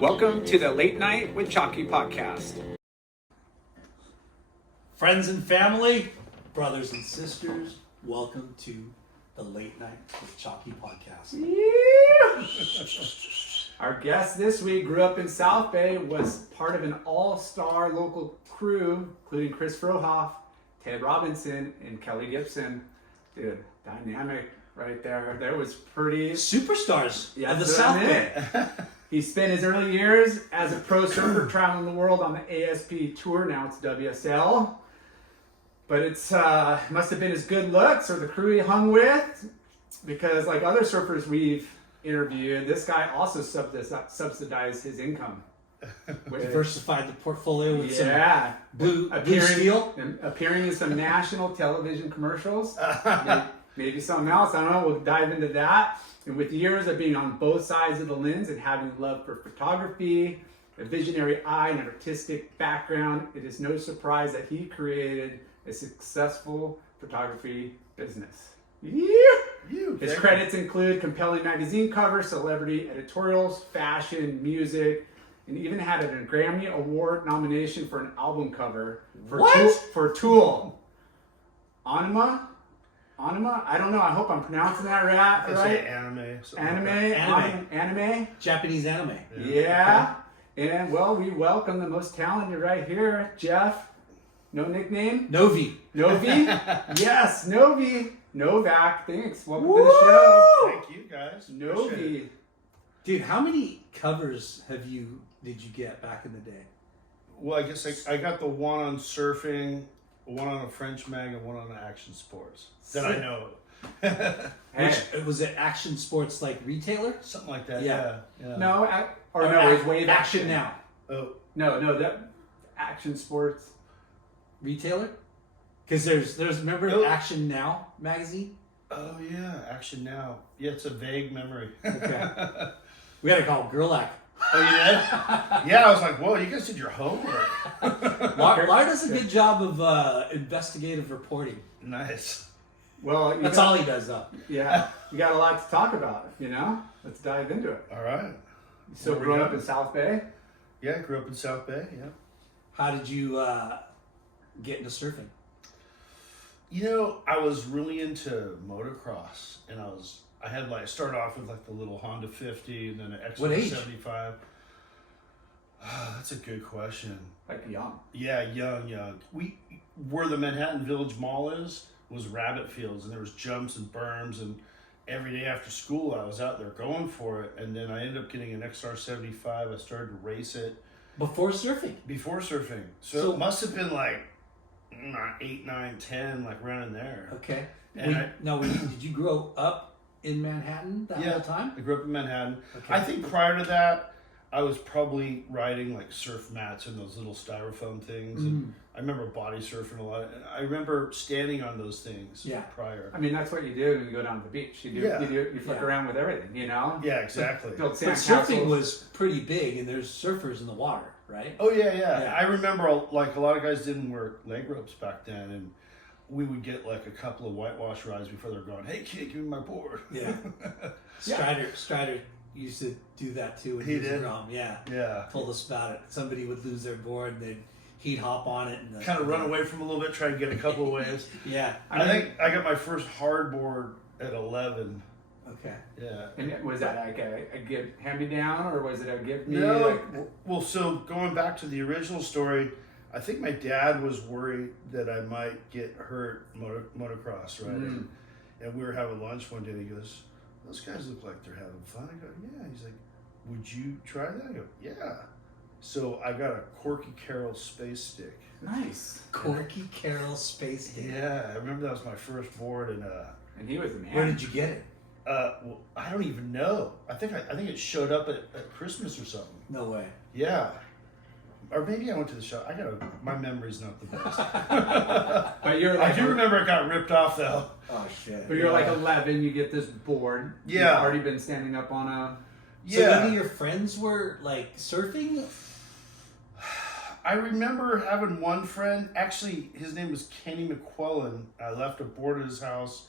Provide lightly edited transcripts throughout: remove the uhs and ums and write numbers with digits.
Welcome to the Late Night with Chalky podcast. Friends and family, brothers and sisters, welcome to the Late Night with Chalky podcast. Our guest this week grew up in South Bay, was part of an all-star local crew, including Chris Frohoff, Ted Robinson, and Kelly Gibson. Dude, dynamic right there. There was pretty... Superstars Yeah, of the that's what South I Bay. meant. He spent his early years as a pro surfer traveling the world on the ASP tour. Now it's WSL. But it's must have been his good looks or the crew he hung with, because like other surfers we've interviewed, this guy also subsidized his income. Diversified the portfolio with some blue appearing steel. in some national television commercials. Maybe something else. I don't know. We'll dive into that. And with years of being on both sides of the lens and having a love for photography, a visionary eye, and an artistic background, it is no surprise that he created a successful photography business. His credits include compelling magazine covers, celebrity editorials, fashion, music, and even had a Grammy Award nomination for an album cover for Tool. On-A-MUH? On-A-MUH? I don't know. I hope I'm pronouncing that right. Anime. Japanese anime. Yeah. And well, we welcome the most talented right here, Jeff. No nickname? Novi. Yes, Novi. Novak. Thanks. Welcome to the show. Thank you, guys. Novi. Dude, how many covers did you get back in the day? Well, I guess I got the one on surfing, one on a French mag, and one on action sports that I know. Which was it? Action Sports, like retailer? Something like that. Yeah. No, it's Wave Action Now. Oh. No, that Action Sports. Retailer? Because there's remember Action Now magazine? Oh yeah, Action Now. Yeah, it's a vague memory. Okay. We gotta call Gerlach. Oh, you did? Yeah, I was like, whoa, you guys did your homework. Lar does a good job of investigative reporting. Nice. Well, that's all he does, though. Yeah, you got a lot to talk about, Let's dive into it. All right. You still growing up in South Bay? Yeah, I grew up in South Bay, yeah. How did you get into surfing? I was really into motocross, and I started off with like the little Honda 50 and then an XR75. That's a good question. Like young. Yeah, young. Where the Manhattan Village Mall was rabbit fields, and there was jumps and berms, and every day after school I was out there going for it, and then I ended up getting an XR75. I started to race it. Before surfing? Before surfing. So it must have been like 8, 9, 10, like around in there. Okay. And did you grow up in Manhattan that whole time? I grew up in Manhattan. Okay. I think prior to that, I was probably riding like surf mats and those little styrofoam things. And I remember body surfing a lot. And I remember standing on those things prior. I mean, that's what you do when you go down to the beach. You flick around with everything, Yeah, exactly. Build But sandcastles. surfing was pretty big, and there's surfers in the water, right? Oh, yeah. I remember like a lot of guys didn't wear leg ropes back then. And we would get like a couple of whitewash rides before they're going, hey, kid, give me my board. Yeah. Strider used to do that too. When he was did? Grom. Yeah. Told us about it. Somebody would lose their board, and he'd hop on it. And kind of run away from a little bit, try and get a couple of waves. Yeah. I think I got my first hardboard at 11. Okay. Yeah. And was that like a give hand-me-down, or was it a give me? No. Well, so going back to the original story, I think my dad was worried that I might get hurt motocross, right? And we were having lunch one day, and he goes, those guys look like they're having fun. I go, yeah. He's like, would you try that? I go, yeah. So I got a Corky Carroll space stick. Nice. Corky Carroll space stick. Yeah, I remember that was my first board, and he was the man. Where did you get it? Well, I don't even know. I think it showed up at Christmas or something. No way. Yeah. Or maybe I went to the shop. My memory's not the best. But you're like, I do remember it got ripped off though. Oh shit. But you're like 11, you get this board. Yeah. You've already been standing up on a... So none of your friends were like surfing? I remember having one friend, actually his name was Kenny McQuillan. I left a board at his house,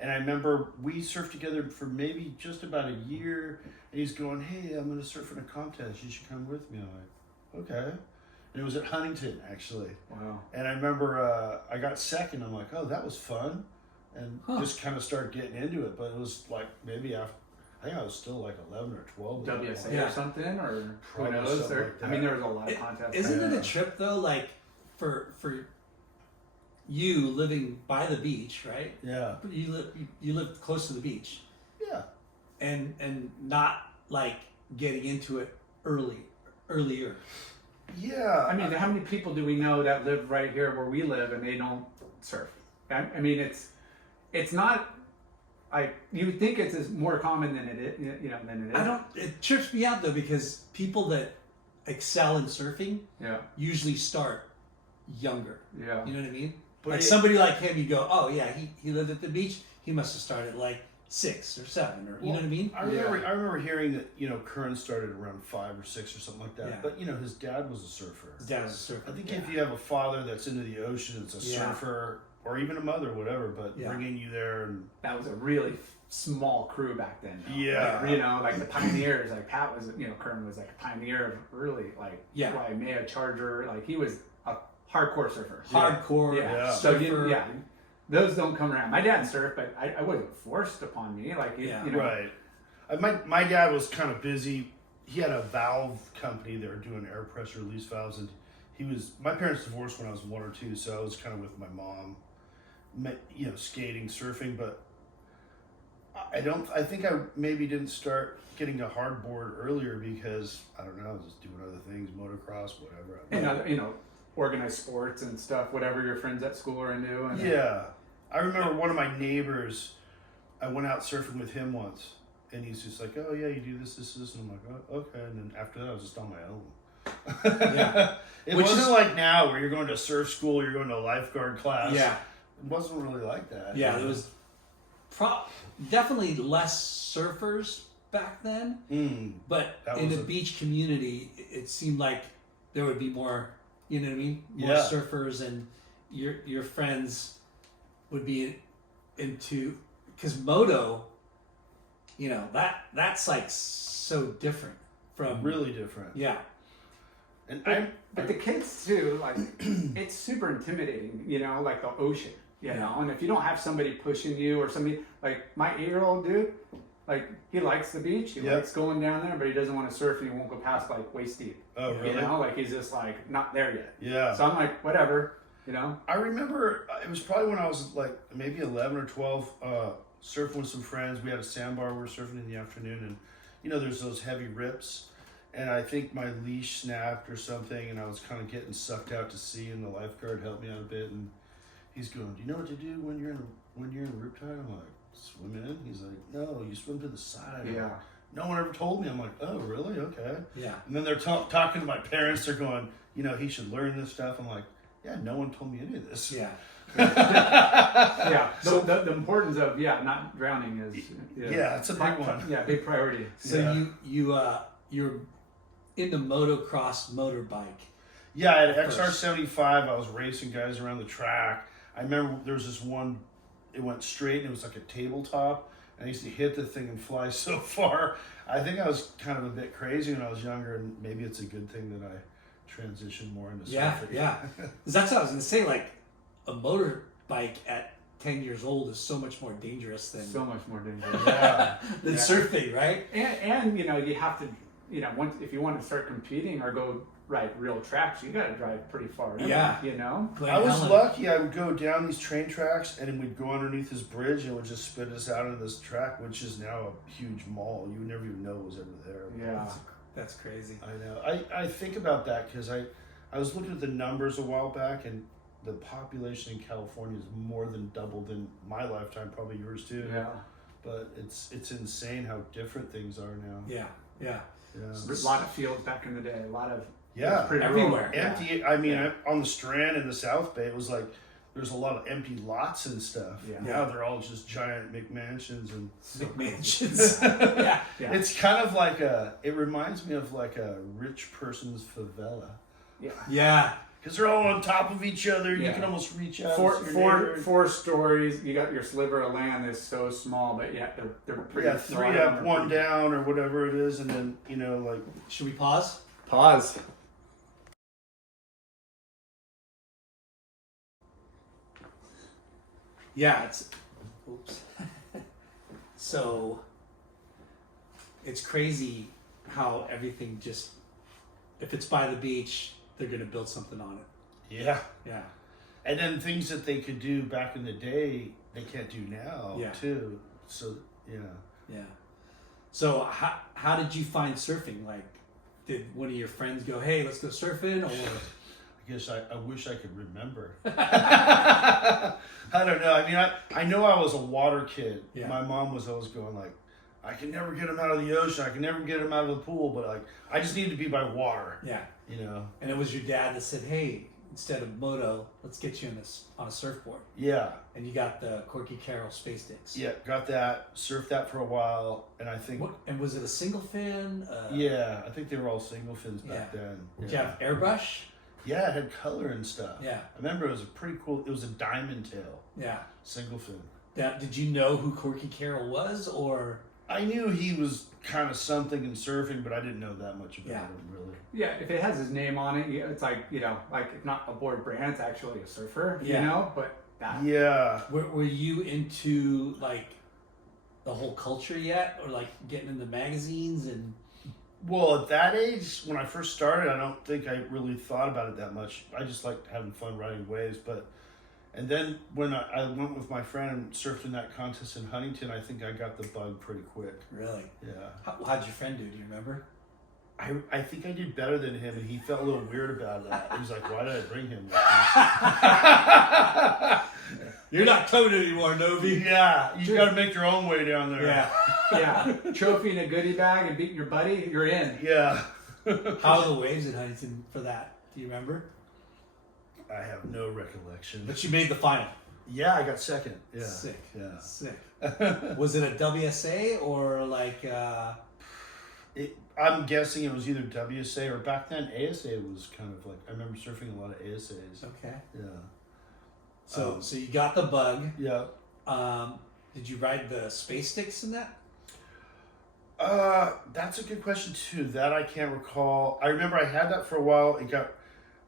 And I remember we surfed together for maybe just about a year. And he's going, "Hey, I'm going to surf in a contest. You should come with me." I'm like, "Okay." And it was at Huntington, actually. Wow. And I remember I got second. I'm like, "Oh, that was fun." And just kind of started getting into it. But it was like maybe after, I think I was still like 11 or 12. WSA or something, or who Probably knows? something Or, like that. I mean, there was a lot of contests. Isn't it a trip though? Like for you living by the beach, right? Yeah. You live close to the beach, Yeah. and not like getting into it earlier. Yeah. I mean, how many people do we know that live right here where we live and they don't surf? I mean, it's not like you would think it's more common than it is. Than it is. It trips me out though because people that excel in surfing Yeah. usually start younger. Yeah. You know what I mean? But like it- somebody like him, you go, oh yeah, he lived at the beach. He must have started like 6 or 7, or you know what I mean? I remember hearing that Curran started around 5 or 6 or something like that. Yeah. But his dad was a surfer. His dad was a surfer. I think if you have a father that's into the ocean, it's a surfer, or even a mother, whatever. But bringing you there and That was a really small crew back then. Though. Yeah. Like, like the pioneers, like Pat was, Kern was like a pioneer of really like ON-A-MUH Charger. Like he was a hardcore surfer. Hardcore. Yeah. So surfer. those don't come around. My dad surfed, but I wasn't forced upon me. Like right. My dad was kind of busy. He had a valve company. They were doing air pressure release valves, and my parents divorced when I was 1 or 2, so I was kind of with my mom, skating, surfing. But I think I maybe didn't start getting to hardboard earlier because I don't know, I was just doing other things, motocross, whatever. And organized sports and stuff, whatever your friends at school are into. And Yeah. I remember one of my neighbors, I went out surfing with him once, and he's just like, "Oh yeah, you do this, and I'm like, "Oh, okay." And then after that, I was just on my own. Yeah. It wasn't like now where you're going to surf school, you're going to a lifeguard class. Yeah. It wasn't really like that. Yeah, there was definitely less surfers back then, but That in was the beach community, it seemed like there would be more, you know what I mean? More Yeah. surfers, and your friends would be into, because moto, that's like so different from really different. Yeah. And But the kids too, like it's super intimidating, like the ocean, and if you don't have somebody pushing you or somebody like my 8-year-old dude, like he likes the beach, he likes going down there, but he doesn't want to surf and he won't go past like waist deep. Oh, really? Like he's just like not there yet. Yeah. So I'm like, whatever, I remember it was probably when I was like maybe 11 or 12, surfing with some friends. We had a sandbar. We were surfing in the afternoon, and there's those heavy rips. And I think my leash snapped or something, and I was kind of getting sucked out to sea, and the lifeguard helped me out a bit. And he's going, "Do you know what to do when you're in riptide?" I'm like, "Swim in." He's like, "No, you swim to the side." Yeah. Like, no one ever told me. I'm like, "Oh, really? Okay." Yeah. And then they're talking to my parents. They're going, "He should learn this stuff." I'm like, "Yeah, no one told me any of this." Yeah. Yeah. So the importance of not drowning is it's a big one. Yeah, big priority. So you're into motocross motorbike. Yeah, I had an XR75. I was racing guys around the track. I remember there was this one, it went straight and it was like a tabletop. And I used to hit the thing and fly so far. I think I was kind of a bit crazy when I was younger, and maybe it's a good thing that I transitioned more into surfing. Yeah. 'Cause that's what I was going to say. Like a motorbike at 10 years old is so much more dangerous than So much more dangerous. than surfing, right? And you have to, once if you want to start competing or go ride real tracks, you got to drive pretty far. Yeah. I was lucky. I would go down these train tracks and we'd go underneath this bridge and it would just spit us out into this track, which is now a huge mall. You would never even know it was ever there. Yeah. That's crazy. I know. I think about that because I was looking at the numbers a while back, and the population in California is more than doubled in my lifetime, probably yours too. Yeah. But it's insane how different things are now. Yeah. A lot of fields back in the day. A lot of Yeah. Everywhere. Empty. I mean, on the Strand in the South Bay, it was like there's a lot of empty lots and stuff. Yeah. Now they're all just giant McMansions and McMansions. Yeah. It's kind of like it reminds me of like a rich person's favela. Yeah. Yeah. because they're all on top of each other. Yeah. You can almost reach out. Four stories. You got your sliver of land that's so small, but yeah, they're pretty. Yeah, 3 up, 1 down, or whatever it is, and then like. Should we pause? Pause. Yeah, oops. So it's crazy how everything just, if it's by the beach, they're gonna build something on it. Yeah. Yeah. And then things that they could do back in the day, they can't do now too. So Yeah. So how did you find surfing? Like, did one of your friends go, "Hey, let's go surfing"? Or I guess I wish I could remember. I don't know. I mean, I know I was a water kid. Yeah. My mom was always going like, I can never get him out of the ocean. I can never get him out of the pool. But like, I just need to be by water. Yeah. And it was your dad that said, "Hey, instead of moto, let's get you on a surfboard." Yeah. And you got the Corky Carroll space sticks. Yeah, got that. Surfed that for a while, and I think. And was it a single fin? Yeah, I think they were all single fins back then. Did you have airbrush? Yeah, it had color and stuff. Yeah. I remember it was a pretty cool. It was a diamond tail. Yeah. Single fin. Now, did you know who Corky Carroll was, or? I knew he was kind of something in surfing, but I didn't know that much about him really. Yeah, if it has his name on it, it's like like if not a board brand, it's actually a surfer. Yeah. But that. Yeah. Were you into like the whole culture yet, or like getting in the magazines and? Well, at that age, when I first started, I don't think I really thought about it that much. I just liked having fun riding waves. And then when I went with my friend and surfed in that contest in Huntington, I think I got the bug pretty quick. Really? Yeah. How'd your friend do? Do you remember? I think I did better than him, and he felt a little weird about that. He was like, "Why did I bring him?" You're not coming anymore, Novi. Yeah, you got to make your own way down there. Yeah. Yeah, trophy in a goodie bag and beating your buddy, you're in. Yeah. How are the waves in Huntington for that? Do you remember? I have no recollection. But you made the final. Yeah, I got second. Yeah. Sick. Yeah. Sick. Was it a WSA or like? I'm guessing it was either WSA or back then ASA was kind of like, I remember surfing a lot of ASAs. Okay. Yeah. So you got the bug. Yeah. Did you ride the space sticks in that? That's a good question too. That I can't recall. I remember I had that for a while. It got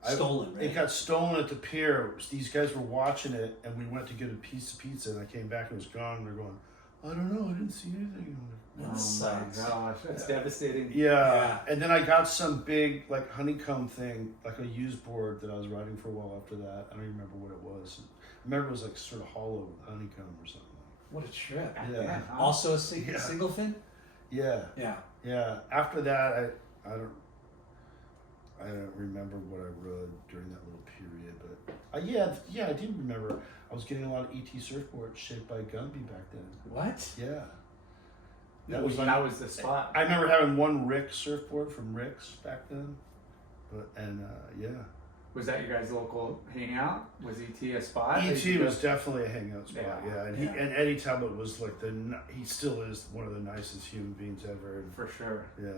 Stolen, right? It got stolen at the pier. These guys were watching it, and we went to get a piece of pizza, and I came back and it was gone. And they're going, I don't know, I didn't see anything. That sucks. My gosh, that's devastating. Yeah. And then I got some big like honeycomb thing, like a used board that I was riding for a while after that. I don't even remember what it was. I remember it was like sort of hollow with honeycomb or something. What a trip. Yeah. Also a single fin? Yeah. Yeah. Yeah. After that, I don't remember what I rode during that little period, but I do remember I was getting a lot of ET surfboards shaped by Gumby back then. What? Yeah. That was the spot. I remember having one Rick surfboard from Rick's back then, yeah. Was that your guys' local hangout? Was ET a spot? ET was definitely a hangout spot, Yeah. and and Eddie Talbot was like he still is one of the nicest human beings ever. And, For sure. yeah.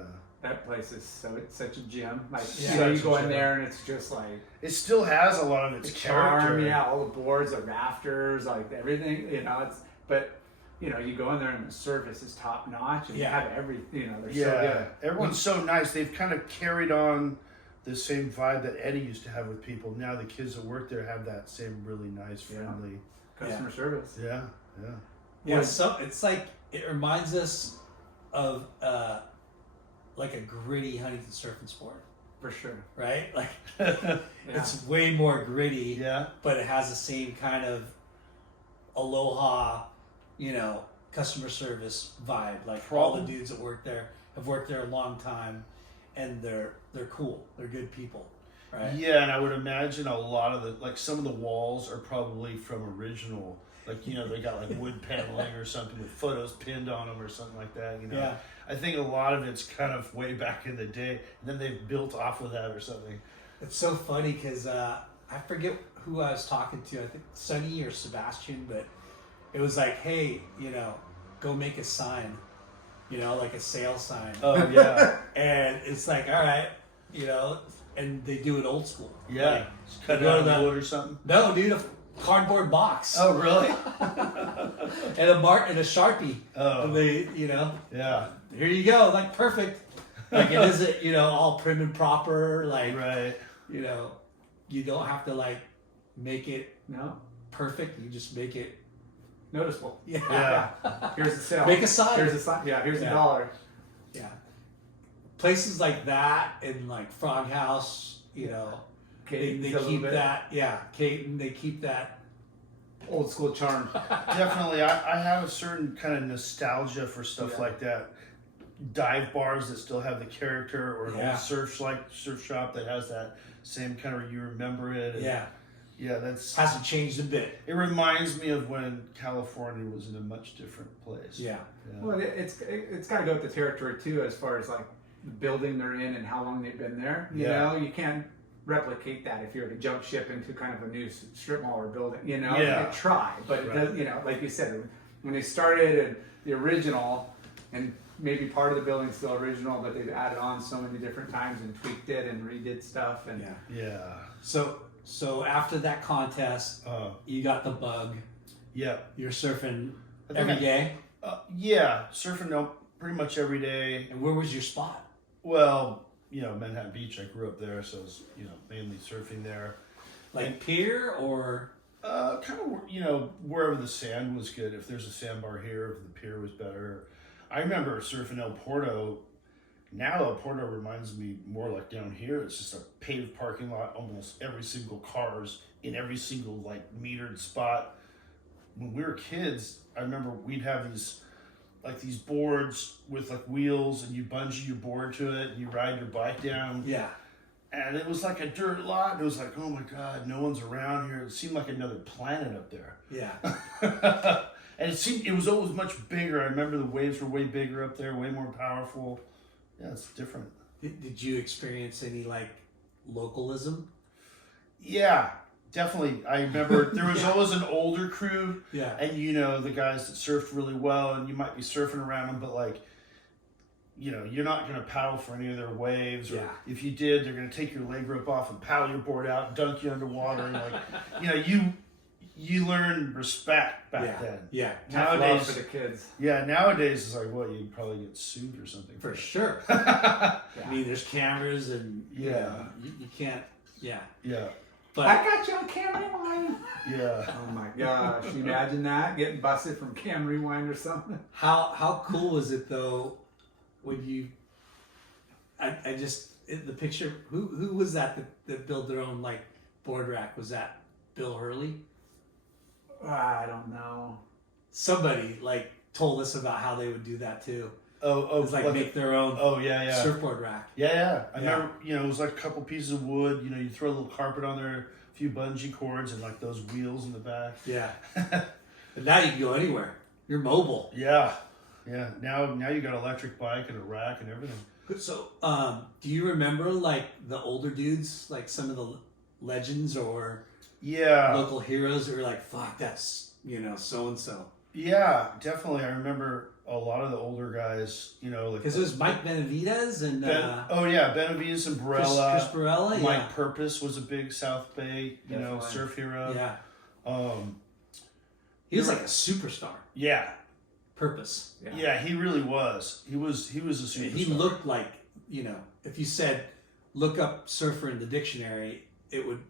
That place is it's such a gem. Like Yeah. you go in there and it's just like It still has a lot of its the character. charm, yeah, all the boards, the rafters, like everything, you go in there and the service is top notch and you have everything, they're so good. Everyone's so nice. They've kind of carried on the same vibe that Eddie used to have with people. Now the kids that work there have that same really nice, friendly Customer service. Yeah. Yeah, so it's like, it reminds us of like a gritty Huntington surfing sport. For sure. Right? Like, it's way more gritty, Yeah. but it has the same kind of aloha, customer service vibe. Like all the dudes that work there have worked there a long time, and they're cool. They're good people, right? Yeah, and I would imagine a lot of some of the walls are probably from original. Like, they got like wood paneling or something with photos pinned on them or something like that, Yeah. I think a lot of it's kind of way back in the day, and then they've built off of that or something. It's so funny because I forget who I was talking to. I think Sonny or Sebastian, but it was like, hey, go make a sign, like a sale sign. Oh, yeah. And it's like, all right, and they do it old school. Yeah. Like, Just cut it go out to of the- wood or something. No, dude, a cardboard box. Oh, really? And a mark and a Sharpie. Oh. And they, you know, Yeah. here you go, like perfect. Like it isn't, you know, all prim and proper. Like, Right. you know, you don't have to like make it No, perfect. You just make it. noticeable. Yeah. Yeah. Here's the sale. Make a sign. Here's a sign. Yeah, here's Yeah. $1. Yeah. Places like that and like Frog House, you know, they Caden's a little keep bit that. Yeah, Caden, they keep that. old school charm. Definitely. I have a certain kind of nostalgia for stuff Yeah. like that. Dive bars that still have the character, or an Yeah. old surf shop that has that same kind of, you remember it. And Yeah, Yeah, that's. hasn't changed a bit. It reminds me of when California was in a much different place. Yeah. Yeah. Well, it's got to go with the territory too, as far as like the building they're in and how long they've been there. You Yeah. know, you can't replicate that if you're to jump ship into kind of a new strip mall or building. You know, Yeah. you try, but it Right. does. You know, like you said, when they started and the original, and maybe part of the building's still original, but they've added on so many different times and tweaked it and redid stuff. And Yeah. Yeah. So after that contest, you got the bug. Yeah. You're surfing I think every day. Yeah, surfing pretty much every day. And where was your spot? Well, Manhattan Beach. I grew up there, so I was, mainly surfing there. Like pier or? Kind of, wherever the sand was good. If there's a sandbar here, if the pier was better. I remember surfing El Porto. Now El Porto reminds me more like down here. It's just a paved parking lot. Almost every single car's in every single like metered spot. When we were kids, I remember we'd have these boards with like wheels, and you bungee your board to it, and you ride your bike down. Yeah. And it was like a dirt lot. It was like, oh my God, no one's around here. It seemed like another planet up there. Yeah. And it was always much bigger. I remember the waves were way bigger up there, way more powerful. Yeah, it's different. Did you experience any like localism? Yeah, definitely. I remember there was Yeah. always an older crew, Yeah. and the guys that surfed really well, and you might be surfing around them, but like, you're not going to paddle for any of their waves, or Yeah. if you did, they're going to take your leg rope off and paddle your board out and dunk you underwater. And like, you learn respect back then. Yeah. tough love Nowadays, for the kids. yeah, nowadays it's like, what, you'd probably get sued or something. For sure. Yeah. I mean, there's cameras and Yeah. you can't. Yeah. Yeah, But I got you on Cam Rewind. yeah. Oh my gosh! Can you imagine that getting busted from Cam Rewind or something? how cool was it though when you? I just the picture. Who was that built their own like board rack? Was that Bill Hurley? I don't know. Somebody like told us about how they would do that too. Oh, It's like what make their own oh, yeah. surfboard rack. Yeah. I Yeah. remember, it was like a couple pieces of wood. You throw a little carpet on there, a few bungee cords, and like those wheels in the back. Yeah. And now you can go anywhere. You're mobile. Yeah. Now you got an electric bike and a rack and everything. So, do you remember like the older dudes, like some of the legends or Yeah. local heroes that were like, "Fuck, that's so and so." Yeah, definitely. I remember a lot of the older guys. Like Because it was Mike Benavides and Benavides and Chris Barella. Barella. Mike Purpose was a big South Bay, Definitely. surf hero. Yeah, he was like a superstar. Yeah. Purpose. Yeah, he really was. He was a superstar. He looked like if you said look up surfer in the dictionary, it would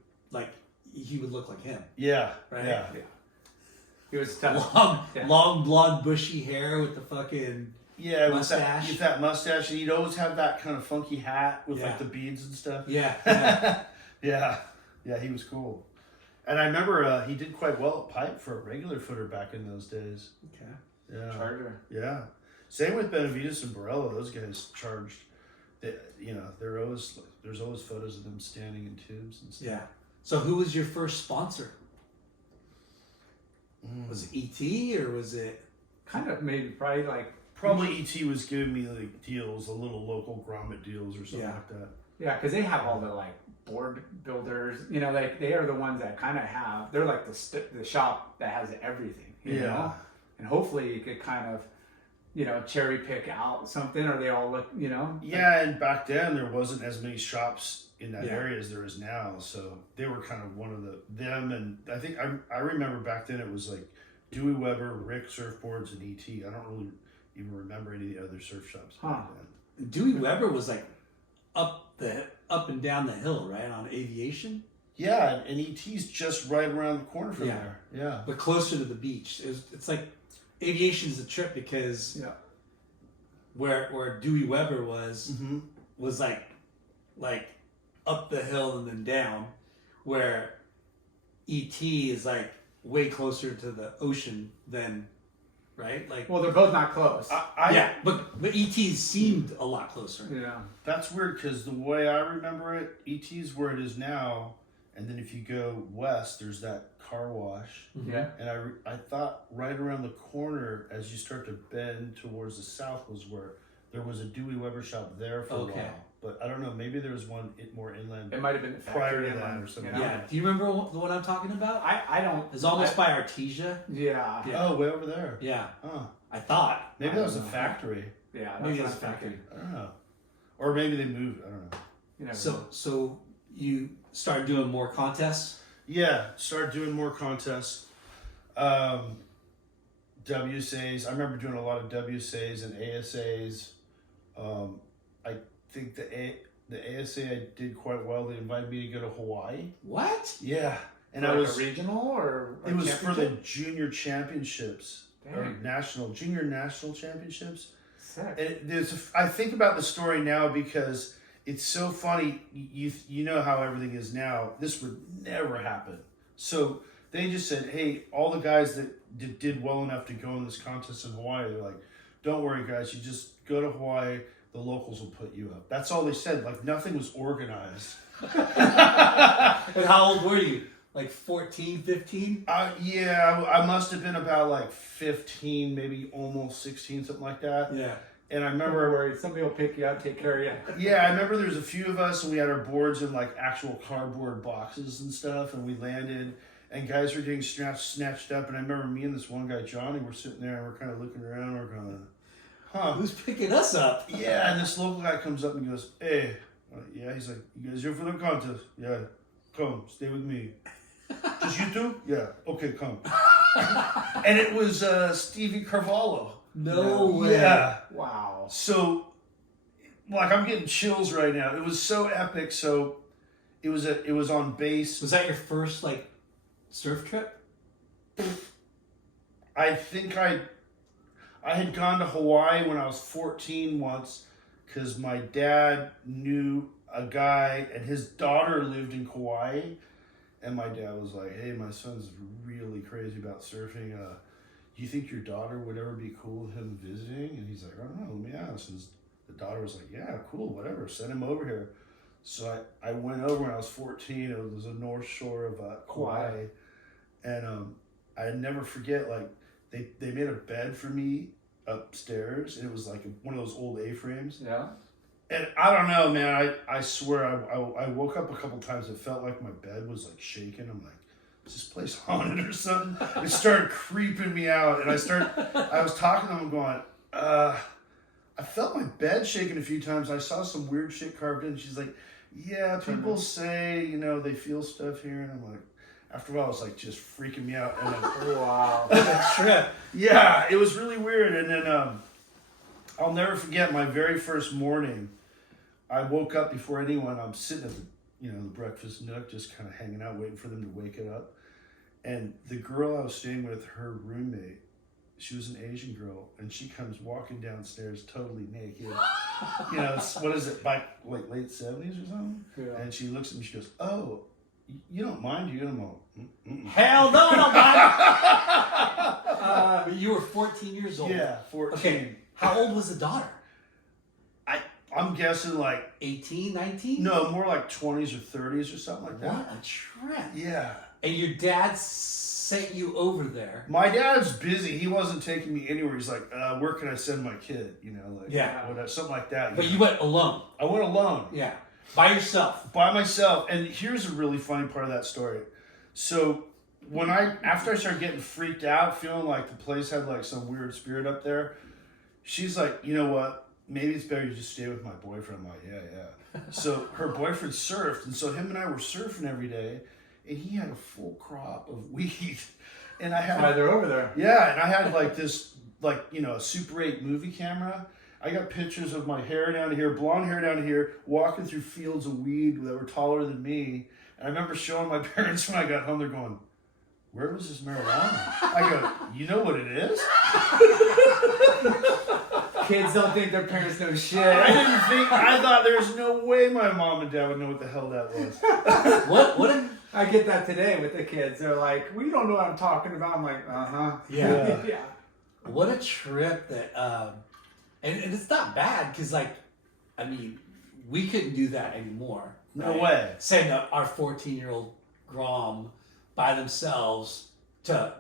he would look like him. Yeah. Right? Yeah. He was tough. Long blonde bushy hair with the fucking Yeah, mustache. with that mustache, and he'd always have that kind of funky hat with Yeah. like the beads and stuff. yeah. Yeah, he was cool. And I remember he did quite well at pipe for a regular footer back in those days. Okay. Yeah, Charger. yeah. Same with Benavides and Barella; those guys charged. There's always photos of them standing in tubes and stuff. Yeah. So who was your first sponsor? Was it ET or was it? Kind of maybe probably like. Probably ET was giving me like deals, a little local grommet deals or something Yeah. like that. Yeah, because they have all the like board builders. Like they are the ones that kind of have. They're like the shop that has everything. You know, and hopefully you could kind of cherry pick out something, or they all look, Yeah, and back then there wasn't as many shops in that Yeah. area as there is now, so they were kind of one of them. And I think I remember back then it was like Dewey Weber, Rick Surfboards, and ET. I don't really even remember any of the other surf shops back then. Dewey Weber was like up and down the hill, right, on Aviation. Yeah, and ET's just right around the corner from Yeah. there. Yeah. But closer to the beach. It's like Aviation's a trip because where Dewey Weber was Mm-hmm. was like up the hill and then down, where ET is like way closer to the ocean than, right? Like, well, they're both not close. yeah, but ET seemed a lot closer. Yeah. That's weird because the way I remember it, ET's where it is now, and then if you go west, there's that car wash. Yeah. And I thought right around the corner, as you start to bend towards the south, was where there was a Dewey Weber shop there for a while. But I don't know, maybe there was one more inland. It might have been the Prior factory to that inland, or something. Yeah. Do you remember the one I'm talking about? I don't. It's almost by Artesia. Yeah. Yeah. Oh, way over there. Yeah. Huh. I thought. Maybe I that was a don't know. factory. Yeah. That's Maybe what it's I'm a factory. thinking. I don't know. Or maybe they moved. I don't know. You never know. So you started doing more contests? Yeah, started doing more contests. WSAs. I remember doing a lot of WSAs and ASAs. I think the ASA I did quite well. They invited me to go to Hawaii. What? Yeah, and For I like was. a regional or It was for the championship? junior championships or Dang. junior national championships. Sick. And I think about the story now because it's so funny. You know how everything is now. This would never happen. So they just said, hey, all the guys that did well enough to go in this contest in Hawaii, they're like, don't worry, guys. You just go to Hawaii. The locals will put you up. That's all they said. Like, nothing was organized. And how old were you? Like 14, 15? Yeah, I must have been about like 15, maybe almost 16, something like that. Yeah. And I Never remember, worried. Somebody will pick you up, take care of you. yeah, I remember there was a few of us and we had our boards in like actual cardboard boxes and stuff. And we landed and guys were getting snatched up. And I remember me and this one guy, Johnny, were sitting there and we're kind of looking around. We're going, huh. Who's picking us up? Yeah, and this local guy comes up and goes, hey. Yeah, he's like, you guys here for the contest? Yeah, come, stay with me. Just you two? Yeah, okay, come. And it was Stevie Carvalho. No way. Yeah. Wow. So, like, I'm getting chills right now. It was so epic. So, it was on base. Was that your first like surf trip? I think I had gone to Hawaii when I was 14 once because my dad knew a guy and his daughter lived in Kauai. And my dad was like, hey, my son's really crazy about surfing. Do you think your daughter would ever be cool with him visiting? And he's like, I don't know, let me ask. And the daughter was like, yeah, cool, whatever, send him over here. So I went over when I was 14. It was the north shore of Kauai. And I'd never forget, like, they made a bed for me upstairs. And it was like one of those old A-frames. Yeah. And I don't know, man. I swear, I woke up a couple times. It felt like my bed was like shaking. I'm like, is this place haunted or something? It started creeping me out, and I was talking to them, going, I felt my bed shaking a few times. I saw some weird shit carved in. She's like, yeah, people say, they feel stuff here, and I'm like, after a while, it's like just freaking me out. And then, Wow. That trip. yeah, it was really weird. And then I'll never forget my very first morning. I woke up before anyone. I'm sitting at the breakfast nook, just kind of hanging out, waiting for them to wake it up. And the girl I was staying with, her roommate, she was an Asian girl, and she comes walking downstairs totally naked. What is it, back like late 70s or something? Yeah. And she looks at me, she goes, "Oh, you don't mind, do you?" And I'm like, "Mm-mm." Hell no, I don't mind. But you were 14 years old. Yeah, 14. Okay. How old was the daughter? I'm guessing like 18, 19? no, more like 20s or 30s or something like that. What a trip. Yeah. And your dad sent you over there. My dad's busy. He wasn't taking me anywhere. He's like, where can I send my kid? Yeah. Whatever, something like that. But you went alone. I went alone. Yeah. By yourself. By myself. And here's a really funny part of that story. So after I started getting freaked out, feeling like the place had like some weird spirit up there, she's like, you know what? Maybe it's better to just stay with my boyfriend. I'm like, yeah. So her boyfriend surfed, and so him and I were surfing every day, and he had a full crop of weed, and I had. Why they're over there? Yeah, and I had like this, a Super 8 movie camera. I got pictures of my hair down here, blonde hair down here, walking through fields of weed that were taller than me. And I remember showing my parents when I got home. They're going, "Where was this marijuana?" I go, "You know what it is?" Kids don't think their parents know shit. I thought there was no way my mom and dad would know what the hell that was. What? I get that today with the kids. They're like, "We don't know what I'm talking about." I'm like, Yeah. yeah. What a trip that, and it's not bad because, like, I mean, we couldn't do that anymore. No right? way. Send our 14-year-old Grom by themselves to,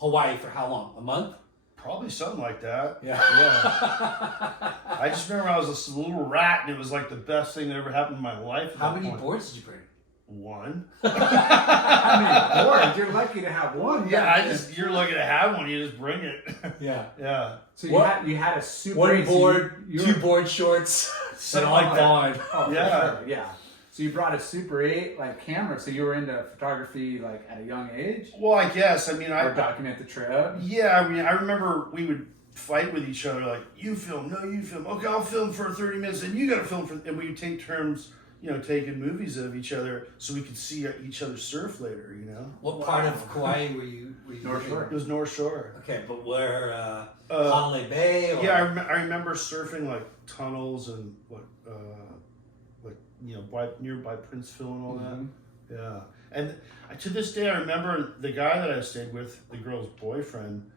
Hawaii for how long? A month? Probably something like that. Yeah. I just remember I was this little rat, and it was like the best thing that ever happened in my life. at How that many point. boards did you bring? One. I mean, boards. You're lucky to have one. You're lucky to have one. You just bring it. Yeah. Yeah. So What? you had a super One eight, so board, you two board shorts, and Something all like that. gone. Oh, for Yeah. sure, yeah. So you brought a Super 8 camera. So you were into photography at a young age, Well, I guess. I mean, or document the trip. Yeah, I mean, I remember we would fight with each other, like, you film, no, you film. Okay, I'll film for 30 minutes, and you got to film for... And we would take turns, taking movies of each other so we could see each other surf later, What part of Kauai were you North Shore. It was North Shore. Okay, but where Honolulu Bay? Or? Yeah, I remember surfing, tunnels and, nearby Princeville and all Mhm. that. Yeah. And to this day, I remember the guy that I stayed with, the girl's boyfriend,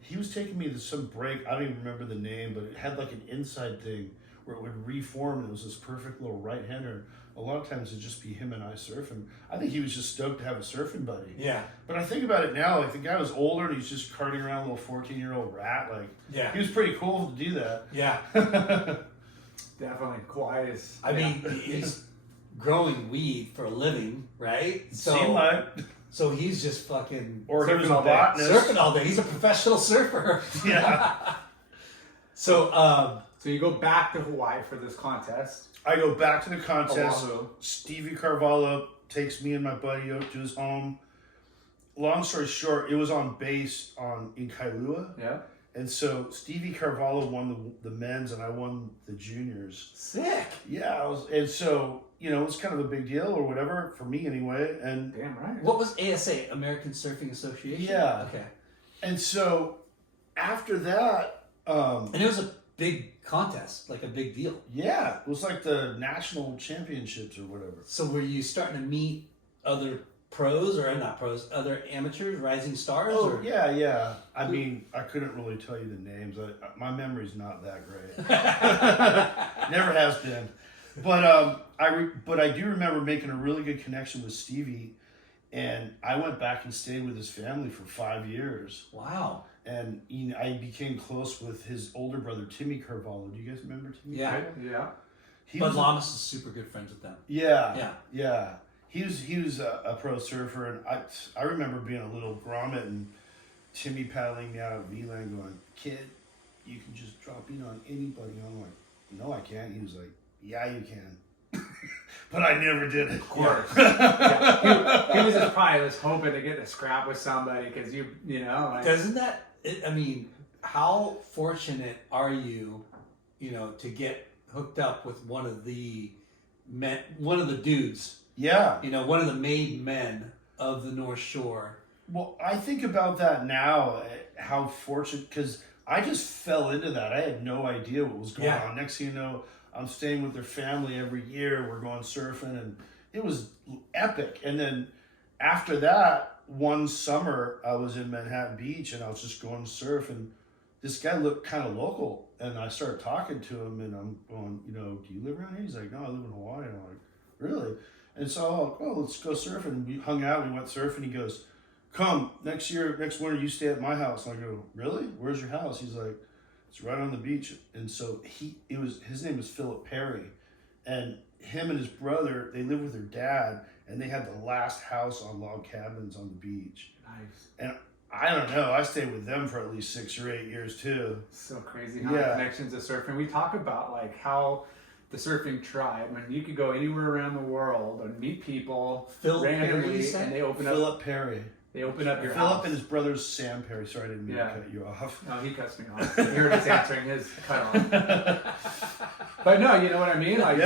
he was taking me to some break. I don't even remember the name, but it had an inside thing where it would reform, and it was this perfect little right-hander. A lot of times it'd just be him and I surfing. I think he was just stoked to have a surfing buddy. Yeah. But I think about it now, the guy was older and he's just carting around a little 14-year-old rat. Yeah. He was pretty cool to do that. Yeah. Definitely, Kauai is. I mean, he's growing weed for a living, right? Seemed like. So he's just fucking Or he was surfing a all day. botanist. surfing all day. He's a professional surfer. Yeah. So, So you go back to Hawaii for this contest. I go back to the contest. Oahu. Stevie Carvalho takes me and my buddy out to his home. Long story short, it was on base in Kailua. Yeah. And so Stevie Carvalho won the men's and I won the juniors. sick. Yeah, and so, it was kind of a big deal or whatever, for me anyway. And Damn right. What was ASA, American Surfing Association? Yeah. Okay. and so after that, And it was a big contest, like a big deal. yeah, it was like the national championships or whatever. So were you starting to meet other pros, or not pros, other amateurs, rising stars? Oh, or? yeah. I mean, I couldn't really tell you the names. My memory's not that great. Never has been. But I do remember making a really good connection with Stevie, and I went back and stayed with his family for 5 years. Wow. And I became close with his older brother, Timmy Carvalho. Do you guys remember Timmy? Yeah. Yeah. He But was Lamas is super good friends with them. Yeah. He was a pro surfer, and I remember being a little grommet and Timmy paddling me out of V-Land going, "Kid, you can just drop in on anybody." I'm like, "No, I can't." He was like, "Yeah, you can." But I never did it. Of course. Yeah. He was just probably just hoping to get a scrap with somebody because Doesn't that, I mean, how fortunate are you, to get hooked up with one of the men, one of the dudes, Yeah. one of the made men of the North Shore? Well, I think about that now, how fortunate, because I just fell into that. I had no idea what was going on. Next thing you know, I'm staying with their family every year. We're going surfing, and it was epic. And then after that, one summer, I was in Manhattan Beach, and I was just going to surf, and this guy looked kind of local. And I started talking to him, and I'm going, "Do you live around here?" He's like, "No, I live in Hawaii." And I'm like, "Really?" And so I'm like, "Oh, let's go surfing." We hung out, we went surfing. He goes, "Come, next winter, you stay at my house." And I go, "Really? Where's your house?" He's like, "It's right on the beach." And so his name was Philip Perry, and him and his brother, they lived with their dad, and they had the last house on log cabins on the beach. Nice. And I don't know. I stayed with them for at least 6 or 8 years too. So crazy how the connections to surfing. We talk about like how the surfing tribe, when you could go anywhere around the world and meet people randomly, and they open up. Philip Perry. They open up your Philip house. and his brother's Sam Perry. Sorry, I didn't mean to cut you off. No, he cuts me off. You're just answering his cut off. But no, you know what I mean? Like,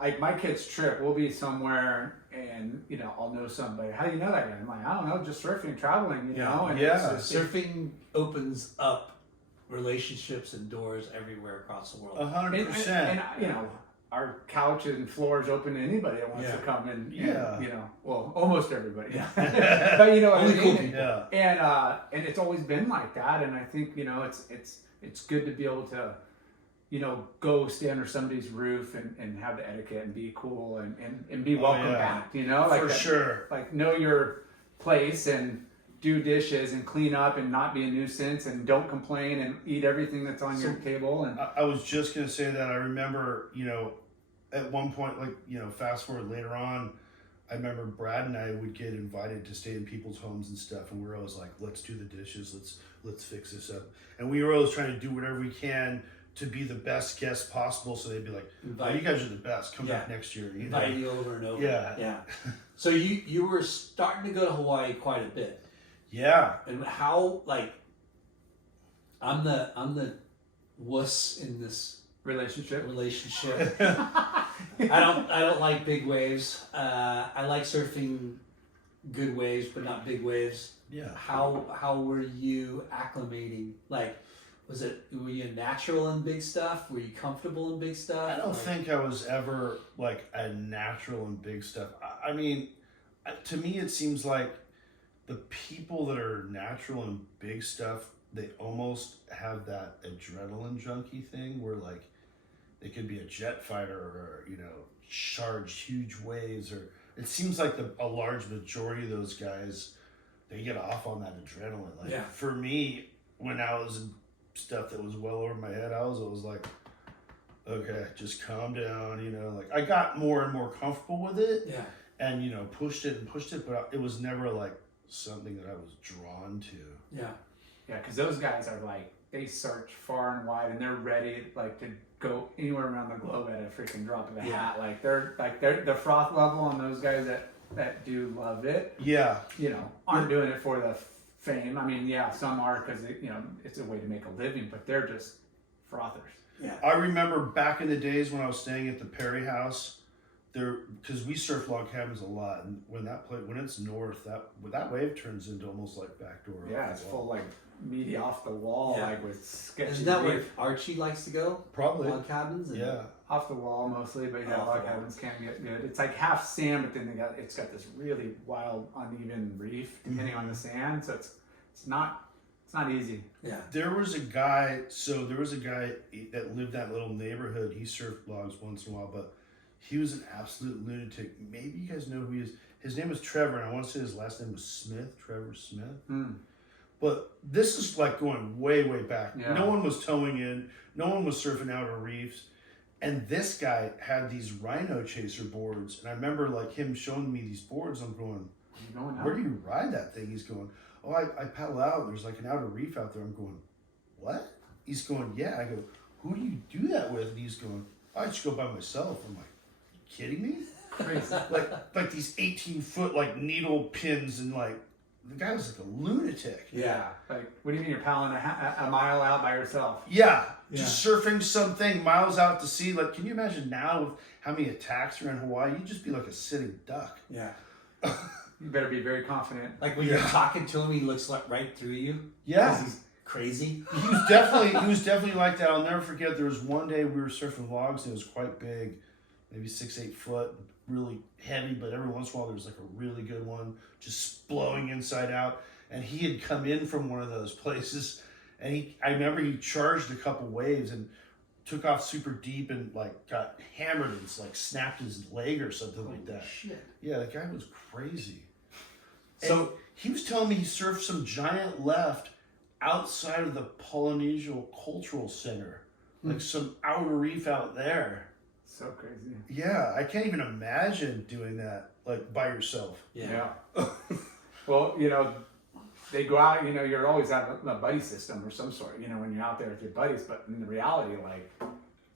like my kid's trip, we'll be somewhere and, I'll know somebody. How do you know that guy? I'm like, I don't know, just surfing, traveling, you know? And surfing opens up relationships and doors everywhere across the world. 100%. And our couches and floors open to anybody that wants to come and well, almost everybody. Yeah. But you know what I mean? And it's always been like that. And I think, it's good to be able to, go stay under somebody's roof and have the etiquette and be cool and be welcome back, like for sure. Like know your place and do dishes and clean up and not be a nuisance and don't complain and eat everything that's on your table. And I was just going to say that. I remember, at one point, fast forward later on, I remember Brad and I would get invited to stay in people's homes and stuff. And we were always like, let's do the dishes. Let's fix this up. And we were always trying to do whatever we can to be the best guests possible. So they'd be like, oh, you guys are the best. Come back next year. Invite you over and over. Yeah. So you were starting to go to Hawaii quite a bit. Yeah. And how, I'm the wuss in this relationship. I don't like big waves. I like surfing good waves, but not big waves. Yeah. How were you acclimating? Were you natural in big stuff? Were you comfortable in big stuff? I don't think I was ever a natural in big stuff. I mean, to me, it seems like the people that are natural in big stuff, they almost have that adrenaline junkie thing where they could be a jet fighter or, charge huge waves, or it seems like a large majority of those guys, they get off on that adrenaline. For me, when I was in stuff that was well over my head, I was always like, okay, just calm down, I got more and more comfortable with it. Yeah. And, pushed it, but it was never something that I was drawn to. Yeah. Yeah, because those guys are they search far and wide and they're ready to go anywhere around the globe at a freaking drop of a hat. They're the froth level on those guys that do love it. Yeah. Aren't doing it for the fame. I mean, some are because it's a way to make a living, but they're just frothers. Yeah. I remember back in the days when I was staying at the Perry house, because we surf log cabins a lot, and when it's north, that wave turns into almost like backdoor. Yeah, it's full meaty off the wall, with sketchy. Isn't that where Archie likes to go? Probably log cabins. Off the wall mostly, but log cabins can get good. It's half sand, but then it's got this really wild, uneven reef depending on the sand, so it's not easy. Yeah. There was a guy that lived that little neighborhood. He surfed logs once in a while, but he was an absolute lunatic. Maybe you guys know who he is. His name was Trevor, and I want to say his last name was Smith, Trevor Smith. But this is going way, way back. Yeah. No one was towing in. No one was surfing outer reefs. And this guy had these rhino chaser boards. And I remember him showing me these boards. I'm going, where do you ride that thing? He's going, oh, I paddle out. There's an outer reef out there. I'm going, what? He's going, yeah. I go, who do you do that with? And he's going, I just go by myself. I'm like, you kidding me? Crazy. like these 18-foot needle pins and the guy was a lunatic. Yeah. What do you mean you're paddling a mile out by yourself? Yeah. Just surfing something miles out to sea. Can you imagine now with how many attacks are in Hawaii? You'd just be like a sitting duck. Yeah. You better be very confident. When you're talking to him, he looks right through you. Yeah. 'Cause he's crazy. He was definitely like that. I'll never forget. There was one day we were surfing logs and it was quite big, maybe 6-8 foot, really heavy, but every once in a while there was a really good one just blowing inside out. And he had come in from one of those places, and I remember he charged a couple waves and took off super deep and got hammered and snapped his leg or something like that. Shit. Yeah, that guy was crazy. So and he was telling me he surfed some giant left outside of the Polynesian Cultural Center, some outer reef out there. So crazy. Yeah, I can't even imagine doing that by yourself. Yeah. Well, they go out, you know, you're always at a buddy system or some sort, you know, when you're out there with your buddies, but in reality, like,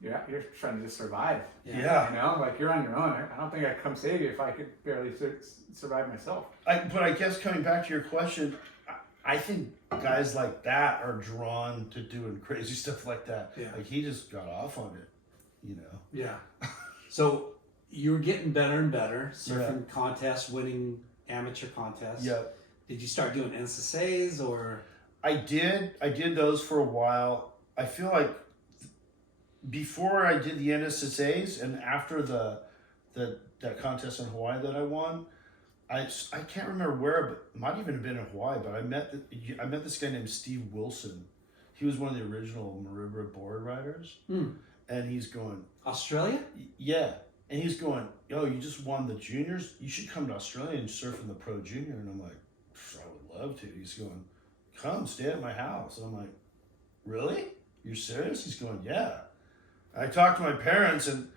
you're trying to just survive. Yeah. You know, like, you're on your own. I don't think I'd come save you if I could barely survive myself. But I guess coming back to your question, I think guys like that are drawn to doing crazy stuff like that. Yeah. Like, he just got off on it, you know? Yeah. So you were getting better and better, surfing contests, winning amateur contests. Yeah. Did you start doing NSSAs or? I did those for a while. I feel like before I did the NSSAs and after that contest in Hawaii that I won, I can't remember where, but it might even have been in Hawaii. But I met this guy named Steve Wilson. He was one of the original Maroubra board riders, and he's going Australia. Yeah, and he's going, yo, you just won the juniors. You should come to Australia and surf in the pro junior. And I'm like, I would love to. He's going, come stay at my house. And I'm like, really? You're serious? He's going, yeah. I talked to my parents, and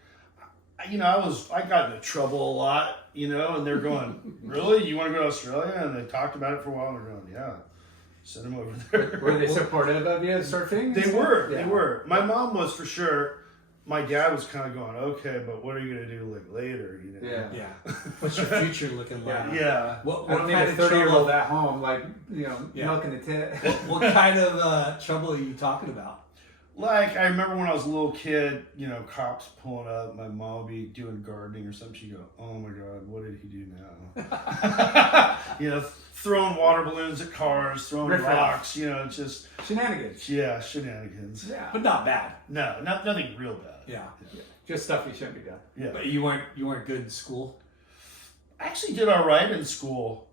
you know, I got into trouble a lot, you know, and they're going, really? You want to go to Australia? And they talked about it for a while, and they're going, yeah, send him over there. Were they supportive of you surfing? They were. Yeah. They were. My mom was for sure. My dad was kind of going, okay, but what are you going to do like later? You know? Yeah. Yeah. What's your future looking like? Yeah. What I don't need kind a of 30-year-old trouble? at home, like, you know, Yeah. milking the tit. What kind of trouble are you talking about? Like, I remember when I was a little kid, you know, cops pulling up, my mom would be doing gardening or something. She'd go, oh my God, what did he do now? You know, throwing water balloons at cars, throwing Riff-raff. rocks, you know, just, Shenanigans. yeah, shenanigans. Yeah. But not bad. No, nothing real bad. Yeah. Just stuff you shouldn't be done. Yeah. But you weren't good in school. I actually did all right in school.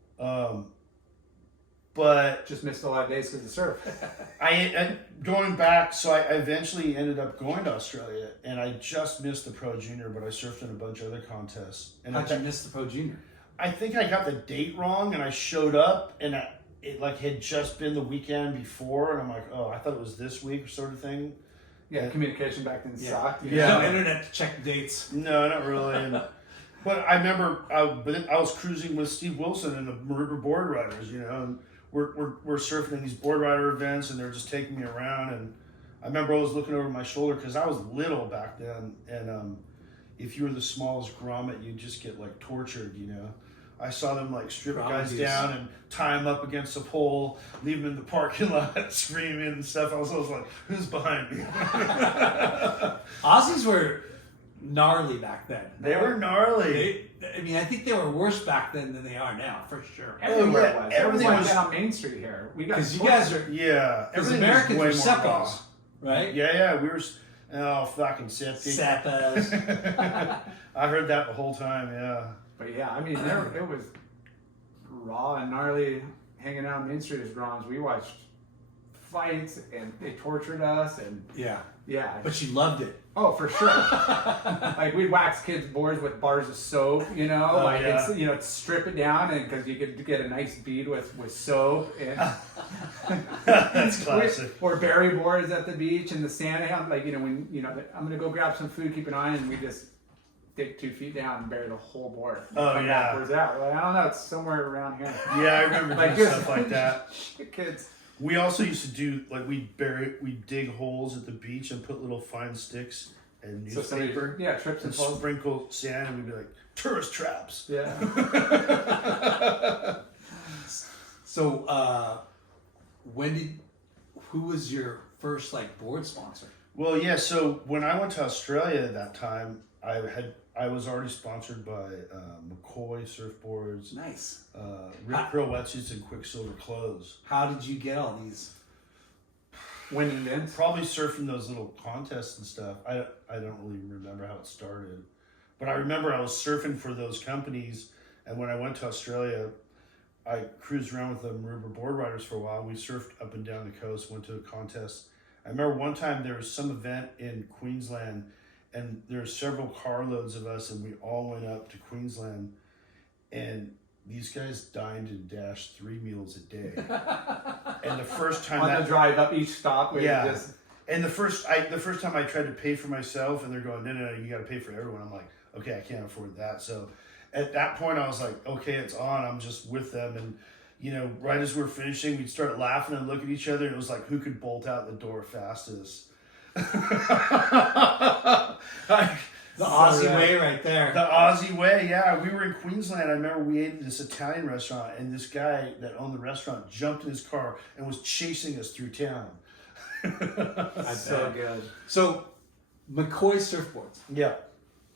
But Just missed a lot of days because of surf. I going back, so I eventually ended up going to Australia, and I just missed the Pro Junior, but I surfed in a bunch of other contests. And How'd you miss the Pro Junior? I think I got the date wrong, and I showed up, and it like had just been the weekend before, and I'm like, oh, I thought it was this week, sort of thing. Yeah, communication back then sucked. you Yeah. know? No internet to check dates. No, not really. And, but I remember, I was cruising with Steve Wilson and the Maroubra board riders, you know, and we're surfing in these board rider events, and they're just taking me around. And I remember I was looking over my shoulder because I was little back then, and if you were the smallest grommet, you'd just get like tortured, you know. I saw them like strip guys down and tie them up against a pole, leave them in the parking lot screaming and stuff. I was like, who's behind me? Aussies were gnarly back then. They were gnarly. I mean, I think they were worse back then than they are now, for sure. Everywhere yeah, it was. everything Everyone was- was on Main Street here. We got Because you guys are, Yeah. because everything was Americans way were more seppos, raw. right? Yeah, we were, oh, fucking septic. Seppas. I heard that the whole time, yeah. But yeah, I mean, it was raw and gnarly hanging out on Main Street as Bronze. We watched fights and they tortured us and Yeah. yeah. But you loved it. Oh, for sure. Like we'd wax kids' boards with bars of soap, you know, Oh, like yeah. it's, you know, strip it down and because you could get a nice bead with soap and That's classic. or berry boards at the beach and the sand. Like, you know, when you know I'm gonna go grab some food, keep an eye, and we just dig 2 feet down and bury the whole board. Oh, Come yeah. backwards out. Like, I don't know, it's somewhere around here. Yeah, I remember Like doing this. stuff like that. Kids. We also used to do, like, we'd dig holes at the beach and put little fine sticks and So somebody, newspaper yeah, trips and and falls. sprinkle sand, and we'd be like, tourist traps. Yeah. So, who was your first like board sponsor? Well, yeah, so when I went to Australia at that time, I was already sponsored by McCoy surfboards, Nice. Rick Pearl wetsuits, and Quicksilver clothes. How did you get all these? Winning ends. Probably surfing those little contests and stuff. I don't really remember how it started, but I remember I was surfing for those companies, and when I went to Australia, I cruised around with the Maroubra board riders for a while. We surfed up and down the coast, went to a contest. I remember one time there was some event in Queensland, and there were several carloads of us, and we all went up to Queensland, and these guys dined and dashed 3 meals a day. And the first time On the drive up each stop, where Yeah. you just and the first time I tried to pay for myself, and they're going, no, you got to pay for everyone. I'm like, okay, I can't afford that. So at that point, I was like, okay, it's on. I'm just with them, and you know, right as we're finishing, we'd start laughing and look at each other. And it was like, who could bolt out the door fastest? The Aussie way right there. The Aussie way, yeah. We were in Queensland. I remember we ate at this Italian restaurant, and this guy that owned the restaurant jumped in his car and was chasing us through town. That's so good. So, McCoy Surfboards. Yeah.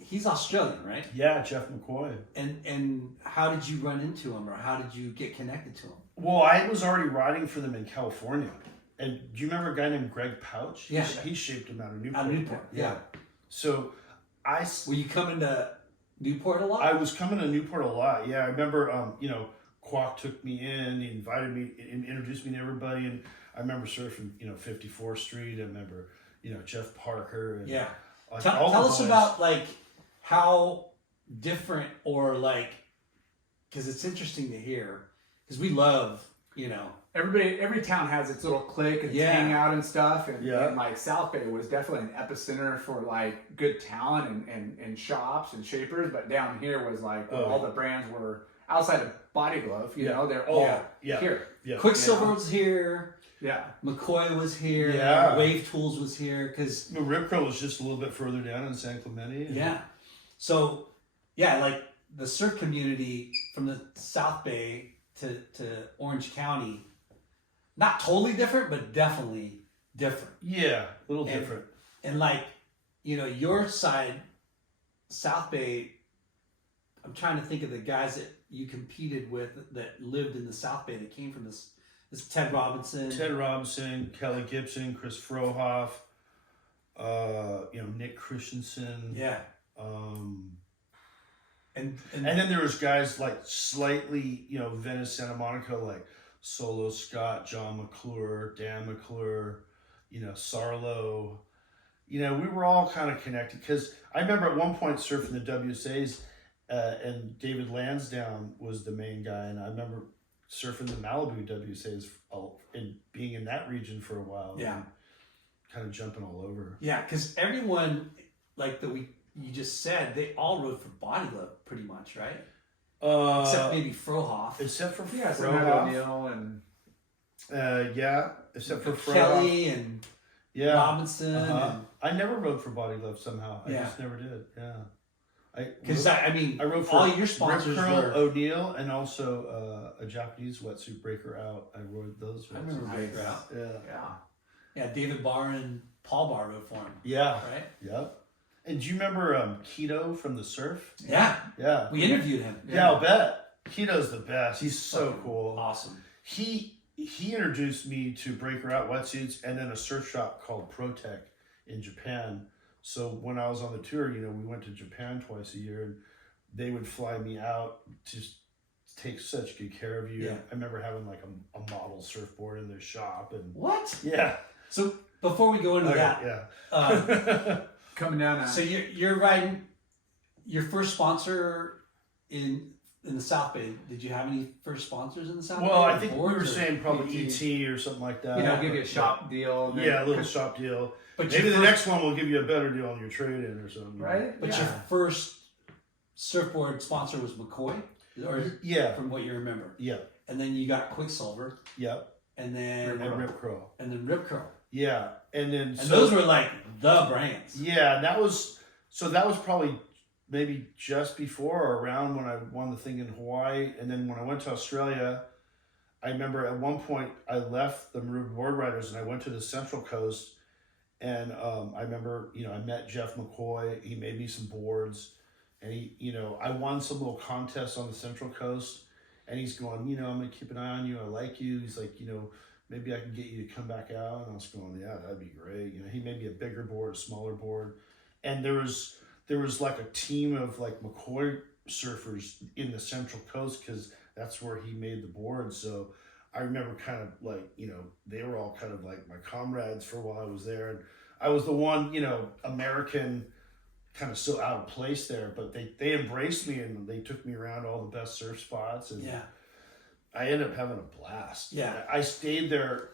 He's Australian, right? Yeah, Jeff McCoy. And how did you run into him, or how did you get connected to him? Well, I was already riding for them in California. And do you remember a guy named Greg Pouch? Yeah. He shaped him out of Newport. Out of Newport, yeah. So Were you coming to Newport a lot? I was coming to Newport a lot. Yeah, I remember, you know, Quack took me in, he invited me, and introduced me to everybody. And I remember surfing, you know, 54th Street. I remember, you know, Jeff Parker. And, yeah. like, Tell us about, like, how different, or, like, because it's interesting to hear, because we love, you know. Every town has its little clique and hangout and stuff, and like South Bay was definitely an epicenter for like good talent and shops and shapers. But down here was like where all the brands were outside of Body Glove. You know, they're all here. Yeah. Quicksilver was here. Yeah. McCoy was here. Yeah. Wave Tools was here because Rip Curl was just a little bit further down in San Clemente. Yeah. So like the surf community from the South Bay to Orange County. Not totally different, but definitely different. Yeah, a little different. And like, you know, your side, South Bay, I'm trying to think of the guys that you competed with that lived in the South Bay that came from this Ted Robinson. Kelly Gibson, Chris Frohoff, you know, Nick Christensen. Yeah. And then there was guys like slightly, you know, Venice, Santa Monica, like Solo Scott, John McClure, Dan McClure, you know, Sarlo. You know, we were all kind of connected because I remember at one point surfing the WSAs and David Lansdowne was the main guy. And I remember surfing the Malibu WSAs and being in that region for a while. Yeah. And kind of jumping all over. Yeah, because everyone, like you just said, they all rode for Body Glove pretty much, right? Except maybe Frohoff. Except for Frohoff. O'Neill and except for Frohoff. Kelly and Robinson. And, I never rode for Body Glove somehow. I Yeah. just never did. Yeah. Because I mean, I rode for all your sponsors Rip Curl, were O'Neill, and also a Japanese wetsuit, Breaker Out. I rode those. I remember Breaker Out. Yeah. David Barr and Paul Barr rode for him. Yeah. Right. Yep. And do you remember Keto from the surf? Yeah. Yeah. We interviewed him. Yeah, I'll bet. Keto's the best. He's so cool. Awesome. He introduced me to Breaker Out wetsuits and then a surf shop called ProTech in Japan. So when I was on the tour, you know, we went to Japan twice a year and they would fly me out to take such good care of you. Yeah. I remember having like a model surfboard in their shop and What? yeah. So before we go into that, coming down. So you're riding your first sponsor in the South Bay. Did you have any first sponsors in the South Bay? Well, I think we were Boards or- saying probably ET or something like that. You know, give you a shop deal. Yeah, a little shop deal. But maybe your the first- next one will give you a better deal on your trade-in or something. Right? But your first surfboard sponsor was McCoy, or Yeah. from what you remember. Yeah. And then you got Quicksilver, Yep. and then And Rip Curl. Rip Curl. Yeah. And then And those were like the brands. Yeah, that was probably maybe just before or around when I won the thing in Hawaii. And then when I went to Australia, I remember at one point I left the Maroon Board Riders and I went to the Central Coast. And I remember, you know, I met Jeff McCoy. He made me some boards. And he, you know, I won some little contests on the Central Coast. And he's going, you know, I'm going to keep an eye on you. I like you. He's like, you know, maybe I can get you to come back out. And I was going, yeah, that'd be great. You know, he made me a bigger board, a smaller board. And there was like a team of like McCoy surfers in the Central Coast because that's where he made the board. So I remember kind of like, you know, they were all kind of like my comrades for a while I was there. And I was the one, you know, American kind of so out of place there, but they embraced me and they took me around all the best surf spots. And I ended up having a blast. Yeah. I stayed there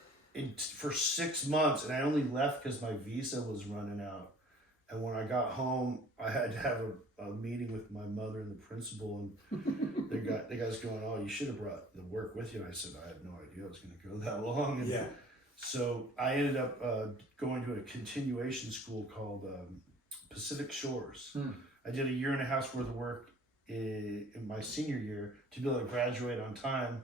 for 6 months and I only left because my visa was running out And when I got home, I had to have a meeting with my mother and the principal, and the guy's going, "Oh, you should have brought the work with you." And I said, "I had no idea it was going to go that long." And Yeah. so I ended up going to a continuation school called Pacific Shores. I did a year and a half's worth of work in my senior year to be able to graduate on time.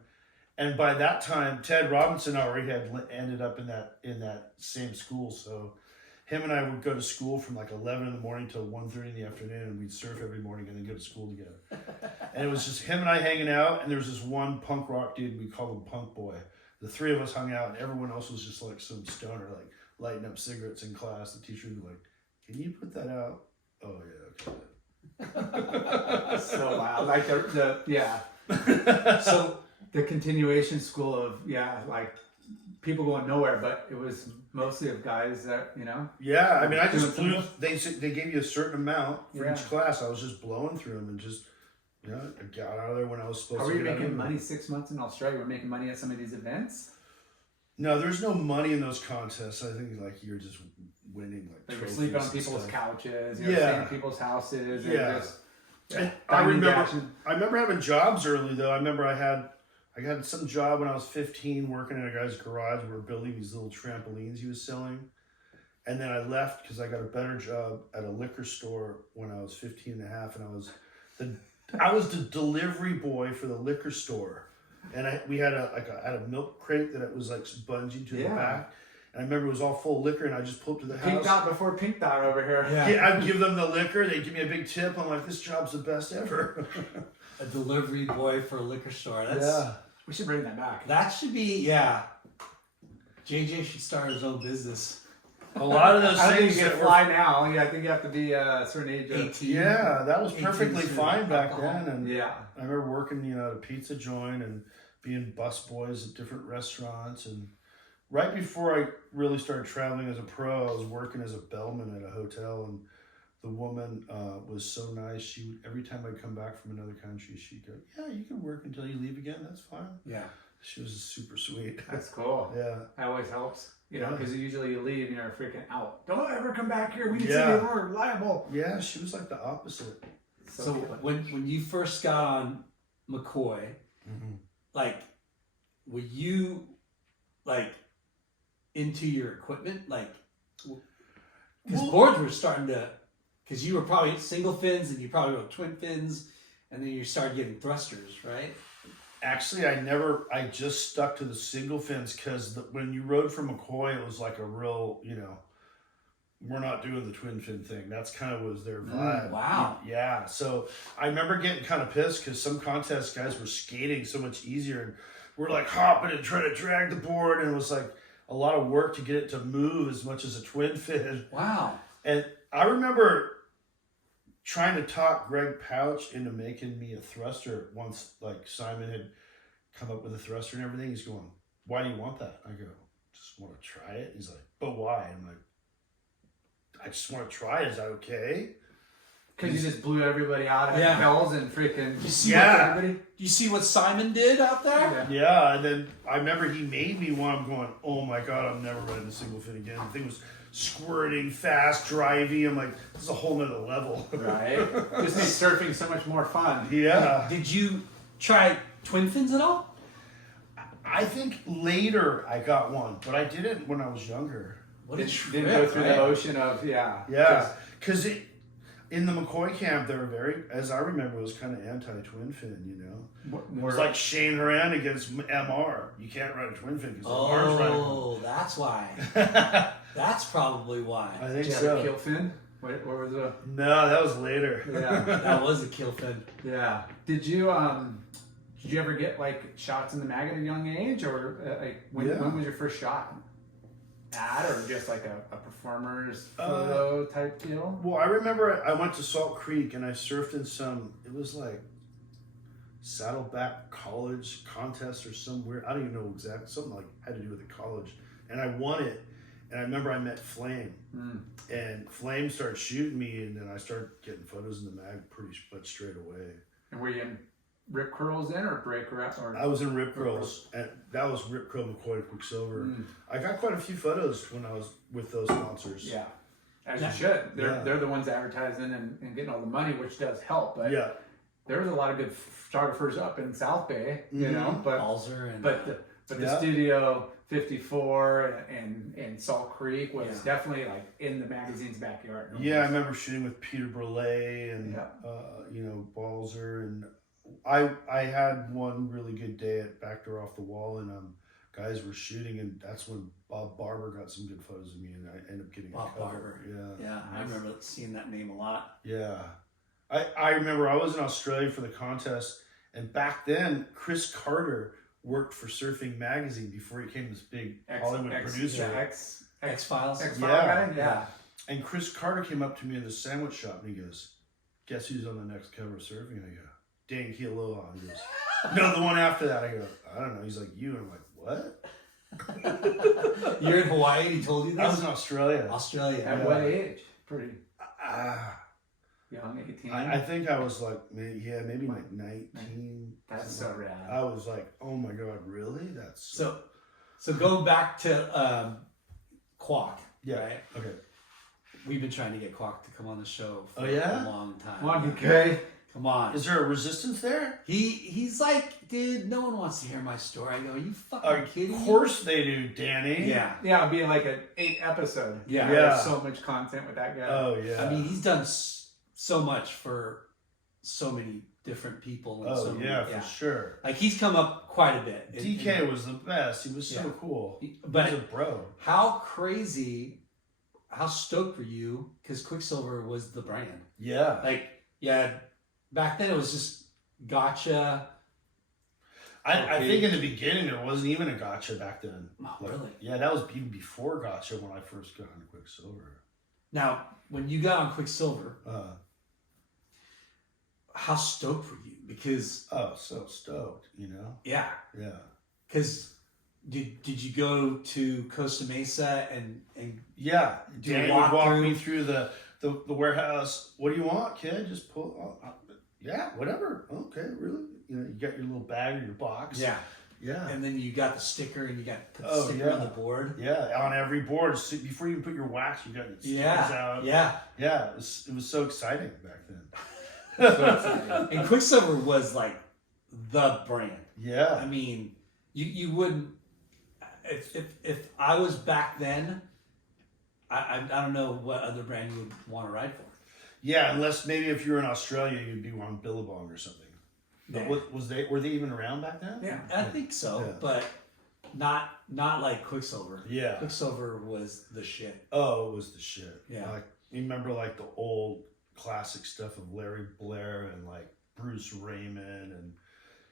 And by that time, Ted Robinson already had ended up in that same school. So him and I would go to school from like 11 in the morning till 1:30 in the afternoon, and we'd surf every morning and then go to school together. And it was just him and I hanging out, and there was this one punk rock dude, we called him Punk Boy. The three of us hung out, and everyone else was just like some stoner, like lighting up cigarettes in class. The teacher would be like, "Can you put that out?" "Oh yeah, okay." So wow, like So the continuation school of like people going nowhere, but it was mostly of guys that Yeah, I mean, I just Doing blew. They gave you a certain amount for Yeah. each class. I was just blowing through them and just, I got out of there when I was supposed How to. were you get out of making there. money 6 months in Australia? Were you making money at some of these events? No, there's no money in those contests. I think like you're just winning like. Like you're trophies sleeping on and people's stuff. couches, Yeah. staying in people's houses, and Yeah. just And I diamond remember. dashing. I remember having jobs early though. I remember I had some job when I was 15 working in a guy's garage. We were building these little trampolines he was selling. And then I left because I got a better job at a liquor store when I was 15 and a half. And I was the delivery boy for the liquor store. And we had a milk crate that it was like bungee to the Yeah. back. And I remember it was all full of liquor, and I just pulled up to the Pink house. dot before pink dot over here. Yeah. Yeah, I'd give them the liquor. They'd give me a big tip. I'm like, this job's the best ever. a delivery boy for a liquor store. We should bring that back. That should be JJ should start his own business. A lot of those I don't think things you can that were, fly now. I think you have to be a certain age. 18. yeah, that was 18 perfectly soon. fine back Alcohol. then. And Yeah. I remember working, at a pizza joint and being busboys at different restaurants. And right before I really started traveling as a pro, I was working as a bellman at a hotel, and the woman was so nice. She would, every time I'd come back from another country, she'd go, "Yeah, you can work until you leave again. That's fine." Yeah. She was super sweet. That's cool. Yeah. That always helps. Yeah. Because usually you leave and you're freaking out. Don't ever come back here. We need Yeah. to be more reliable. Yeah, she was like the opposite. So good. when you first got on McCoy, like, were you like into your equipment? Like, because Well- boards were starting to, because you were probably single fins and you probably were twin fins, and then you started getting thrusters, right? Actually, I just stuck to the single fins because when you rode for McCoy, it was like a real, we're not doing the twin fin thing. That's kind of was their vibe. Wow. Yeah. So I remember getting kind of pissed because some contest guys were skating so much easier, and we're like hopping and trying to drag the board, and it was like a lot of work to get it to move as much as a twin fin. Wow. And I remember trying to talk Greg Pouch into making me a thruster once, like Simon had come up with a thruster and everything. He's going, "Why do you want that?" I go, "Just want to try it." He's like, "But why?" I'm like, "I just want to try it. Is that okay?" Because you just blew everybody out at Yeah. bells and freaking. You see Yeah. Everybody. You see what Simon did out there? Yeah. Yeah, and then I remember he made me one. I'm going, "Oh my God, I'm never riding a single fin again." The thing was squirting, fast, drivey. I'm like, this is a whole nother level. Right. Just makes surfing so much more fun. Yeah. Did you try twin fins at all? I think later I got one, but I didn't when I was younger. What a Didn't trip, go through right? the ocean of Yeah, because in the McCoy camp, they were very, as I remember, it was kind of anti-twin fin, It was like Shane Horan against MR. You can't ride a twin fin because MR's riding one. Oh, that's why. That's probably why. I think Did you have a so. kill fin? What was the? No, that was later. Yeah. That was a kill fin. Yeah. Did you ever get like shots in the mag at a young age, or when Yeah. was your first shot? Ad or just like a performer's photo type deal? Well, I remember I went to Salt Creek and I surfed in it was like Saddleback College contest or some weird, I don't even know exactly, something like had to do with the college. And I won it. And I remember I met Flame. And Flame started shooting me, and then I started getting photos in the mag pretty much straight away. And were you in rip curls then, or breaker out? Or I was in Rip Curls, and that was Rip Curl McCoy Quicksilver. I got quite a few photos when I was with those sponsors. yeah. as you should. They're the ones advertising and getting all the money, which does help. But Yeah. there was a lot of good photographers up in South Bay, you know, but Balzer and the Studio 54 and Salt Creek was definitely like in the magazine's backyard. Yeah, I remember shooting with Peter Brulé and you know, Balzer, and I had one really good day at Backdoor Off the Wall, and guys were shooting, and that's when Bob Barber got some good photos of me, and I ended up getting Bob a cover. Barber. Yeah. Yeah, I remember seeing that name a lot. Yeah. I remember I was in Australia for the contest, and back then Chris Carter worked for Surfing Magazine before he became this big Hollywood producer. X-Files. Guy? Yeah. And Chris Carter came up to me in the sandwich shop, and he goes, "Guess who's on the next cover of Surfing?" And I go, "Dane Kealoha." He goes, "No, the one after that." I go, "I don't know." He's like, "You?" And I'm like, "What?" You're in Hawaii and he told you this? I was in Australia. Australia. At what age? Pretty Ah, young, 18. I think I was like, maybe like 19. That's so rad. I was like, "Oh my god, really?" That's So going back to Quack. yeah. Right? Okay. We've been trying to get Quack to come on the show for Oh, yeah? a long time. Come on, okay. Come on. Is there a resistance there? He's like, dude, no one wants to hear my story. I go, are you fucking kidding me? Of course they do, Danny. Yeah. Yeah, it'd be like an 8 episode. Yeah. There's so much content with that guy. Oh yeah. I mean, he's done so much for so many different people. And Oh so many, yeah, for sure. Like he's come up quite a bit. DK was the best. He was so cool. But he was a bro. how stoked were you? Because Quicksilver was the brand. Yeah. Like, yeah, back then it was just gotcha. I think in the beginning there wasn't even a gotcha back then. Oh, Like, really? Yeah, that was even before gotcha when I first got on Quicksilver. Now, when you got on Quicksilver, Uh, how stoked were you? Because oh, so stoked, you know? yeah, Yeah. because did you go to Costa Mesa and Yeah. Do Danny you would walk walk through? me through the warehouse. What do you want, kid? Just pull. Yeah, whatever. Okay, really? You know, you got your little bag or your box. yeah, Yeah. and then you got the sticker and you got to put the Oh, sticker yeah. on the board. Yeah, on every board. So before you put your wax, you got your stickers out. Yeah. Yeah, it was so exciting back then. And Quicksilver was like the brand. Yeah. I mean, you wouldn't if I was back then. I don't know what other brand you would want to ride for. Yeah, unless maybe if you were in Australia, you'd be on Billabong or something. But Yeah. were they even around back then? Yeah. I think so, Yeah. but not like Quicksilver. Yeah. Quicksilver was the shit. Oh, it was the shit. Yeah. Like, you remember like the old classic stuff of Larry Blair and like Bruce Raymond and,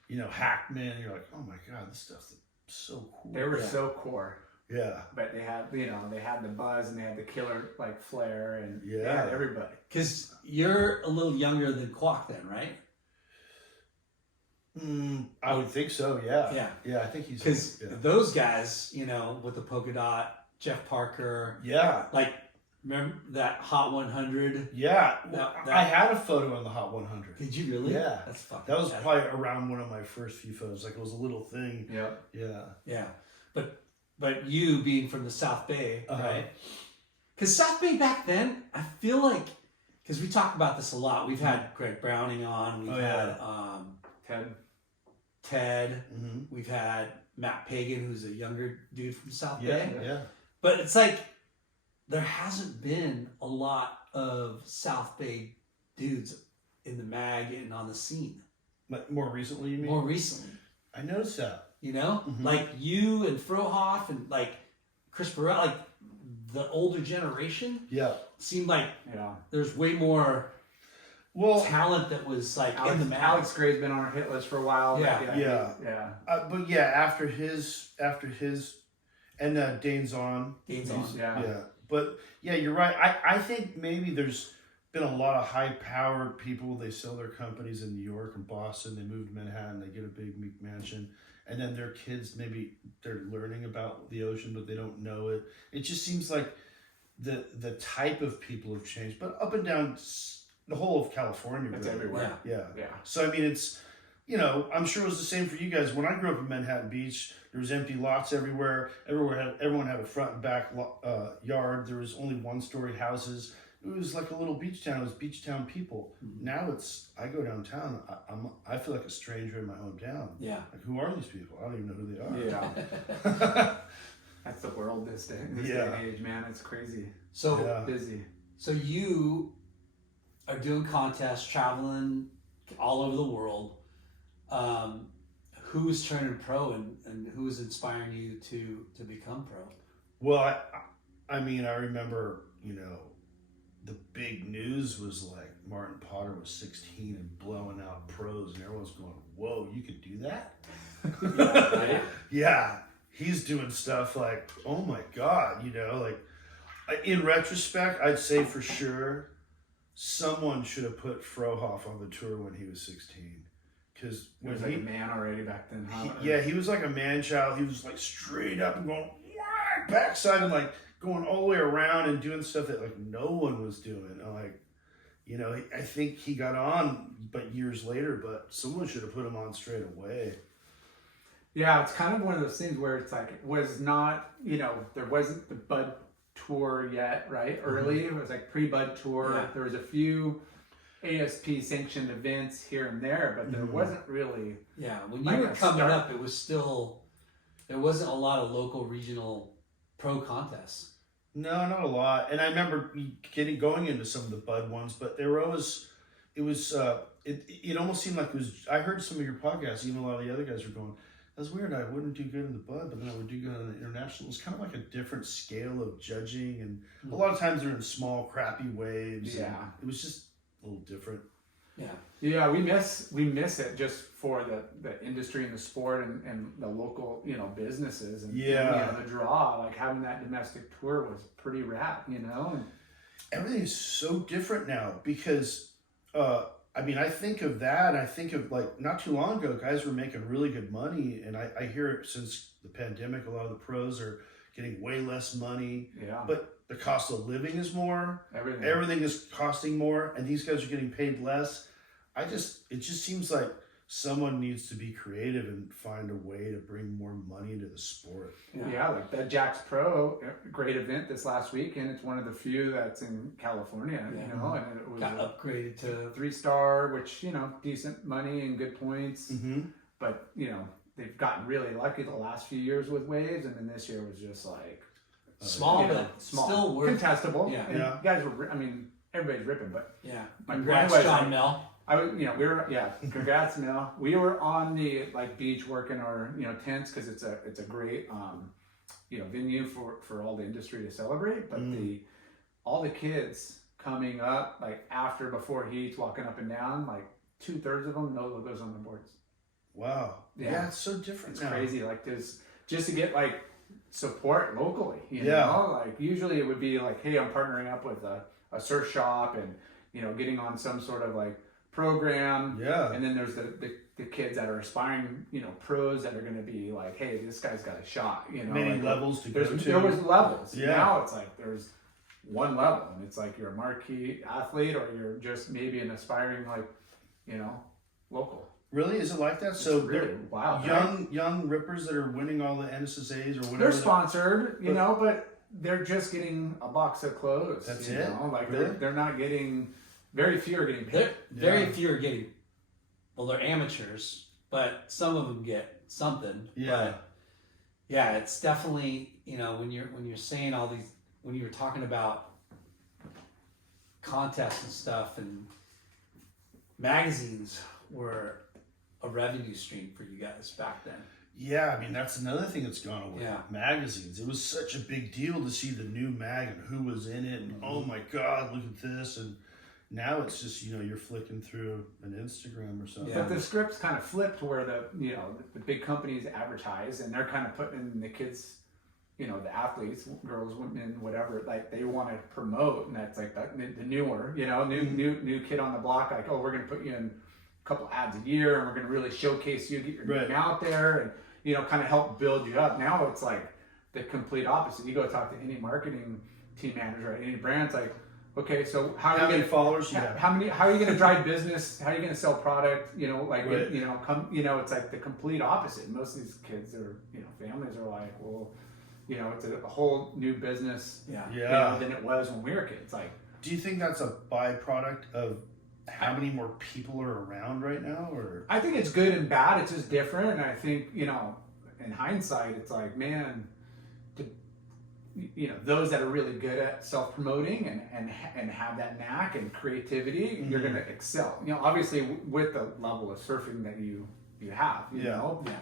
you know, Hackman. You're like, oh my God, this stuff's so cool. They were so core. Yeah. But they had, they had the buzz and they had the killer like flair and they Yeah. had everybody. Because you're a little younger than Quack then, right? I would think so. Yeah. Yeah. Yeah. I think he's. Because Yeah. those guys, you know, with the polka dot, Jeff Parker, Yeah. like, remember that Hot 100? Yeah. That- I had a photo on the Hot 100. Did you really? Yeah. That's fucking That was bad. probably around one of my first few photos. Like it was a little thing. Yep. Yeah. Yeah. But you being from the South Bay, Uh-huh. right? Because South Bay back then, I feel like, because we talk about this a lot. We've had Greg Browning on. We've Oh, yeah. had Ted. Ted. Mm-hmm. We've had Matt Pagan, who's a younger dude from South Yeah. Bay. Yeah. But it's like, there hasn't been a lot of South Bay dudes in the mag and on the scene. But more recently, you mean? More recently. I noticed that. You know? Mhm. Like you and Frohoff and like Chris Burrell, like the older generation Yeah. seemed like Yeah. there's way more Well, talent that was like in the mag. Alex Gray's been on our hit list for a while. Yeah. Yeah. but yeah, after his, and Dane's on. Gaines on. Yeah. Yeah. But yeah, you're right. I think maybe there's been a lot of high-powered people. They sell their companies in New York and Boston. They move to Manhattan. They get a big mansion. And then their kids, maybe they're learning about the ocean, but they don't know it. It just seems like the type of people have changed. But up and down the whole of California. It's really. everywhere. Yeah. Yeah. So, I mean, it's, you know, I'm sure it was the same for you guys. When I grew up in Manhattan Beach, there was empty lots everywhere. Everyone had a front and back yard. There was only one-story houses. It was like a little beach town. It was beach town people. Now I go downtown. I feel like a stranger in my hometown. Yeah. Like, who are these people? I don't even know who they are. Yeah. That's the world this day and age, man. It's crazy. So busy. So you are doing contests, traveling all over the world. Who's turning pro and who is inspiring you to become pro? Well, I mean, I remember, you know, the big news was like Martin Potter was 16 and blowing out pros, and everyone's going, "Whoa, you could do that?" Right? Yeah, he's doing stuff like, oh my God, you know, like in retrospect, I'd say for sure someone should have put Frohoff on the tour when he was 16. Because He was like a man already back then, huh? he was like a man child. He was like straight up and going backside and like going all the way around and doing stuff that like no one was doing. And like, you know, I think he got on, but years later. But someone should have put him on straight away. Yeah, it's kind of one of those things where it's like it was not, you know, there wasn't the Bud tour yet, right? Early, it was like pre-Bud tour. Yeah. There was a few ASP sanctioned events here and there, but there wasn't really. Yeah, when Like you were a coming start- up, it was still, there wasn't a lot of local regional pro contests. No, not a lot. And I remember going into some of the Bud ones, but they were always, it almost seemed like it was, I heard some of your podcasts, even a lot of the other guys were going, that's weird, I wouldn't do good in the Bud, but then I would do good on the international. It's kind of like a different scale of judging, and a lot of times they're in small, crappy waves. Yeah. It was just a little different. Yeah. Yeah, we miss it just for the industry and the sport and the local, you know, businesses and you know, the draw. Like having that domestic tour was pretty rad, you know. And everything is so different now because, I mean, I think of that. I think of like not too long ago, guys were making really good money, and I hear it since the pandemic. A lot of the pros are getting way less money. yeah, But the cost of living is more. everything. Everything is costing more, and these guys are getting paid less. It just seems like someone needs to be creative and find a way to bring more money to the sport. Yeah, like that Jack's Pro, great event this last week, and it's one of the few that's in California, you know, and it was Got upgraded to 3-star, which, you know, decent money and good points. Mm-hmm. But, you know, they've gotten really lucky the last few years with waves, and then this year was just like small, you know, but still worth. contestable. Yeah. And Yeah. guys were, I mean, everybody's ripping, but Yeah. my Congrats, point was, John like, Mel. I was, you know, we were, congrats, Mel. We were on the like beach working our, you know, tents because it's a great, you know, venue for all the industry to celebrate. But all the kids coming up like before heats, walking up and down, like 2/3 of them no logos on the boards. Wow. Yeah. Yeah, it's so different It's now. crazy. Like there's just to get like support locally, you Yeah. know, like usually it would be like, hey, I'm partnering up with a surf shop and, you know, getting on some sort of like program. Yeah. And then there's the kids that are aspiring, you know, pros that are going to be like, hey, this guy's got a shot, you know. Many like, levels to go to. there was levels. Yeah. Now it's like there's one level, and it's like you're a marquee athlete or you're just maybe an aspiring, like, you know, local. Really? Is it like that? So It's really wow. young rippers that are winning all the NSSAs or whatever. They're sponsored, you know, but they're just getting a box of clothes. That's you it? know? Like Really? they're not getting. Very few are getting paid. Very few are getting. Well, they're amateurs, but some of them get something. Yeah. But yeah, it's definitely, you know, when you're saying all these, when you were talking about contests and stuff, and magazines were a revenue stream for you guys back then. Yeah, I mean, that's another thing that's gone away. Yeah. Magazines. It was such a big deal to see the new mag and who was in it. And oh my God, look at this. And now it's just, you know, you're flicking through an Instagram or something. Yeah. But the script's kind of flipped where the big companies advertise and they're kind of putting in the kids, you know, the athletes, girls, women, whatever, like they want to promote, and that's like the newer, you know, new kid on the block, like, oh, we're going to put you in a couple ads a year and we're going to really showcase you, get your name out there and, you know, kind of help build you up. Now it's like the complete opposite. You go talk to any marketing team manager at any brand, it's like, okay, so how are How you many gonna followers you have? how are you gonna drive business? How are you gonna sell product? You know, like Right. you know, it's like the complete opposite. Most of these kids are, you know, families are like, well, you know, it's a whole new business, Yeah. you Yeah. know, than it was when we were kids. Like, Do you think that's a byproduct of how many more people are around right now, or? I think it's good and bad. It's just different. And I think, you know, in hindsight, it's like, man, you know, those that are really good at self-promoting and have that knack and creativity, you're going to excel. You know, obviously with the level of surfing that you have, you know. Yeah.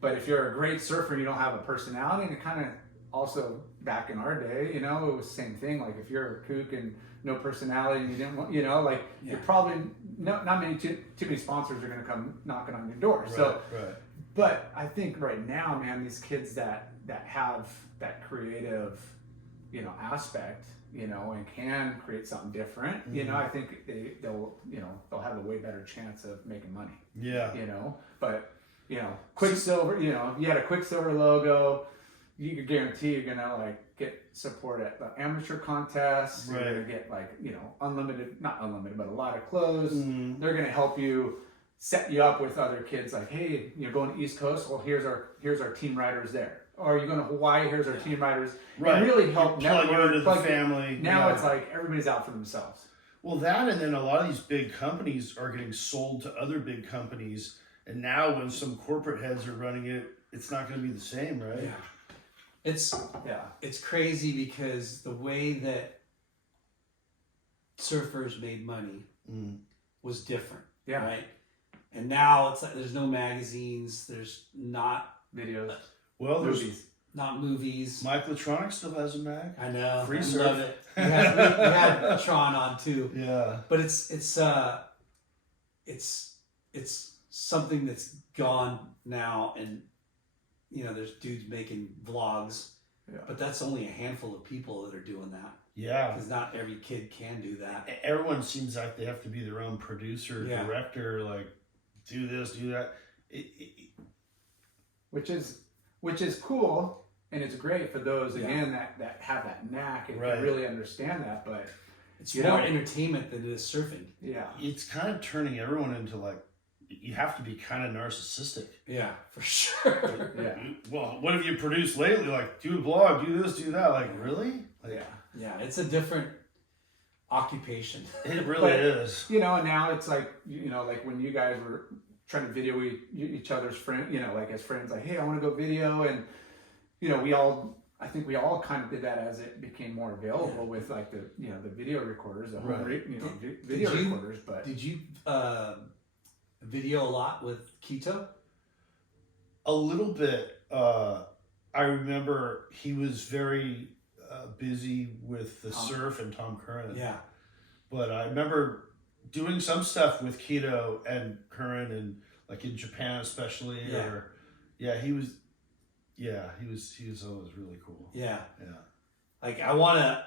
But if you're a great surfer and you don't have a personality, and it kind of also back in our day, you know, it was the same thing. Like if you're a kook and no personality and you didn't want, you know, like you're probably not many too many sponsors are going to come knocking on your door. Right, So, right. but I think right now, man, these kids that have that creative, you know, aspect, you know, and can create something different, you know, I think they'll have a way better chance of making money. Yeah. You know, but you know, Quicksilver, you know, if you had a Quicksilver logo, you could guarantee you're gonna like get support at the amateur contests. Right. You're gonna get like, you know, not unlimited, but a lot of clothes. Mhm. They're gonna help you set you up with other kids. Like, hey, you're going to East Coast. Well, here's our team riders there. Or you're going to Hawaii. Here's our team riders. Right. And really help Plug you network. into the family. Now Yeah. it's like everybody's out for themselves. Well, that, and then a lot of these big companies are getting sold to other big companies, and now when some corporate heads are running it, it's not going to be the same, right? Yeah. It's crazy because the way that surfers made money was different. Yeah. Right. And now it's like there's no magazines, there's not Videos. Well, there's Movies. not movies. Mike Latronic still has a mag. I know. Free I surf. love it. We had Tron on too. Yeah. But it's something that's gone now, and you know, there's dudes making vlogs, but that's only a handful of people that are doing that. Yeah. Because not every kid can do that. Everyone seems like they have to be their own producer, director, like do this, do that. Which is cool, and it's great for those again that have that knack and can really understand that. But it's more entertainment than it is surfing. Yeah, it's kind of turning everyone into like, you have to be kind of narcissistic. Yeah, for sure. Yeah. Well, what have you produced lately? Like, do a blog, do this, do that. Like, really? Like, yeah. It's a different occupation. It really is. You know, and now it's like, you know, like when you guys were trying to video each other's friend, you know, like as friends, like, hey, I want to go video, and you know, I think we all kind of did that as it became more available with like the, you know, the video recorders, the home video recorders. But did you video a lot with Quito? A little bit. I remember he was very busy with the surf and Tom Curran. Yeah. But I remember doing some stuff with Quito and Curran, and like in Japan especially. He was always really cool. Yeah. Yeah. Like I want to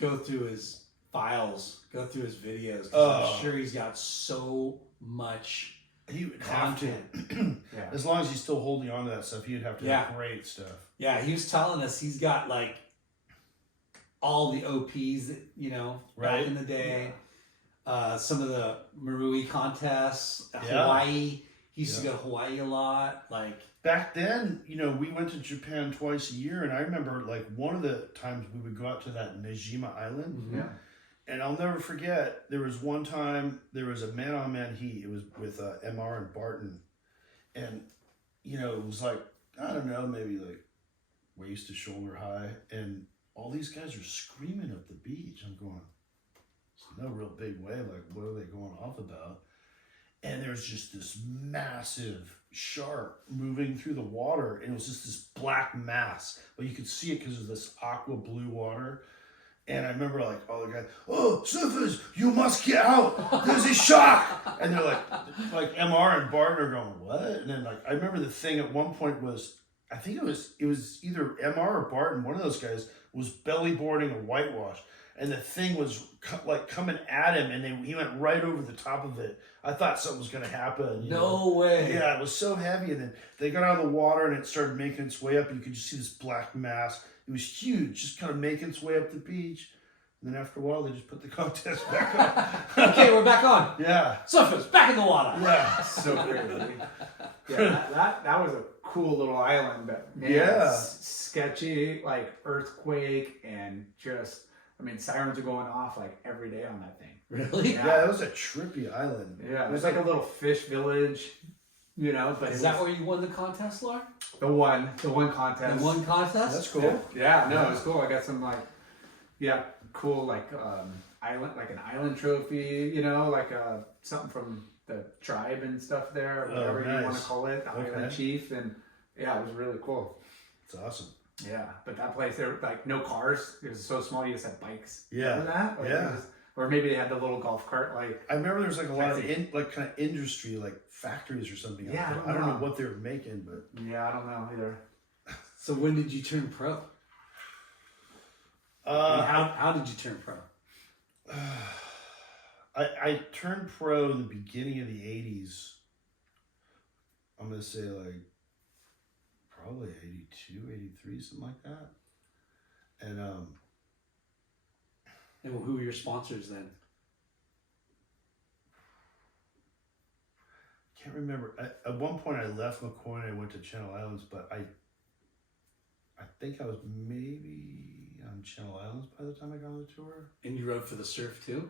go through his files, go through his videos. 'Cause I'm sure he's got so much He would content. have to. As long as he's still holding on to that stuff, he would have to have great stuff. Yeah, he was telling us he's got like all the OPs that, you know, back in the day. Some of the Marui contests, Hawaii. He used to go to Hawaii a lot. Like back then, you know, we went to Japan twice a year, and I remember like one of the times we would go out to that Nejima Island. And I'll never forget, there was one time, there was a man-on-man heat. It was with MR and Barton. And, you know, it was like, I don't know, maybe like waist to shoulder high. And all these guys are screaming up the beach. I'm going, no real big wave. Like, what are they going off about? And there's just this massive shark moving through the water. And it was just this black mass. But you could see it because of this aqua blue water. And I remember like all the guys, oh, surfers, you must get out. There's a shark. And they're like MR and Barton are going, what? And then like, I remember the thing at one point was, I think it was either MR or Barton, one of those guys was belly boarding a whitewash. And the thing was like coming at him, and he went right over the top of it. I thought something was going to happen. No way. Yeah, it was so heavy. And then they got out of the water, and it started making its way up. And you could just see this black mass. It was huge, just kind of making its way up the beach. And then after a while, they just put the contest back on. Okay, we're back on. Yeah. Surfers, back in the water. Yeah. So crazy. Yeah, that was a cool little island, but man, Yeah. sketchy, like earthquake and just, I mean, sirens are going off like every day on that thing. Really? Yeah, it was a trippy island. Yeah, there's like a little fish village, you know. But Is that where you won the contest, Laura? the one contest? The one contest? That's cool. Yeah, no, it was cool. I got some cool like an island trophy, you know, like something from the tribe and stuff there, or whatever you want to call it, the island chief, and yeah, it was really cool. It's awesome. Yeah, but that place, there were like no cars. It was so small, you just had bikes. Yeah. Remember that? Like, Yeah. or maybe they had the little golf cart, like. I remember there was like a lot of Fancy. kind of industry, like factories or something. Yeah, out there. I don't know. what they were making, but Yeah, I don't know either. So when did you turn pro? And how did you turn pro? I turned pro in the beginning of the 80s. I'm going to say like probably 82, 83, something like that. And And who were your sponsors then? can't remember. At one point I left McCoy and I went to Channel Islands, but I think I was maybe on Channel Islands by the time I got on the tour. And you rode for the surf too?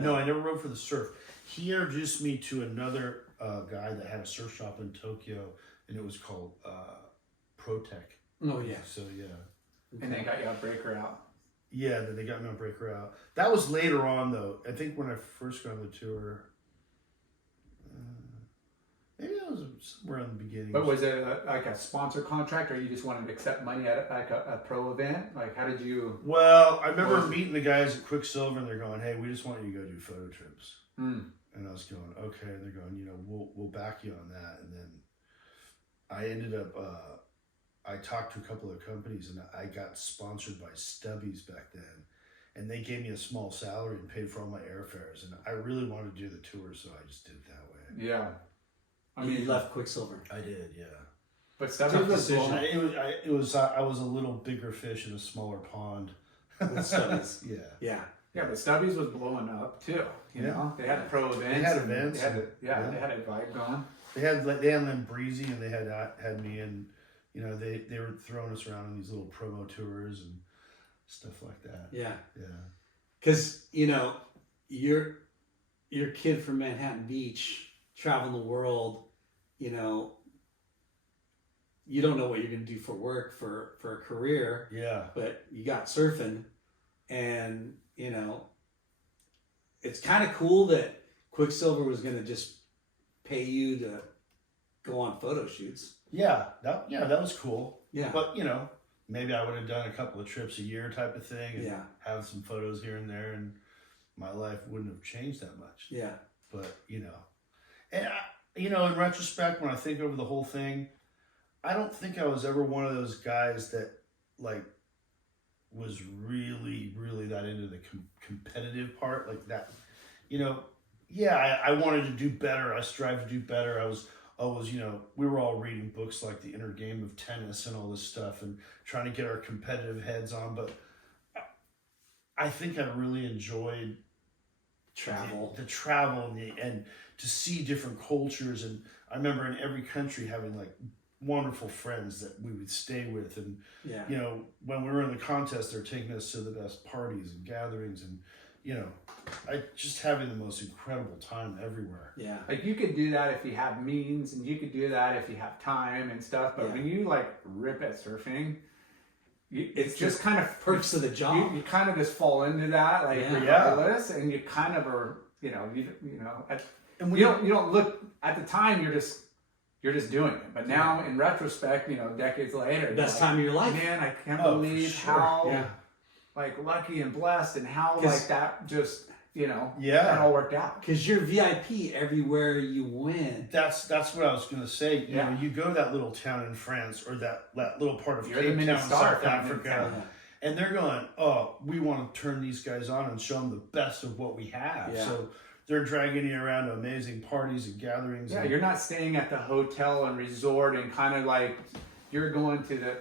No, I never rode for the surf. He introduced me to another guy that had a surf shop in Tokyo, and it was called ProTech. Oh yeah. So yeah. And they got you a breaker out. Yeah, then they got me on Breaker Out. That was later on, though. I think when I first got on the tour, maybe that was somewhere in the beginning. But was it like a sponsor contract, or you just wanted to accept money at like a pro event? Like, how did you? Well, I remember meeting the guys at Quicksilver, and they're going, "Hey, we just want you to go do photo trips." And I was going, "Okay." And they're going, "You know, we'll back you on that." And then I ended up. I talked to a couple of companies, and I got sponsored by Stubbies back then, and they gave me a small salary and paid for all my airfares. And I really wanted to do the tour, so I just did it that way. Yeah. I mean, you left Quicksilver. I did, yeah. But Tough Stubby was decision. I was a little bigger fish in a smaller pond. With Stubbies. Yeah. Yeah. Yeah, but Stubbies was blowing up too. You know, they had pro events. They had and events. They had a vibe going. They had them Breezy, and they had me, and you know they were throwing us around on these little promo tours and stuff like that. Yeah. Yeah. Because you know, you're a kid from Manhattan Beach, traveling the world. You know, you don't know what you're going to do for work for a career. Yeah. But you got surfing, and you know, it's kind of cool that Quicksilver was going to just pay you to go on photo shoots. Yeah. That was cool. Yeah. But you know, maybe I would have done a couple of trips a year type of thing, and Yeah. have some photos here and there, and my life wouldn't have changed that much. Yeah. But you know, and in retrospect, when I think over the whole thing, I don't think I was ever one of those guys that like was really, really that into the competitive part like that. You know, yeah, I wanted to do better. I strived to do better. I was, you know, we were all reading books like The Inner Game of Tennis and all this stuff and trying to get our competitive heads on. But I think I really enjoyed Travel. the travel and to see different cultures. And I remember in every country having like wonderful friends that we would stay with. And, Yeah. you know, when we were in the contest, they're taking us to the best parties and gatherings and, you know, just having the most incredible time everywhere. Yeah. Like, you could do that if you have means, and you could do that if you have time and stuff. But Yeah. when you like rip at surfing, it's just kind of Perks of the job. You kind of just fall into that, like, Yeah. regardless, and you kind of are, you know, And you don't look at the time. You're just doing it. But now, in retrospect, you know, decades later, you're Best like, time of your life. Man, I can't Oh, for believe sure. how Yeah. like lucky and blessed, and how 'Cause- like that just, you know, Yeah. that all worked out. Because you're VIP everywhere you went. That's what I was going to say. You Yeah. know, you go to that little town in France or that little part of You're the Cape mini Town, star South coming in Africa. town. And they're going, oh, we want to turn these guys on and show them the best of what we have. Yeah. So they're dragging you around to amazing parties and gatherings. Yeah, and, you're not staying at the hotel and resort and kind of like, you're going to the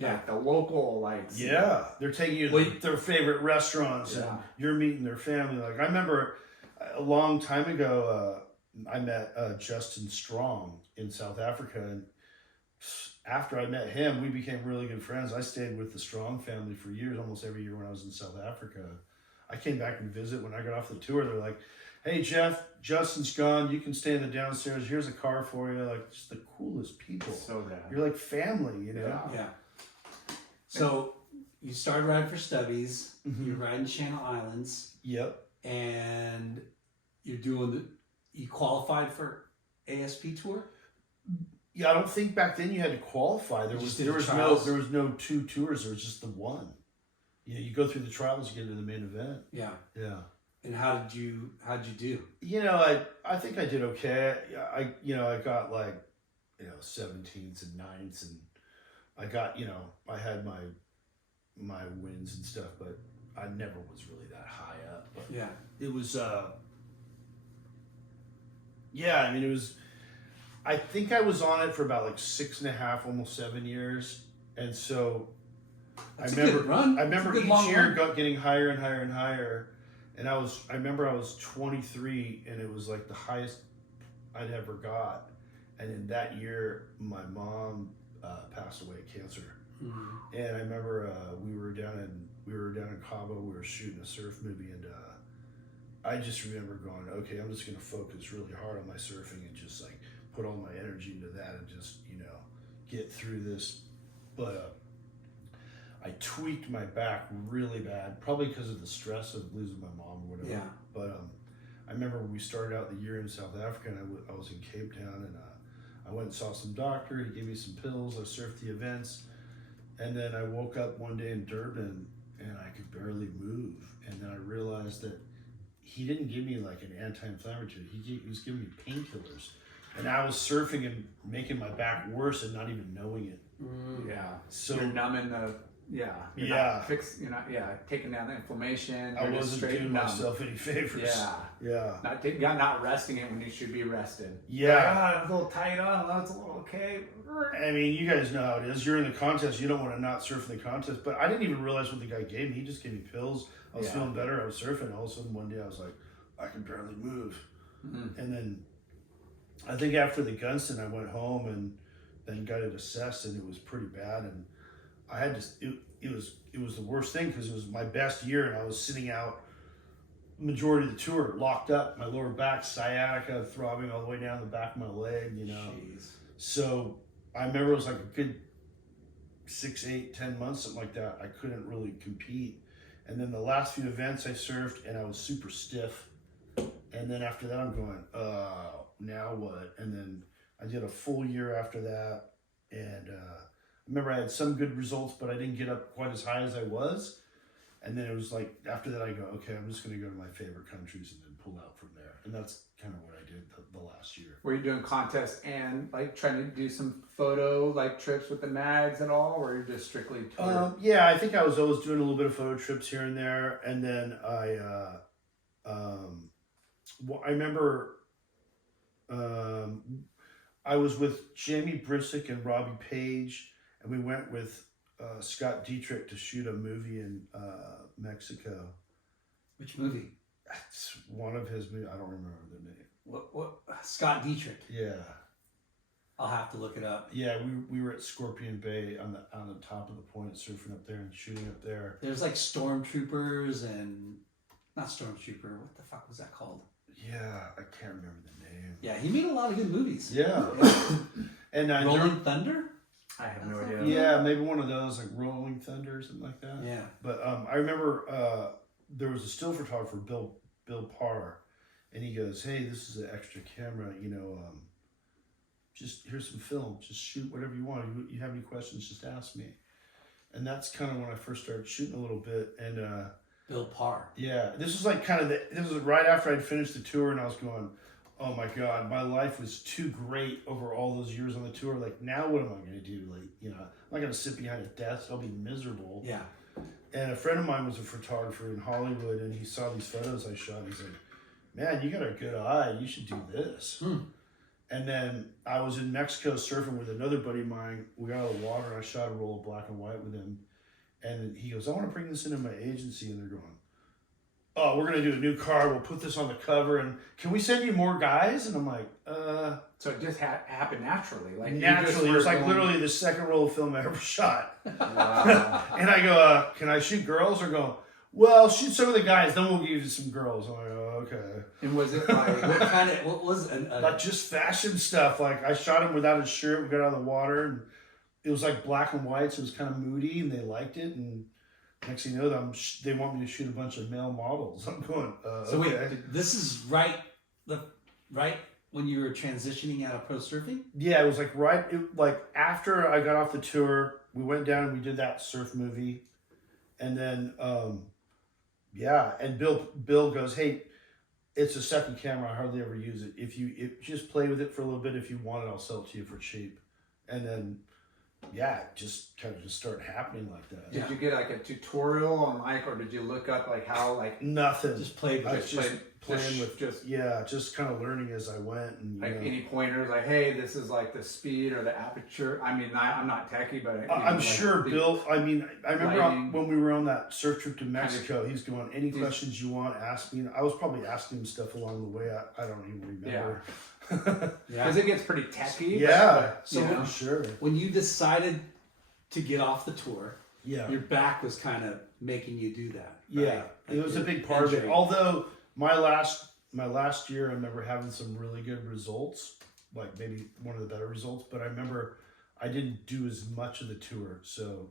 Like the local, like Yeah, they're taking you to their favorite restaurants, and you're meeting their family. Like I remember a long time ago, I met Justin Strong in South Africa, and after I met him, we became really good friends. I stayed with the Strong family for years, almost every year when I was in South Africa. I came back and visit when I got off the tour. They're like, "Hey Jeff, Justin's gone. You can stay in the downstairs. Here's a car for you." Like, just the coolest people. So good. You're like family, you know. Yeah. So you started riding for Stubbies. You're riding Channel Islands. Yep. And you're doing you qualified for ASP tour? Yeah, I don't think back then you had to qualify. There was no two tours. There was just the one. You know, you go through the trials, you get to the main event. Yeah. Yeah. And how'd you do? You know, I think I did okay. I got like, 17s and 9s, and I got, I had my wins and stuff, but I never was really that high up. But yeah. It was it was, I think I was on it for about like 6.5, almost 7 years. And so That's a good run. I remember each year getting higher and higher and higher. And I remember I was 23, and it was like the highest I'd ever got. And in that year, my mom passed away of cancer. Mm-hmm. And I remember we were down in Cabo. We were shooting a surf movie, and I just remember going, okay, I'm just going to focus really hard on my surfing and just like put all my energy into that and just get through this. But I tweaked my back really bad, probably because of the stress of losing my mom or whatever. Yeah. But I remember we started out the year in South Africa, and I was in Cape Town, and I went and saw some doctor. He gave me some pills. I surfed the events. And then I woke up one day in Durban, and I could barely move. And then I realized that he didn't give me like an anti-inflammatory. He was giving me painkillers. And I was surfing and making my back worse and not even knowing it. Yeah. So you're numbing the taking down the inflammation. I wasn't doing myself any favors. Not resting it when you should be rested. Yeah. It's a little tight on. That's a little okay. I mean, you guys know how it is. You're in the contest. You don't want to not surf in the contest. But I didn't even realize what the guy gave me. He just gave me pills. I was feeling better. I was surfing. All of a sudden, one day, I was like, I can barely move. Mm-hmm. And then I think after the Gunston, I went home and then got it assessed, and it was pretty bad. And I had to. It was the worst thing because it was my best year, and I was sitting out majority of the tour, locked up, my lower back, sciatica throbbing all the way down the back of my leg. Jeez. So I remember it was like a good 6, 8, 10 months, something like that. I couldn't really compete, and then the last few events I surfed, and I was super stiff. And then after that, I'm going, now what? And then I did a full year after that, and I remember I had some good results, but I didn't get up quite as high as I was. And then it was like, after that I go, okay, I'm just going to go to my favorite countries and then pull out from there. And that's kind of what I did the last year. Were you doing contests and like trying to do some photo like trips with the mags at all, or you're just strictly tour? Yeah, I think I was always doing a little bit of photo trips here and there. And then I remember I was with Jamie Brisick and Robbie Page, and we went with Scott Dietrich to shoot a movie in Mexico. Which movie? It's one of his movies. I don't remember the name. What? Scott Dietrich. Yeah. I'll have to look it up. Yeah, we were at Scorpion Bay on the top of the point, surfing up there and shooting up there. There's like Stormtroopers and not Stormtrooper. What the fuck was that called? Yeah, I can't remember the name. Yeah, he made a lot of good movies. Yeah. And Rolling Thunder? I have no idea. Yeah, maybe one of those, like Rolling Thunder or something like that. Yeah. But I remember there was a still photographer, Bill Parr, and he goes, "Hey, this is an extra camera, just here's some film, just shoot whatever you want. You have any questions, just ask me." And that's kind of when I first started shooting a little bit. And Bill Parr. Yeah, this was like this was right after I'd finished the tour, and I was going, oh my God, my life was too great over all those years on the tour. Like, now what am I going to do? Like, I'm not going to sit behind a desk. I'll be miserable. Yeah. And a friend of mine was a photographer in Hollywood, and he saw these photos I shot. And he's like, man, you got a good eye. You should do this. And then I was in Mexico surfing with another buddy of mine. We got out of the water and I shot a roll of black and white with him. And he goes, I want to bring this into my agency. And they're going, oh, we're going to do a new card. We'll put this on the cover. And can we send you more guys? And I'm like, So it just happened naturally. Like naturally. It was like literally the second roll of film I ever shot. Wow. And I go, can I shoot girls? Or go, well, shoot some of the guys, then we'll give you some girls. I'm like, oh, okay. And was it like, what was like just fashion stuff. Like I shot him without his shirt. We got out of the water and it was like black and white. So it was kind of moody and they liked it. And next thing you know, they want me to shoot a bunch of male models. I'm going, so okay. wait, this is right when you were transitioning out of pro surfing? Yeah, it was like after I got off the tour, we went down and we did that surf movie. And then, and Bill goes, hey, it's a second camera. I hardly ever use it. If just play with it for a little bit. If you want it, I'll sell it to you for cheap. And then, it just kind of just started happening like that. Did you get like a tutorial on or did you look up like how nothing? Just played with just kind of learning as I went. And like any pointers, like, hey, this is like the speed or the aperture. I mean, I'm not techie, but I'm sure Bill. I mean, I remember when we were on that surf trip to Mexico, he's going, any questions you want, ask me. I was probably asking him stuff along the way. I don't even remember. Because it gets pretty techie. So sure. When you decided to get off the tour, your back was kind of making you do that. Yeah, right? it was a big part of it. Although my last year, I remember having some really good results, like maybe one of the better results. But I remember I didn't do as much of the tour, so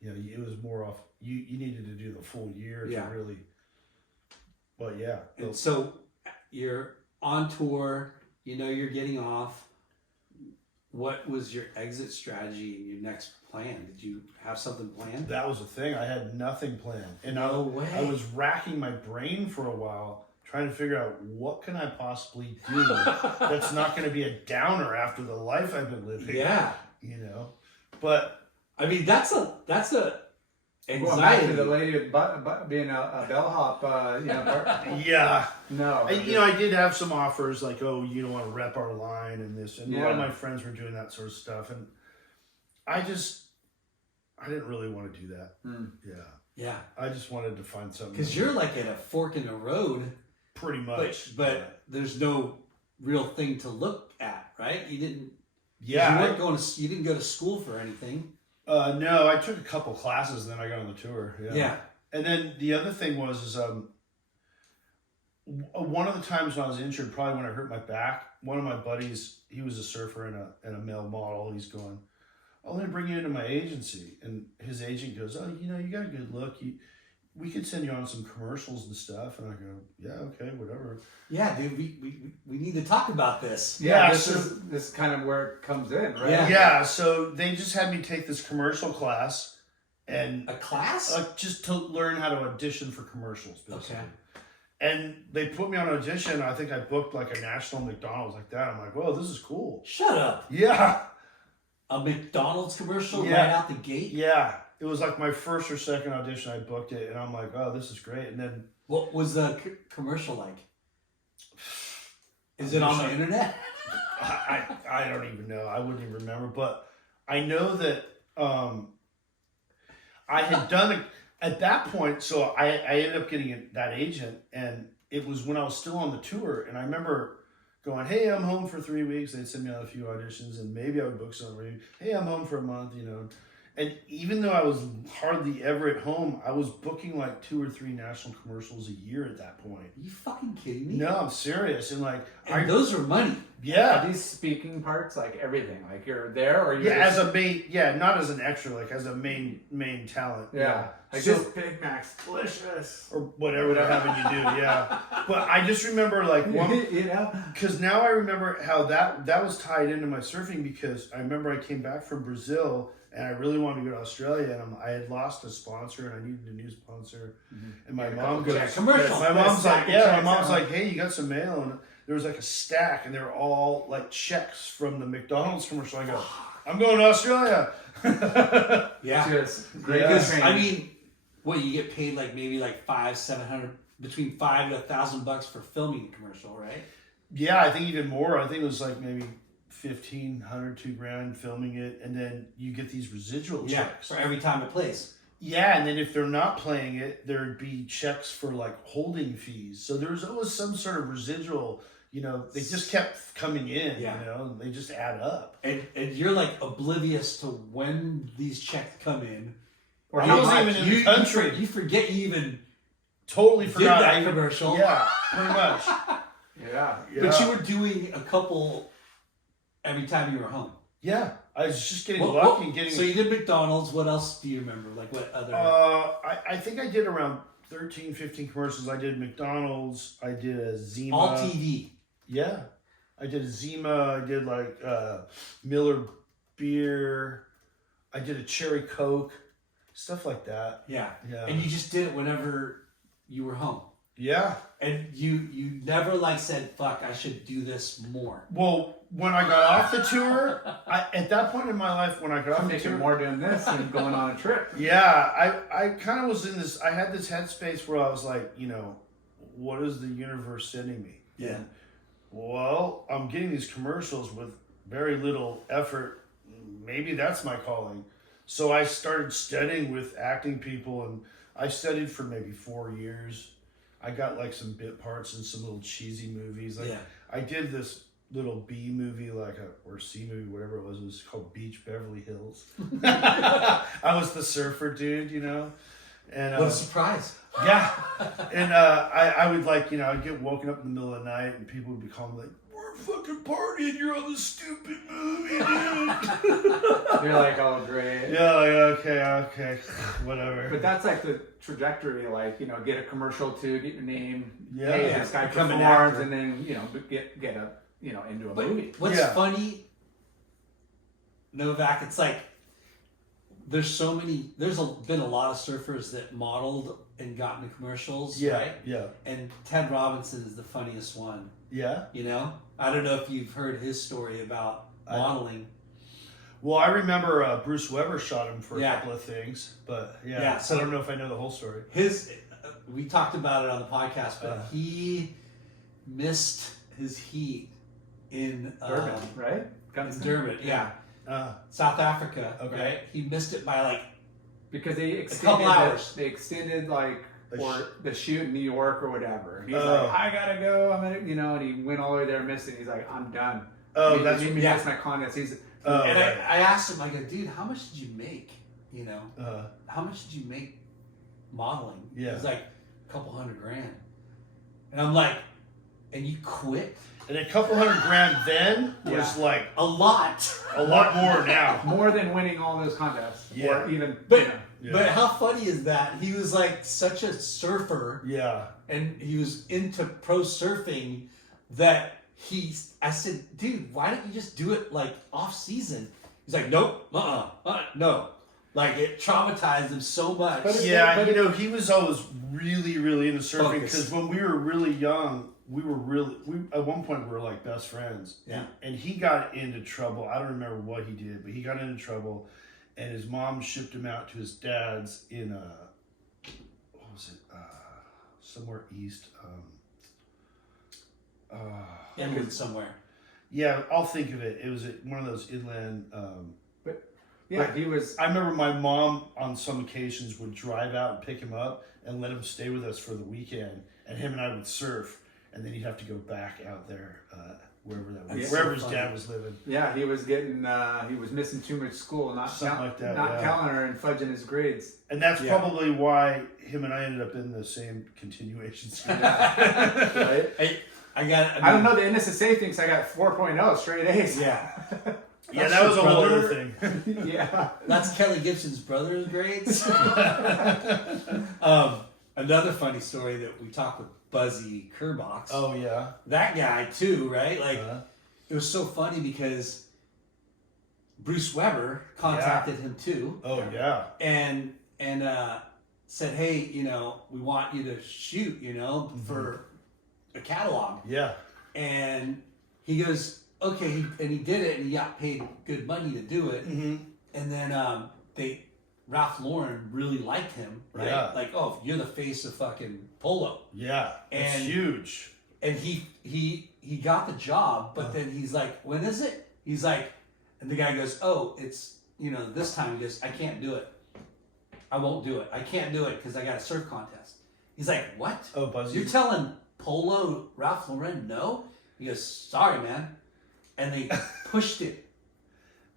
it was more off. You needed to do the full year to really. But and so you're on tour. You're getting off. What was your exit strategy and your next plan? Did you have something planned? That was the thing. I had nothing planned. And I was racking my brain for a while trying to figure out what can I possibly do that's not going to be a downer after the life I've been living. Yeah. But I mean, that's a anxiety. Well, back to the lady being a bellhop, yeah. No. I did have some offers like, oh, you don't want to rep our line and this. And a lot of my friends were doing that sort of stuff. And I didn't really want to do that. Yeah. I just wanted to find something. Because you're like at a fork in the road. Pretty much. But there's no real thing to look at, right? You didn't. Yeah. You didn't go to school for anything. No, I took a couple classes, and then I got on the tour. Yeah. And then the other thing was one of the times when I was injured, probably when I hurt my back, one of my buddies, he was a surfer and a male model. He's going, I'm going to bring you into my agency. And his agent goes, oh, you got a good look. We could send you on some commercials and stuff. And I go, yeah, okay, whatever. Yeah, dude, we need to talk about this. Yeah, this is kind of where it comes in, right? Yeah, so they just had me take this commercial class. And a class? Just to learn how to audition for commercials, basically. Okay. And they put me on audition. I think I booked like a national McDonald's like that. I'm like, whoa, this is cool. Shut up. Yeah. A McDonald's commercial right out the gate? Yeah. It was like my first or second audition. I booked it, and I'm like, oh, this is great. And then... What was the commercial like? Is it on the internet? I don't even know. I wouldn't even remember. But I know that I had done it at that point. So I ended up getting that agent, and it was when I was still on the tour. And I remember going, hey, I'm home for 3 weeks. They'd send me on a few auditions, and maybe I would book something. Hey, I'm home for a month, And even though I was hardly ever at home, I was booking like 2 or 3 national commercials a year at that point. Are you fucking kidding me? No, I'm serious. And those are money. Yeah. Are these speaking parts, like everything, like you're there or you're as a main, not as an extra, like as a main talent. Yeah. Like so, this Big Mac's delicious. Or whatever they're having you do, yeah. But I just remember like one, because now I remember how that was tied into my surfing, because I remember I came back from Brazil and I really wanted to go to Australia, and I had lost a sponsor and I needed a new sponsor. Mm-hmm. And my mom goes, commercial. My mom's like, my mom's like, hey, you got some mail? And there was like a stack, and they were all like checks from the McDonald's commercial. I go, I'm going to Australia. Yeah. Just great. Because, I mean, you get paid like maybe like $500-700, between $500 to $1,000 for filming a commercial, right? Yeah, I think even more. I think it was like maybe $1,500, $2,000 filming it, and then you get these residual Yeah, checks. for every time it plays. Yeah, and then if they're not playing it, there'd be checks for like holding fees. So there was always some sort of residual. You know, they just kept coming in. Yeah. You know, and they just add up. And you're like oblivious to when these checks come in. Or I wasn't even in the country. You forget you even Totally did forgot that commercial. Yeah, pretty much. Yeah. But you were doing a couple every time you were home. Yeah, I was just getting lucky and getting. So you did McDonald's. What else do you remember? Like what other? I think I did around 13, 15 commercials. I did McDonald's. I did a Zima. All TV. Yeah, I did a Zima. I did like Miller beer. I did a cherry Coke, stuff like that. Yeah. Yeah. And you just did it whenever you were home. Yeah. And you never like said, "Fuck, I should do this more." Well, when I got off the tour, at that point in my life, when I got off I'm the making tour, more doing this than going on a trip. yeah, I kind of was in this. I had this headspace where I was like, you know, what is the universe sending me? Yeah. Well, I'm getting these commercials with very little effort. Maybe that's my calling. So I started studying with acting people, and I studied for maybe 4 years. I got like some bit parts in some little cheesy movies. Like I did this little B movie, or C movie, whatever it was called Beach Beverly Hills. I was the surfer dude, you know. And What a surprise! yeah, and I would like, you know, I'd get woken up in the middle of the night, and people would be calling me like, "We're fucking partying. You're on this stupid movie, dude." You're like, oh, great. Yeah, like, okay, whatever. But that's like the trajectory, like, you know, get a commercial too, get your name. Yeah. Hey, Yeah, this guy become an performs, actor. and then, you know, get a, you know, into a But movie. what's Yeah. funny, Novak? It's like there's been a lot of surfers that modeled and got into commercials, yeah, right? yeah, And Ted Robinson is the funniest one. yeah. You know, I don't know if you've heard his story about modeling. Well, I remember Bruce Weber shot him for a Yeah. couple of things, but Yeah, so- I don't know if I know the whole story. We talked about it on the podcast, but he missed his heat in Durban, right? in Durban, yeah. South Africa, Okay. right? He missed it by like Because they couple hours. They extended like The for the shoot in New York or whatever. And he's Oh. like, I gotta go. I'm gonna, you know, and he went all the way there, missed it. He's like, I'm done. Oh, Maybe- that's maybe yeah. that's my contest. He's and right. I asked him, I go, dude, how much did you make? You know, Uh, how much did you make modeling? Yeah. It was like a couple $100,000. And I'm like, and you quit? and a couple $100,000 then was Yeah. like A lot. a lot more now. more than winning all those contests. Yeah. Or even, But you know, Yeah. but how funny is that? He was like such a surfer Yeah, and he was into pro surfing that I said, dude, why don't you just do it like off season? He's like, nope, no. Like it traumatized him so much. But yeah. but You know, he was always really, really into surfing Focused. because when we were really young, we at one point we were like best friends. Yeah. And he got into trouble. I don't remember what he did, but he got into trouble, and his mom shipped him out to his dad's in what was it? Somewhere east. Inland somewhere. Yeah, I'll think of it. It was at one of those inland. yeah, he was. I remember my mom on some occasions would drive out and pick him up and let him stay with us for the weekend, and him and I would surf, and then he'd have to go back out there wherever that was, That's wherever so his funny. dad was living. Yeah, he was getting. He was missing too much school, not Something like that, not yeah. telling her and fudging his grades. And that's Yeah. probably why him and I ended up in the same continuation school. Right? I I don't know the NSSA thinks I got 4.0 straight A's. Yeah. Yeah, That's that was a your whole brother? other thing. Yeah. That's Kelly Gibson's brother's grades. Another funny story that we talked with Buzzy Kerbox. Oh yeah. That guy too, right? Like Uh, it was so funny because Bruce Weber contacted him too, oh yeah. and said, "Hey, you know, we want you to shoot, you know, for a catalog." Yeah. And he goes, "Okay," and he did it, and he got paid good money to do it. Mm-hmm. And then Ralph Lauren really liked him, right? Yeah. Like, oh, you're the face of fucking polo. Yeah. It's And- huge. And he got the job, but then he's like, when is it? He's like, and the guy goes, oh, it's, this time. He goes, I can't do it. I won't do it. I can't do it because I got a surf contest. He's like, what? Oh, Buzzy. You're telling Polo Ralph Lauren no? He goes, sorry, man. And they pushed it.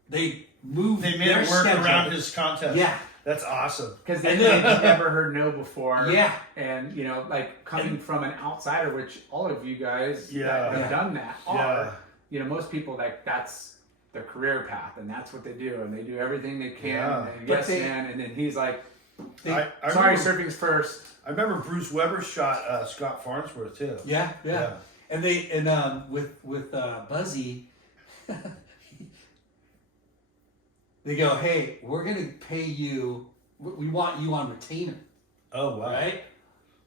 They moved. They made their it work schedule. around his contest. Yeah. That's awesome. Because they've never heard no before. Yeah. And, like coming from an outsider, which all of you guys Yeah. that have done that Yeah. are, most people, like, that's their career path, and that's what they do. And they do everything they can. Yeah. And But yes, man. And then he's like, I sorry, remember- surfing's first. I remember Bruce Weber shot Scott Farnsworth too. Yeah. And with Buzzy, they go, hey, we're gonna pay you. We want you on retainer, Oh wow. right?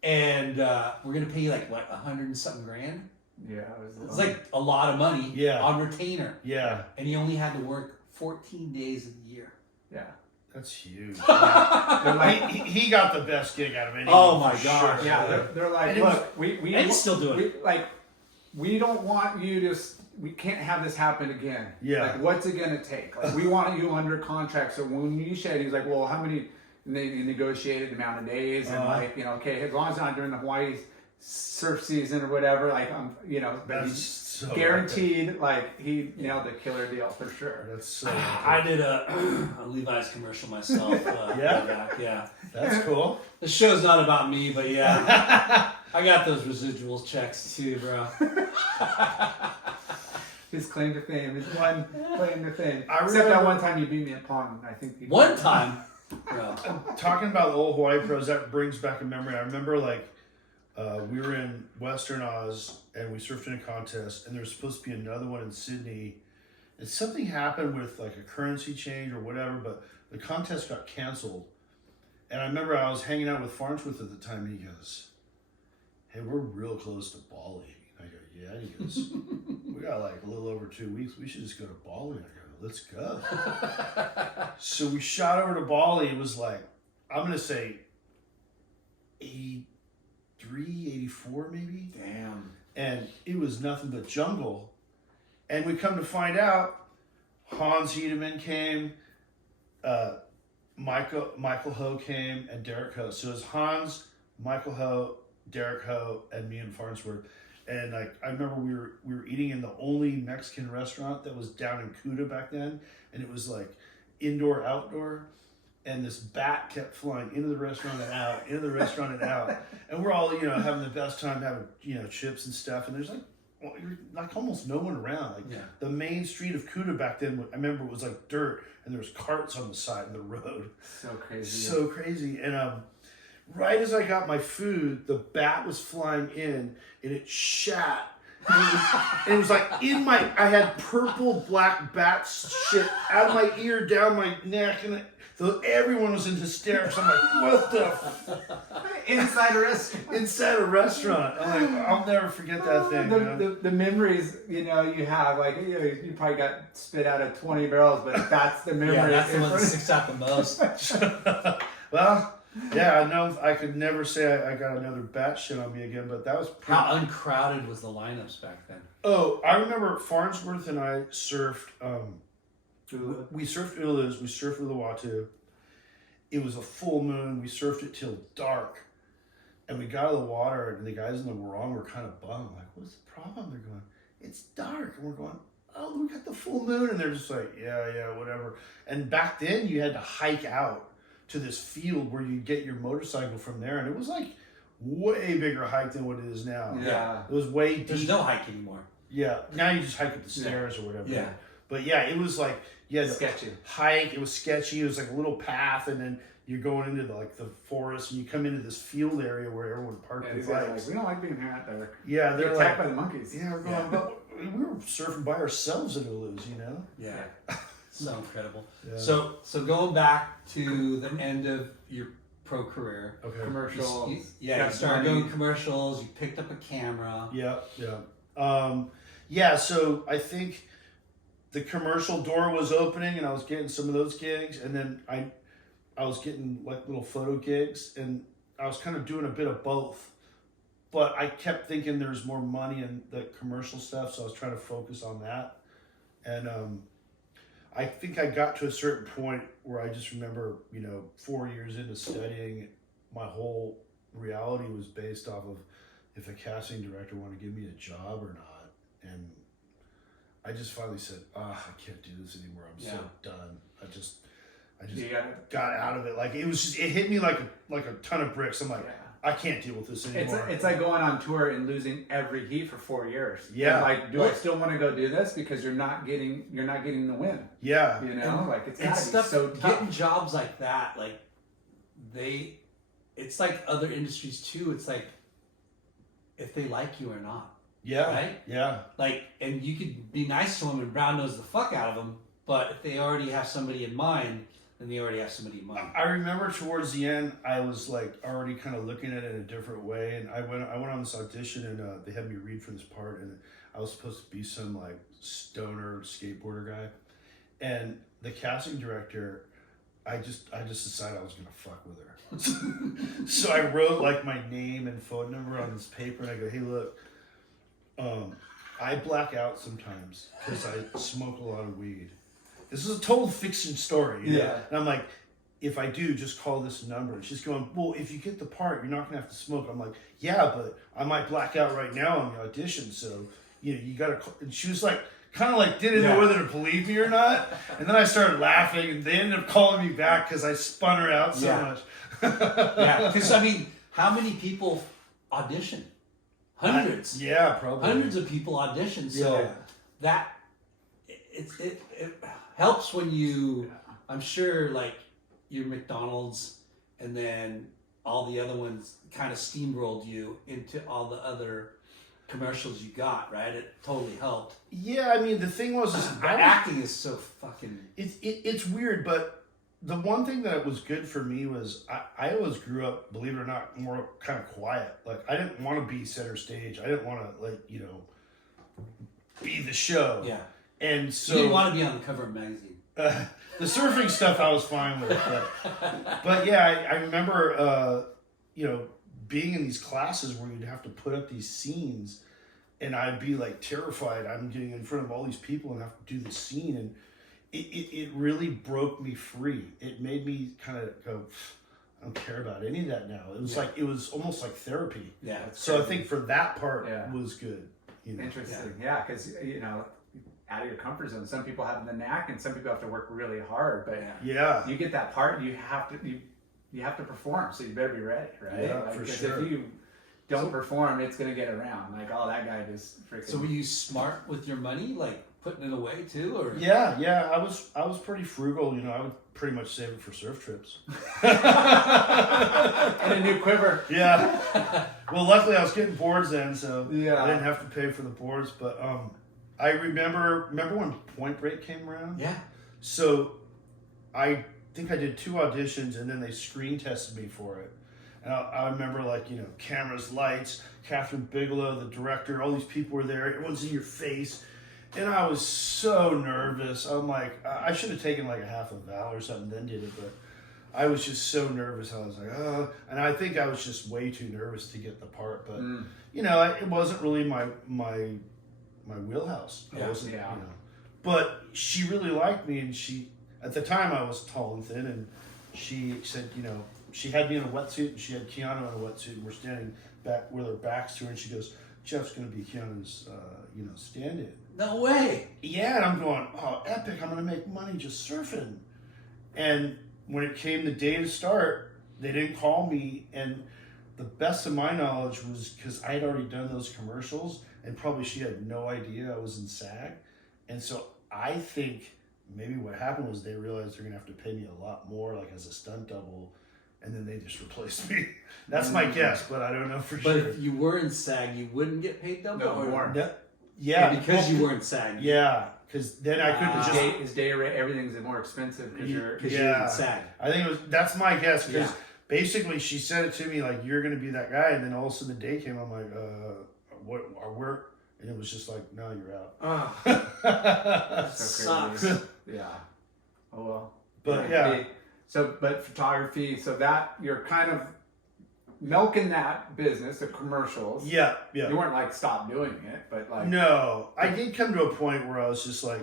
And we're gonna pay you like what, $100 and something grand. Yeah, It's like a lot of money. Yeah. On retainer, Yeah. and he only had to work 14 days of the year. yeah. That's huge. They're like, he got the best gig out of anyone. Oh my for gosh. sure. yeah, they're like, And it was- look, we And he's still doing it. we don't want you to. We can't have this happen again. Yeah. Like, what's it gonna take? Like, we want you under contract. So when you said, he was like, well, how many? And they negotiated the amount of days, and okay, as long as it's not during the Hawaii surf season or whatever, like, but That's he's so guaranteed. Like, he nailed the killer deal for sure. That's so. I did a Levi's commercial myself. Yeah? Yeah. That's cool. The show's not about me, but yeah, I got those residuals checks too, bro. His claim to fame, his one claim to fame. I Except that remember- one time you beat me at pong. I think One time, bro. Talking about the old Hawaii pros, that brings back a memory. I remember we were in Western Oz and we surfed in a contest, and there was supposed to be another one in Sydney, and something happened with like a currency change or whatever, but the contest got canceled. And I remember I was hanging out with Farnsworth at the time, and he goes, hey, we're real close to Bali. And I go, yeah. And he goes, we got like a little over 2 weeks. We should just go to Bali. And I go, let's go. So we shot over to Bali. It was like, I'm going to say 83, 84 maybe. Damn. And it was nothing but jungle. And we come to find out, Hans Hedemann came, Michael Ho came, and Derek Ho. So it was Hans, Michael Ho, Derek Ho, and me and Farnsworth. And I remember we were eating in the only Mexican restaurant that was down in Cuda back then, and it was like indoor, outdoor. And this bat kept flying into the restaurant and out, into the restaurant and out. And we're all, having the best time, having, chips and stuff. And there's like almost no one around. Like the main street of Cuda back then, I remember it was like dirt, and there was carts on the side of the road. So crazy. So crazy. And right as I got my food, the bat was flying in, and it shat. And it was like I had purple black bat shit out of my ear, down my neck, and everyone was in hysterics. I'm like, what the Inside a restaurant. inside a restaurant. I'm like, I'll never forget that thing. man. The memories you have, like, you probably got spit out of 20 barrels, but that's the memory. Yeah, that's the one that sticks out the most. Well, yeah, I know I could never say I got another bat shit on me again, but that was pretty. How uncrowded was the lineups back then? Oh, I remember Farnsworth and I surfed. We surfed Ulus, we surfed Uluwatu. It was a full moon. We surfed it till dark. And we got out of the water, and the guys in the wrong were kind of bummed. Like, what's the problem? They're going, it's dark. And we're going, oh, we got the full moon. And they're just like, yeah, whatever. And back then, you had to hike out to this field where you get your motorcycle from there. And it was like way bigger hike than what it is now. Yeah. It was way deep. There's no hike anymore. Yeah. Now you just hike up the stairs or whatever. Yeah. But yeah, it was like, Sketchy. Hike. It was sketchy. It was like a little path, and then you're going into the forest, and you come into this field area where everyone parked Yeah, their these guys are bikes. like, we don't like being here out there. Yeah, They're they're attacked like, by the monkeys. yeah, we're going, but we were surfing by ourselves in Ulus, Yeah. So incredible. Yeah. So going back to the end of your pro career. Okay. Commercials. You got started money. doing commercials. You picked up a camera. Yeah. So I think the commercial door was opening, and I was getting some of those gigs, and then I was getting like little photo gigs, and I was kind of doing a bit of both. But I kept thinking there's more money in the commercial stuff, so I was trying to focus on that. And I think I got to a certain point where I just remember, 4 years into studying, my whole reality was based off of if a casting director wanted to give me a job or not. And I just finally said, I can't do this anymore. I'm so done. I just got out of it. Like it hit me like a ton of bricks. I'm like, I can't deal with this anymore. It's like going on tour and losing every heat for 4 years. Yeah. And like, do I still want to go do this because you're not getting the win? Yeah. Like it's gotta be stuff. so tough. Getting jobs like that, like it's like other industries too. It's like if they like you or not. Yeah. Right. Yeah. Like, and you could be nice to them and brown nose the fuck out of them, but if they already have somebody in mind, then they already have somebody in mind. I remember towards the end, I was like already kind of looking at it in a different way, and I went on this audition, and they had me read for this part, and I was supposed to be some like stoner skateboarder guy, and the casting director, I just decided I was gonna fuck with her, so I wrote like my name and phone number on this paper, and I go, hey look, I black out sometimes because I smoke a lot of weed. This is a total fiction story. You know? Yeah. And I'm like, if I do, just call this number. And she's going, well, if you get the part, you're not going to have to smoke. I'm like, yeah, but I might black out right now on the audition. So, you got to. And she was like, kind of like, didn't know whether to believe me or not. And then I started laughing, and they ended up calling me back because I spun her out so much. Because, I mean, how many people audition? Hundreds. Probably. Hundreds of people audition. So that, it helps when you, I'm sure, like your McDonald's and then all the other ones kind of steamrolled you into all the other commercials you got, right? It totally helped. Yeah, I mean, the thing was, acting is so fucking... It's weird, but the one thing that was good for me was I always grew up, believe it or not, more kind of quiet. Like, I didn't want to be center stage. I didn't want to, like, be the show. Yeah. And so... You didn't want to be on the cover of a magazine. The surfing stuff I was fine with. But yeah, I remember, being in these classes where you'd have to put up these scenes, and I'd be, like, terrified. I'm getting in front of all these people and have to do the scene, and it really broke me free. It made me kind of go, I don't care about any of that now. It was like, it was almost like therapy. Yeah. So I think for that part was good. Interesting. Yeah, because, out of your comfort zone. Some people have the knack, and some people have to work really hard. But you get that part, you have to perform. So you better be ready, right? Yeah, for sure. If you don't perform, it's gonna get around. Like, oh, that guy just freaking. So were you smart with your money, like putting it away too, or? Yeah. I was pretty frugal. I would pretty much save it for surf trips. And a new quiver. Yeah. Well, luckily I was getting boards then, so I didn't have to pay for the boards. But I remember when Point Break came around? Yeah. So I think I did 2 auditions, and then they screen tested me for it. And I remember, like, cameras, lights, Catherine Bigelow, the director, all these people were there. Everyone's in your face. And I was so nervous. I'm like, I should have taken like a half a vowel or something, then did it. But I was just so nervous. I was like, oh. And I think I was just way too nervous to get the part. But, it wasn't really my wheelhouse. I wasn't, But she really liked me, and at the time I was tall and thin, and she said, she had me in a wetsuit, and she had Keanu in a wetsuit, and we're standing back with our backs to her, and she goes, Jeff's going to be Keanu's, stand-in. No way. Yeah, and I'm going, oh, epic, I'm going to make money just surfing. And when it came the day to start, they didn't call me, and the best of my knowledge was because I had already done those commercials, and probably she had no idea I was in SAG. And so I think maybe what happened was they realized they're going to have to pay me a lot more, like as a stunt double, and then they just replaced me. That's my guess, but I don't know for sure. But if you were in SAG, you wouldn't get paid double? No, more. Yeah. Because you were in SAG. Yeah, because then I couldn't just... His day rate, everything's more expensive because you're in SAG. I think that's my guess, because basically she said it to me like, you're going to be that guy, and then all of a sudden the day came, I'm like, where... And it was just like, no, you're out. Oh. That's so crazy. Sucks. Yeah. Oh, well. But but photography, so that you're kind of milking that business of commercials. Yeah. You weren't like stop doing it, but like No, I did come to a point where I was just like,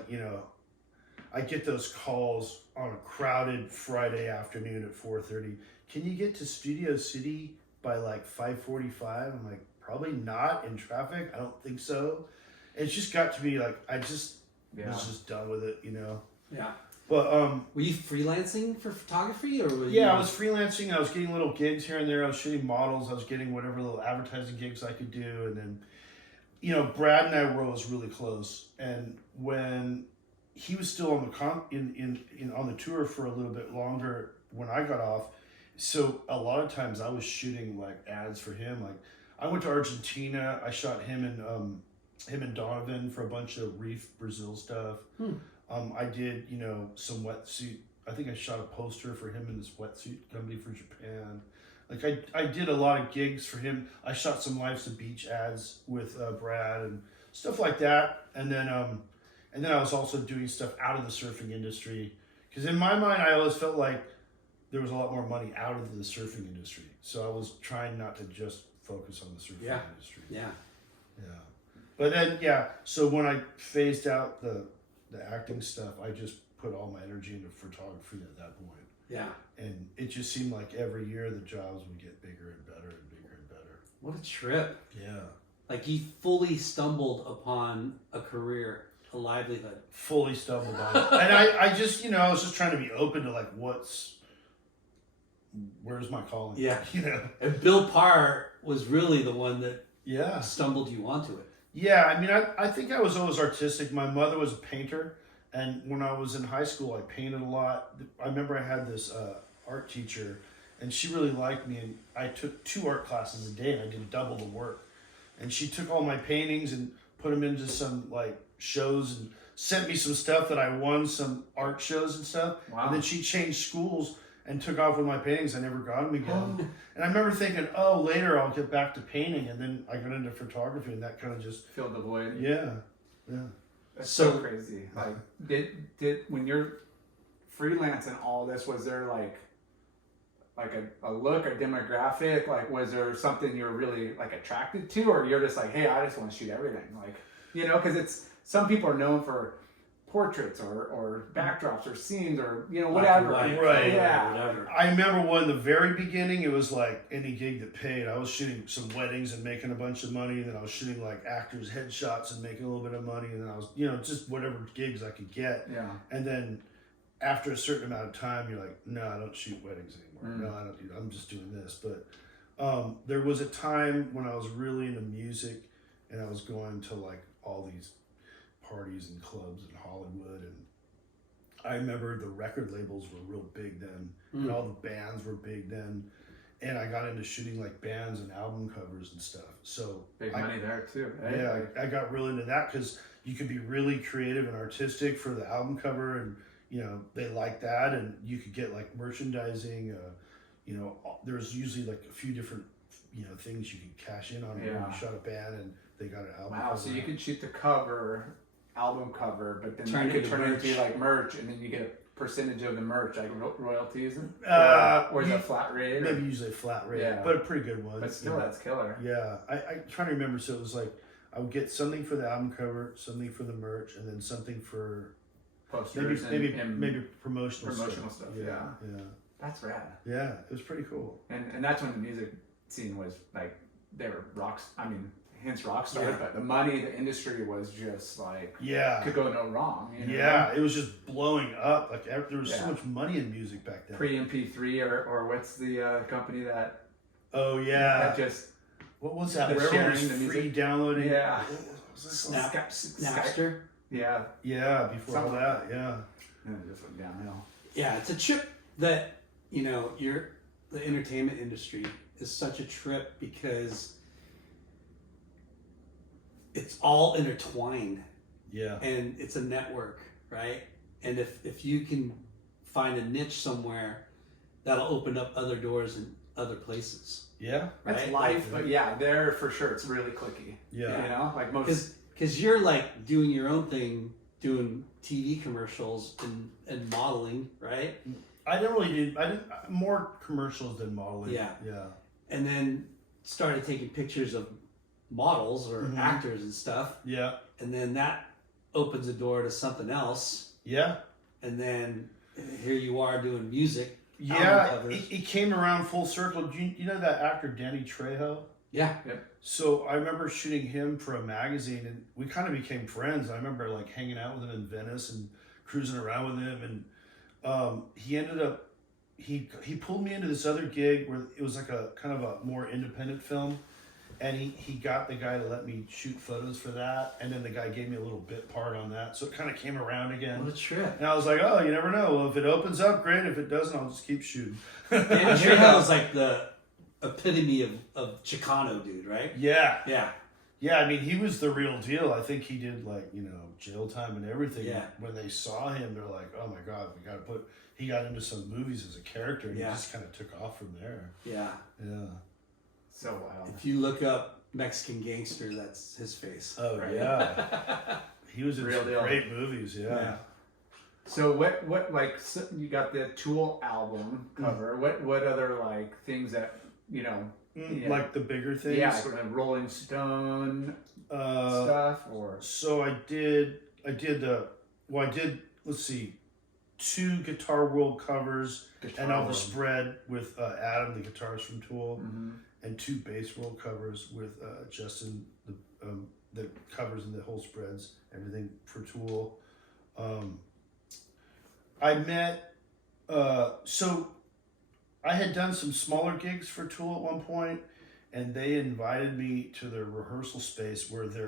I get those calls on a crowded Friday afternoon at 4:30. Can you get to Studio City by like 5:45? I'm like, probably not in traffic. I don't think so. And it's just got to be like, I just was just done with it, Yeah. But were you freelancing for photography, or were I was freelancing. I was getting little gigs here and there. I was shooting models. I was getting whatever little advertising gigs I could do. And then, Brad and I were always really close. And when he was still on the on the tour for a little bit longer when I got off, so a lot of times I was shooting like ads for him. Like I went to Argentina. I shot him and Donovan for a bunch of Reef Brazil stuff. I did, some wetsuit. I think I shot a poster for him and this wetsuit company for Japan. Like I did a lot of gigs for him. I shot some Life's a Beach ads with Brad and stuff like that. And then I was also doing stuff out of the surfing industry. Because in my mind, I always felt like there was a lot more money out of the surfing industry. So I was trying not to just focus on the surfing industry. Yeah. But then, so when I phased out the acting stuff, I just put all my energy into photography at that point. Yeah. And it just seemed like every year the jobs would get bigger and better and bigger and better. What a trip. Yeah. Like you fully stumbled upon a career, a livelihood. Fully stumbled on it. And I just, I was just trying to be open to like, where's my calling? Yeah. And Bill Parr was really the one that stumbled you onto it. Yeah, I mean, I think I was always artistic. My mother was a painter, and when I was in high school, I painted a lot. I remember I had this art teacher, and she really liked me, and I took 2 art classes a day, and I did double the work. And she took all my paintings and put them into some, like, shows and sent me some stuff that I won, some art shows and stuff. Wow. And then she changed schools and took off with my paintings. I never got them again. And I remember thinking, later I'll get back to painting. And then I got into photography, and that kind of just filled the void. Yeah. That's so crazy. Like, did when you're freelancing all this, was there like a look, a demographic? Like, was there something you're really like attracted to, or you're just like, hey, I just want to shoot everything? Like, because some people are known for portraits or backdrops or scenes or whatever. Right. Yeah. Whatever. I remember one in the very beginning, it was like any gig that paid. I was shooting some weddings and making a bunch of money, and then I was shooting like actors' headshots and making a little bit of money, and then I was, just whatever gigs I could get. Yeah. And then after a certain amount of time, you're like, no, I don't shoot weddings anymore. No, I don't do. I'm just doing this. But there was a time when I was really into music, and I was going to like all these parties and clubs in Hollywood, and I remember the record labels were real big then, and all the bands were big then, and I got into shooting like bands and album covers and stuff. So big money there too, right? Yeah, I got really into that because you could be really creative and artistic for the album cover, and they like that, and you could get like merchandising. There's usually like a few different things you could cash in on when you shot a band and they got an album. Wow, so you could shoot the album cover, but then Turn you could it turn it into into like merch, and then you get a percentage of the merch, like royalties, or is it a flat rate? Maybe usually a flat rate, but a pretty good one. But still, that's killer. Yeah, I trying to remember. So it was like I would get something for the album cover, something for the merch, and then something for posters, maybe promotional stuff. Yeah, that's rad. Yeah, it was pretty cool. And that's when the music scene was like they were rocks. I mean, hence Rockstar, but the money, the industry was just like could go no wrong. Yeah, it was just blowing up. Like there was so much money in music back then. Pre MP3 or what's the company that? Oh yeah. That just what was that? The Where sharing was the free music? downloading? Yeah. What was that called? Snapster. Yeah. Yeah. Before all that, yeah. And it just went downhill. Yeah, it's a trip that the entertainment industry is such a trip because it's all intertwined. Yeah. And it's a network, right? And if you can find a niche somewhere, that'll open up other doors in other places. Yeah. That's right? life, but there for sure it's really clicky. Yeah. Like most. Because you're like doing your own thing, doing TV commercials and modeling, right? I did more commercials than modeling. Yeah. Yeah. and then started taking pictures of models or actors and stuff. Yeah. And then that opens the door to something else. Yeah. And then here you are doing music. Yeah, he came around full circle. You know that actor Danny Trejo? Yeah. So I remember shooting him for a magazine, and we kind of became friends. I remember like hanging out with him in Venice and cruising around with him, and he ended up he pulled me into this other gig where it was like a kind of a more independent film, and he got the guy to let me shoot photos for that, and then the guy gave me a little bit part on that, so it kind of came around again. What a trip. And I was like, oh, you never know. Well, if it opens up, great. If it doesn't, I'll just keep shooting. Danny Trejo was like the epitome of Chicano dude, right? Yeah. Yeah. Yeah, I mean, he was the real deal. I think he did, like, jail time and everything. Yeah. When they saw him, they're like, oh my God, he got into some movies as a character, and he just kind of took off from there. Yeah. Yeah. So wild. If you look up Mexican Gangster, that's his face. Oh, Right. yeah. He was in Real some deal. great movies, yeah. So what like so you got the Tool album cover? What other like things that yeah. Like the bigger things? Yeah, like Rolling Stone stuff or So I did, let's see, 2 Guitar World covers and all the spread with Adam, the guitarist from Tool, and 2 Bass World covers with Justin, the covers and the whole spreads, everything for Tool. I met, so I had done some smaller gigs for Tool at one point, and they invited me to their rehearsal space where they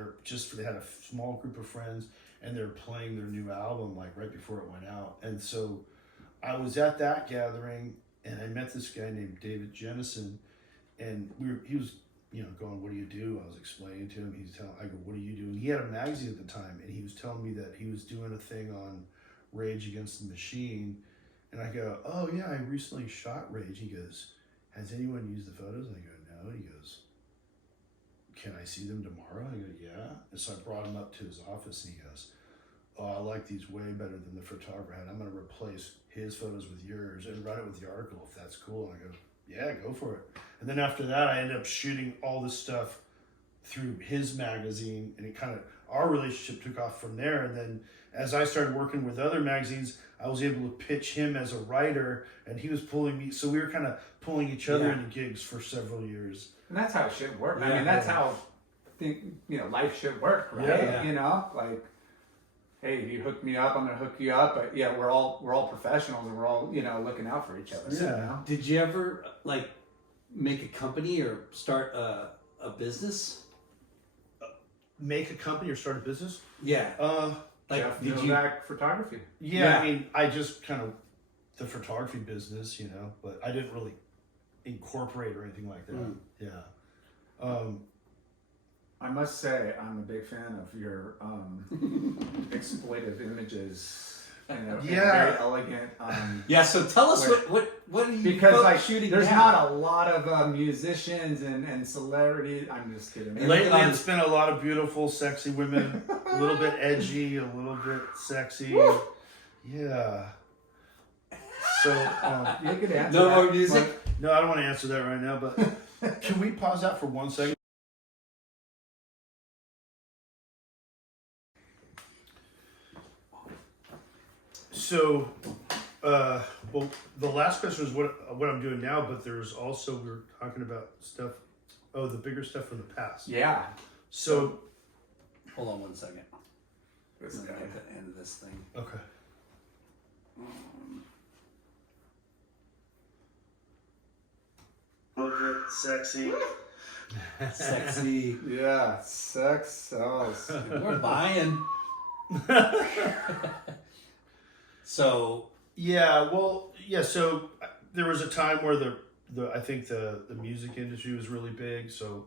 had a small group of friends, and they're playing their new album like right before it went out. And so I was at that gathering, and I met this guy named David Jennison, and he was going, what do you do? I was explaining to him. I go, what do you do? And he had a magazine at the time, and he was telling me that he was doing a thing on Rage Against the Machine. And I go, oh yeah, I recently shot Rage. He goes, has anyone used the photos? And I go, no. He goes, can I see them tomorrow? I go, yeah. And so I brought him up to his office, and he goes, oh, I like these way better than the photographer had. I'm going to replace his photos with yours and run it with the article if that's cool. And I go, yeah, go for it. And then after that, I ended up shooting all this stuff through his magazine, and our relationship took off from there. And then as I started working with other magazines, I was able to pitch him as a writer, and he was pulling me. So we were kind of pulling each other into gigs for several years. and that's how it should work. I Yeah. mean, that's how life should work, right? Yeah. Like, hey, you hook me up, I'm gonna hook you up. But yeah, we're all professionals, and we're all looking out for each other. Yeah. Did you ever like make a company or start a business? Make a company or start a business? Yeah. Like, Jeff did Novak photography. Yeah, I mean, I just kind of the photography business, but I didn't really incorporate or anything like that. Yeah. I must say, I'm a big fan of your exploitive images. And very elegant. Yeah. So tell us what are you Because like shooting? there's now? not a lot of musicians and celebrities. I'm just kidding. Lately, it's been a lot of beautiful, sexy women. A little bit edgy, a little bit sexy. Yeah. So, You could answer No that. more music? no, I don't want to answer that right now, but can we pause that for 1 second? So, well, the last question is what I'm doing now, but there's also, we were talking about stuff, the bigger stuff from the past. Yeah. So, Hold on 1 second. This I'm gonna guy. get the end of this thing. okay. Sexy. Sexy. Yeah, sex sells. We're buying. So Yeah, well, yeah. So there was a time where I think the music industry was really big. So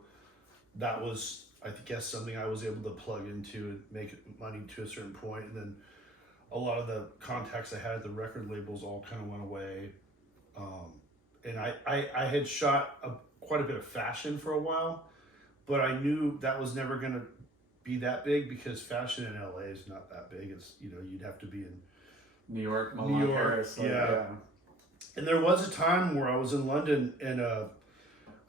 that was, I guess, something I was able to plug into and make money to a certain point. And then a lot of the contacts I had at the record labels all kind of went away. And I had shot quite a bit of fashion for a while, but I knew that was never going to be that big because fashion in LA is not that big. It's, you'd have to be in New York, Milan, New York, Paris. yeah. And there was a time where I was in London, and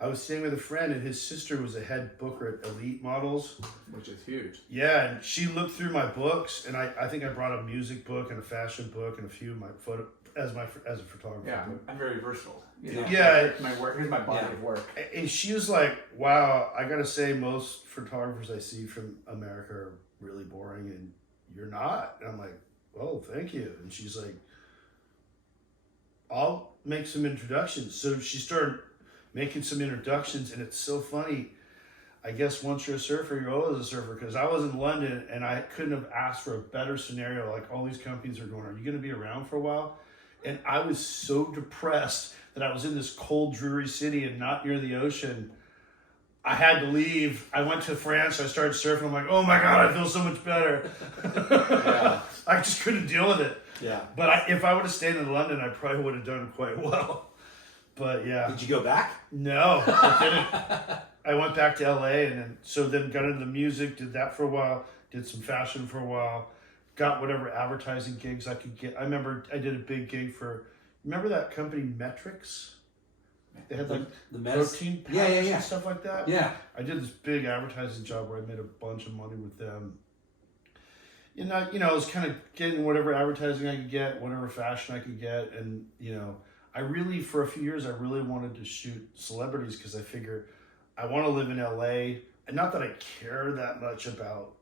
I was staying with a friend, and his sister was a head booker at Elite Models, which is huge. Yeah, and she looked through my books, and I think I brought a music book and a fashion book and a few of my photo as a photographer. Yeah, I'm very versatile. You know? Yeah, my work. Here's my body of work. And she was like, "Wow, I gotta say, most photographers I see from America are really boring, and you're not." And I'm like, "Oh, thank you." And she's like, "I'll make some introductions." So she started making some introductions, and it's so funny. I guess once you're a surfer, you're always a surfer. Because I was in London, and I couldn't have asked for a better scenario. Like, all these companies are going, "Are you going to be around for a while?" And I was so depressed that I was in this cold, dreary city and not near the ocean. I had to leave. I went to France. I started surfing. I'm like, "Oh my God, I feel so much better." Yeah. I just couldn't deal with it. Yeah. But if I would have stayed in London, I probably would have done quite well. But yeah. Did you go back? No, I didn't. I went back to LA, and then got into the music, did that for a while, did some fashion for a while, got whatever advertising gigs I could get. I remember I did a big gig remember that company Metrics? They had like the protein powders and stuff like that. Yeah. I did this big advertising job where I made a bunch of money with them. And I was kind of getting whatever advertising I could get, whatever fashion I could get. And, I really, for a few years, I really wanted to shoot celebrities because I figure I want to live in LA. And not that I care that much about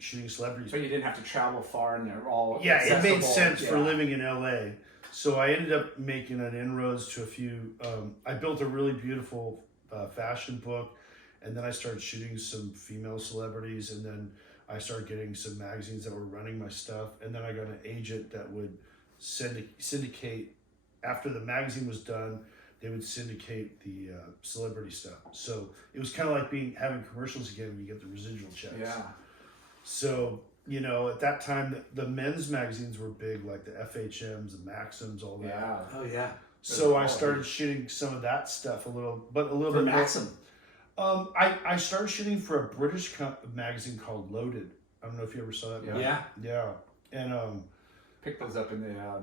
shooting celebrities. But you didn't have to travel far, and they're all Yeah, accessible. it made sense for living in LA. So I ended up making an inroads to a few. I built a really beautiful fashion book, and then I started shooting some female celebrities, and then I started getting some magazines that were running my stuff, and then I got an agent that would syndicate. After the magazine was done, they would syndicate the celebrity stuff. So it was kind of like having commercials again. You get the residual checks. Yeah. So, at that time, the men's magazines were big, like the FHMs, the Maxims, all that. Yeah. Oh yeah. So I started shooting some of that stuff a little bit For Maxim. I started shooting for a British magazine called Loaded. I don't know if you ever saw that. Yeah. Yeah. And Picked those up in the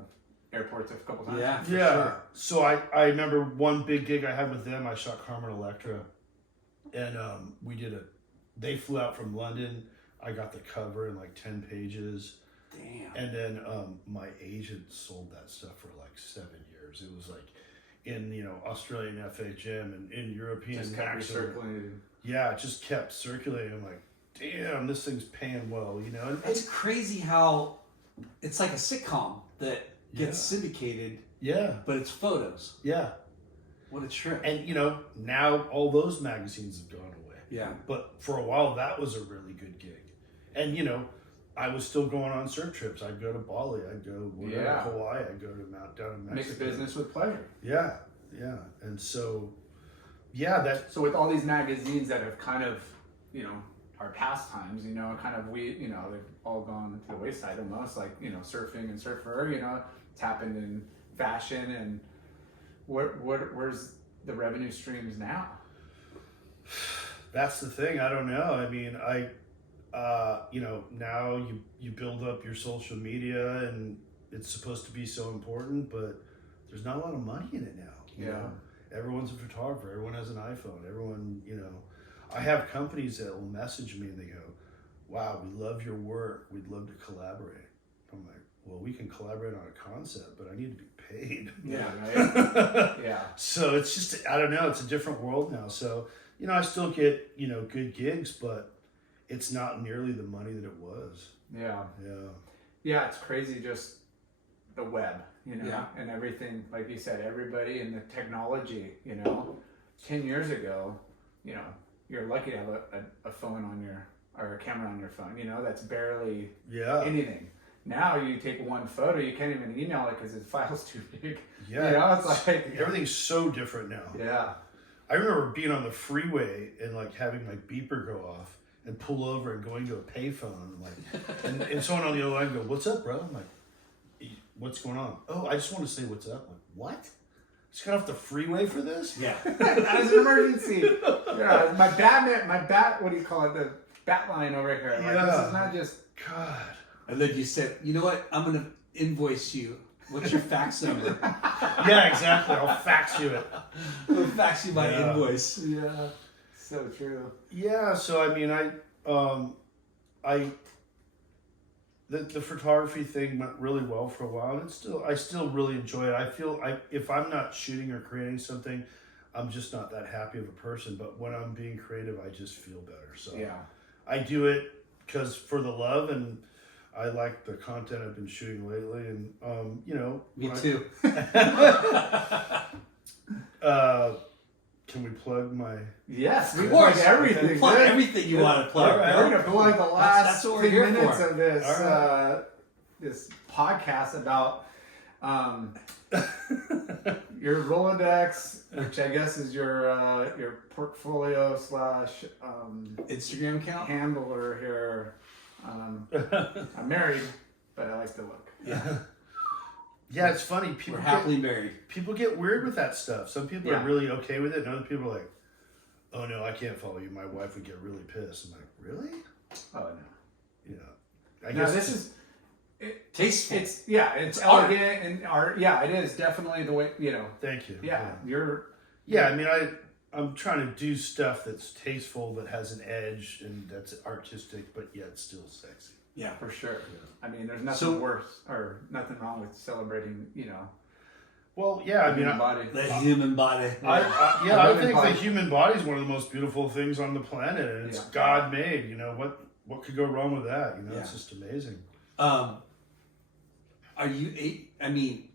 airports a couple times. Yeah. Sure. So I remember one big gig I had with them. I shot Carmen Electra, and they flew out from London. I got the cover in like 10 pages. Damn. And then my agent sold that stuff for like 7 years. It was like in Australian FHM and in European Just kept Maxim. recirculating. Yeah, it just kept circulating. I'm like, damn, this thing's paying well, And It's crazy how it's like a sitcom that gets syndicated. Yeah. But it's photos. Yeah. What a trip. And now all those magazines have gone away. Yeah. But for a while that was a really good gig. And I was still going on surf trips. I'd go to Bali, I'd go to Hawaii, I'd go to down in Mexico. Make a business with pleasure. Yeah. Yeah. And so So with all these magazines that have kind of, our pastimes, kind of they've all gone to the wayside almost, like, surfing and surfer, it's happened in fashion, and where's the revenue streams now? That's the thing. I don't know. I mean, now you build up your social media, and it's supposed to be so important, but there's not a lot of money in it now. You know? Everyone's a photographer. Everyone has an iPhone. Everyone, I have companies that will message me and they go, "Wow, we love your work. We'd love to collaborate." I'm like, "Well, we can collaborate on a concept, but I need to be paid." Yeah, right? Yeah. So it's just, I don't know. It's a different world now. So, I still get, good gigs, but it's not nearly the money that it was. Yeah. Yeah. Yeah, it's crazy, just the web, Yeah. and everything, like you said, everybody and the technology, 10 years ago, you're lucky to have a phone or a camera on your phone, that's barely anything. Now you take one photo, you can't even email it because the file's too big. Yeah. It's like Everything's so different now. Yeah. I remember being on the freeway and like having my beeper go off and pull over and going to a payphone, and someone on the other line go, "What's up, bro?" I'm like, "What's going on?" "Oh, I just want to say what's up." I'm like, "What? Just got off the freeway for this?" Yeah. That was an emergency. Yeah, what do you call it? The bat line over here. Like, this is not just God. And then you said, "You know what? I'm going to invoice you What's your fax number? Yeah, exactly. I'll fax you it. I'll fax you my invoice. Yeah, so true. Yeah, so I mean, the photography thing went really well for a while, and I still really enjoy it. I feel if I'm not shooting or creating something, I'm just not that happy of a person. But when I'm being creative, I just feel better. So Yeah, I do it because for the love, and I like the content I've been shooting lately, and Me too. Can we plug my? Yes, we Of plug course. everything. Plug dude. everything you want to plug. All right. We're gonna plug the last That's what we're 10 here minutes for. of this All right. this podcast about your Rolodex, which I guess is your portfolio / Instagram account. handler here. I'm married, but I like the look. Yeah, Yeah, it's funny. we're People happily married. people get weird with that stuff. Some people Yeah. are really okay with it, and other people are like, "Oh no, I can't follow you. My wife would get really pissed." I'm like, "Really?" Oh no. You know, I No, guess this is Tasteful. it's It's elegant and art. Yeah, it is definitely the way Thank you. Yeah, you're. Yeah, I mean, I'm trying to do stuff that's tasteful, that has an edge, and that's artistic, but yet still sexy. Yeah. For sure. I mean, there's nothing So- worse or nothing wrong with celebrating, Well, yeah, I the mean, human body. The human body. I The think body. the human body is one of the most beautiful things on the planet, and it's Yeah. God made. You know what could go wrong with that? You know, it's Yeah. just amazing. Are you? I mean,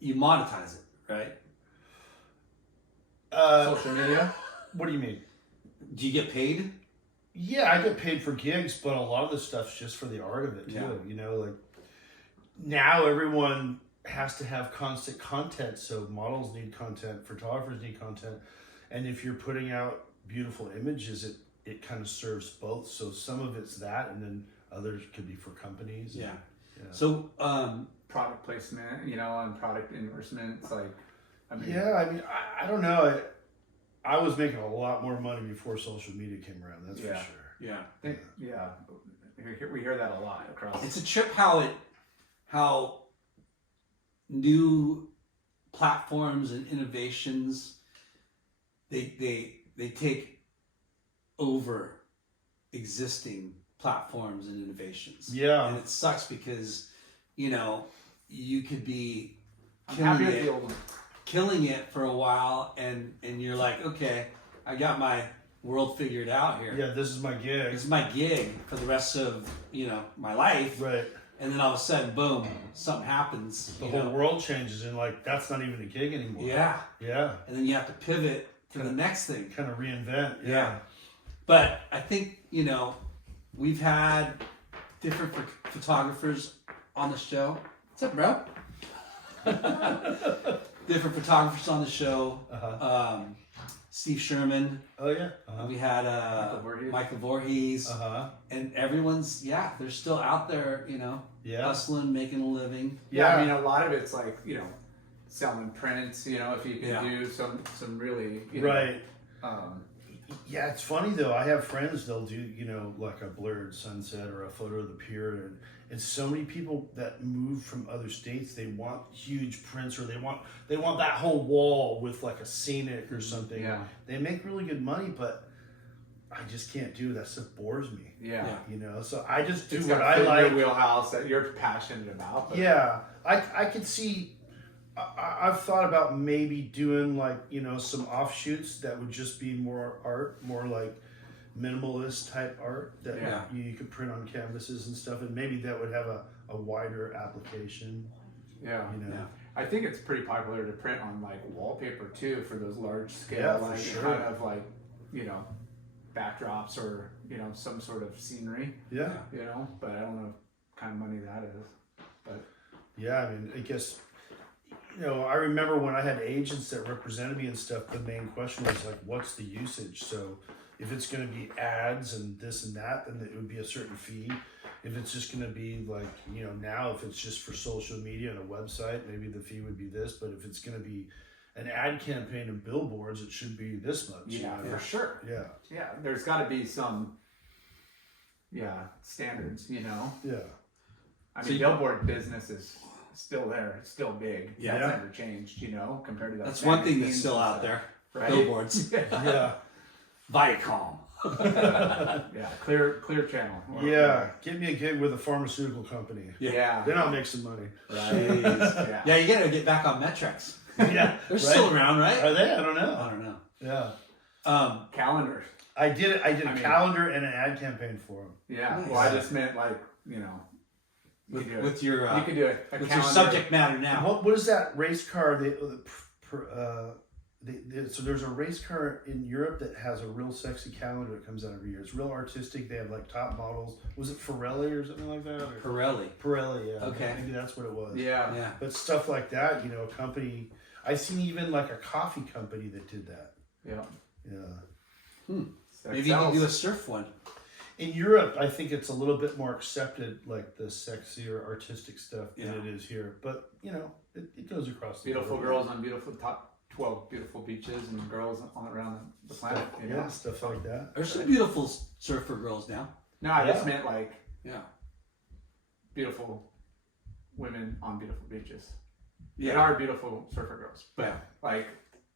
you monetize it, right? Social media. What do you mean? Do you get paid? Yeah, I get paid for gigs, but a lot of the stuff's just for the art of it too. Yeah. You know, like now everyone has to have constant content, so models need content, photographers need content, and if you're putting out beautiful images, it kind of serves both. So some of it's that, and then others could be for companies. Yeah. Yeah. So, Product placement, and product endorsements. Like, I mean, Yeah, I mean, I don't know. I was making a lot more money before social media came around. That's Yeah. for sure. yeah, we hear that a lot across. it's a trip how new platforms and innovations they take over existing platforms and innovations. Yeah. And it sucks because you could be I'm happy with the killing old one. it for a while, and you're like, okay, I got my world figured out here. Yeah, this is my gig. This is my gig for the rest of my life. Right. And then all of a sudden, boom, something happens. The you whole know? world changes, and like that's not even a gig anymore. Yeah. Yeah. And then you have to pivot to the next thing. Kind of reinvent. Yeah. But I think, we've had different photographers on the show. What's up, bro? Different photographers on the show. Uh-huh. Steve Sherman. Oh yeah. Uh-huh. We had Michael Voorhees. Uh-huh. And everyone's, they're still out there, Yeah. hustling, making a living. Yeah, Yeah. I mean, a lot of it's like selling prints. If you can Yeah. do some really Right. Um, Yeah, it's funny though. I have friends, they'll do, like a blurred sunset or a photo of the pier, and so many people that move from other states, they want huge prints, or they want that whole wall with like a scenic or something. Yeah. They make really good money, but I just can't do that. Stuff bores me. yeah. So I just do It's what got I fit in like. your wheelhouse that you're passionate about. But Yeah, I could see. I've thought about maybe doing like some offshoots that would just be more art, more like minimalist type art that Yeah. you could print on canvases and stuff, and maybe that would have a wider application. Yeah. Yeah. I think it's pretty popular to print on like wallpaper too for those large scale, Yeah, for like sure. kind of like backdrops or some sort of scenery. Yeah, But I don't know what kind of money that is. But yeah. I mean, I guess I remember when I had agents that represented me and stuff. The main question was like, what's the usage? So if it's going to be ads and this and that, then it would be a certain fee. If it's just going to be like, now if it's just for social media and a website, maybe the fee would be this. But if it's going to be an ad campaign and billboards, it should be this much. yeah, for sure. Yeah. Yeah, there's got to be some standards. Yeah. I So mean, you- billboard business is still there. It's still big. Yeah. It's never changed, you know, compared to that. That's one thing that's magazines still and out stuff, there. right? Billboards. Yeah. Viacom. Yeah, clear channel. Yeah. Get me a gig with a pharmaceutical company. Yeah. Then I'll make some money. Right. Jeez. Yeah, you gotta get back on Metrex. Yeah. They're still around, right? Are they? I don't know. I don't know. Yeah. Calendars. I did a mean- calendar and an ad campaign for them. Yeah. Nice. Well, I just meant like, you know, you could do it. With your You could do a with calendar. your subject matter now. What is that race car? So there's a race car in Europe that has a real sexy calendar that comes out every year. It's real artistic. They have like top models. Was it Pirelli or something like that? Or? Pirelli. Yeah. Okay. Maybe that's what it was. Yeah. Yeah. But stuff like that, you know, a company. I seen even like a coffee company that did that. Yeah. Yeah. That Maybe you can sells. do a surf one. In Europe, I think it's a little bit more accepted, like the sexier artistic stuff than Yeah. it is here. But you know, it goes across the Beautiful board. girls on beautiful top 12 beautiful beaches and girls all around the planet. You know? Yeah, stuff like that. There's some beautiful surfer girls now. No, I just Yeah. meant like Yeah. beautiful women on beautiful beaches. Yeah. There are beautiful surfer girls, but Yeah. like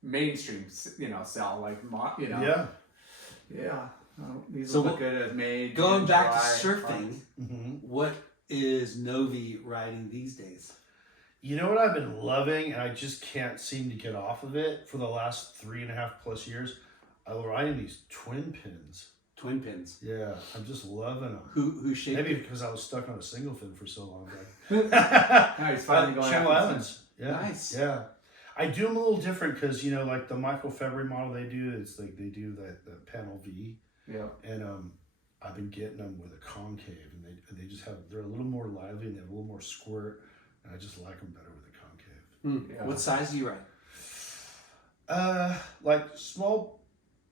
mainstream, you know, sell like you know. Yeah. Yeah. These So look good as made. Going and back to dry, surfing, Mm-hmm. what is Novi riding these days? You know what I've been loving, and I just can't seem to get off of it for the last 3.5+ years? I'm riding these twin pins. Twin pins. Yeah, I'm just loving them. Who shaped Maybe it? because I was stuck on a single fin for so long. No, he's finally going Channel after Islands. Yeah. Nice. Yeah. I do them a little different because, you know, like the Michael February model they do, it's like they do the panel V. Yeah. And I've been getting them with a concave, and they just have, they're a little more lively and they have a little more squirt, and I just like them better with a concave. Yeah. What size do you ride? Like small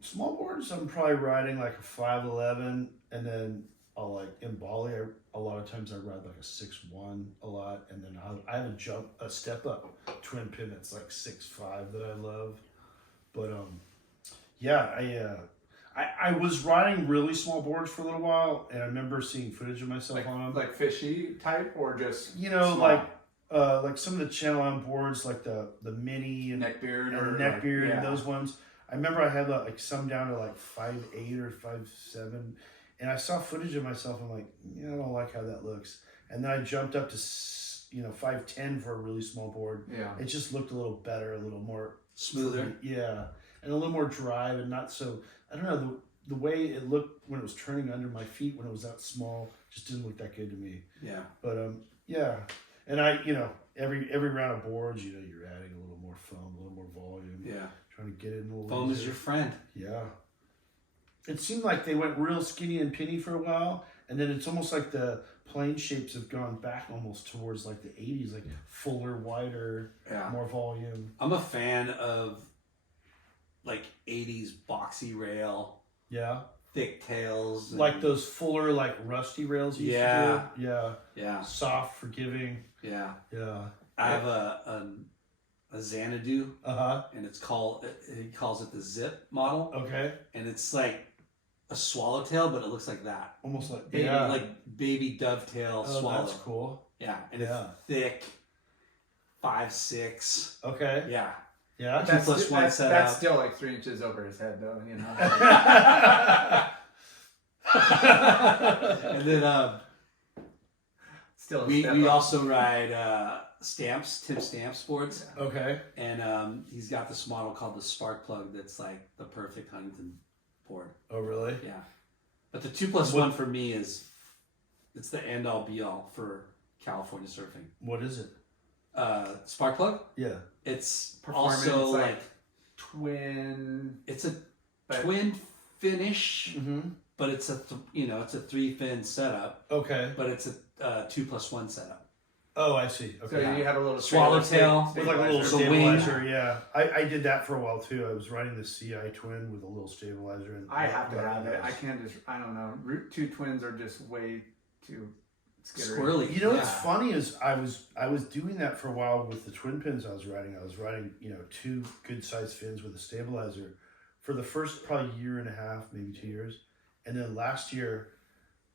boards, I'm probably riding like a 5'11", and then I'll like in Bali, a lot of times I ride like a 6'1" a lot, and then I have a step up twin pin that's like 6'5" that I love, but yeah, I was riding really small boards for a little while, and I remember seeing footage of myself on them. Like fishy type or just You know, small? like some of the Channel on boards, like the mini and neckbeard and or the neckbeard like, and those ones. I remember I had like some down to like 5'8" or 5'7", and I saw footage of myself. I'm like, yeah, I don't like how that looks. And then I jumped up to 5'10" for a really small board. Yeah. It just looked a little better, a little more Smoother. yeah, and a little more drive, and not so. I don't know the way it looked when it was turning under my feet when it was that small just didn't look that good to me. Yeah. But yeah, and I every round of boards, you're adding a little more foam, a little more volume. Yeah. Trying to get it in a little Foam is easier. your friend. Yeah. It seemed like they went real skinny and pinny for a while, and then it's almost like the plane shapes have gone back almost towards like the 80s, like fuller, wider, Yeah. more volume. I'm a fan of like 80s boxy rail, Yeah. thick tails. and- Like those fuller, like rusty rails you used Yeah. to do. Yeah. Yeah. Soft, forgiving. Yeah. Yeah. I have a Xanadu, Uh-huh. and he calls it the Zip model, Okay. and it's like a swallowtail, but it looks like that. Almost like Baby, yeah. like baby dovetail Oh, swallow. that's cool. Yeah, and Yeah. it's thick, 5'6". Okay. Yeah. Yeah. That's, 2+1 that's, setup. that's still like 3 inches over his head, though. You know. And then Still. A we step we up. also ride Tim Stamps boards, Okay. and he's got this model called the Spark Plug that's like the perfect Huntington board. Oh, really? Yeah, but the 2+1 for me it's the end all be all for California surfing. What is it? Spark Plug. Yeah. It's Performance, also like- like twin. it's a But- twin finish, Mm-hmm. but it's a 3-fin setup, Okay. but it's a 2+1 setup. Oh, I see. So Okay. you have a little Swallowtail With like a little The wing. stabilizer, yeah. I did that for a while too. I was riding the CI twin with a little stabilizer. And I have to have it. I can't just. I don't know. Root 2 twins are just way too skittery. Squirrely. You know yeah. what's funny is I was doing that for a while with the twin pins I was riding. I was riding 2 good sized fins with a stabilizer for the first probably 1.5 years, maybe 2 years, and then last year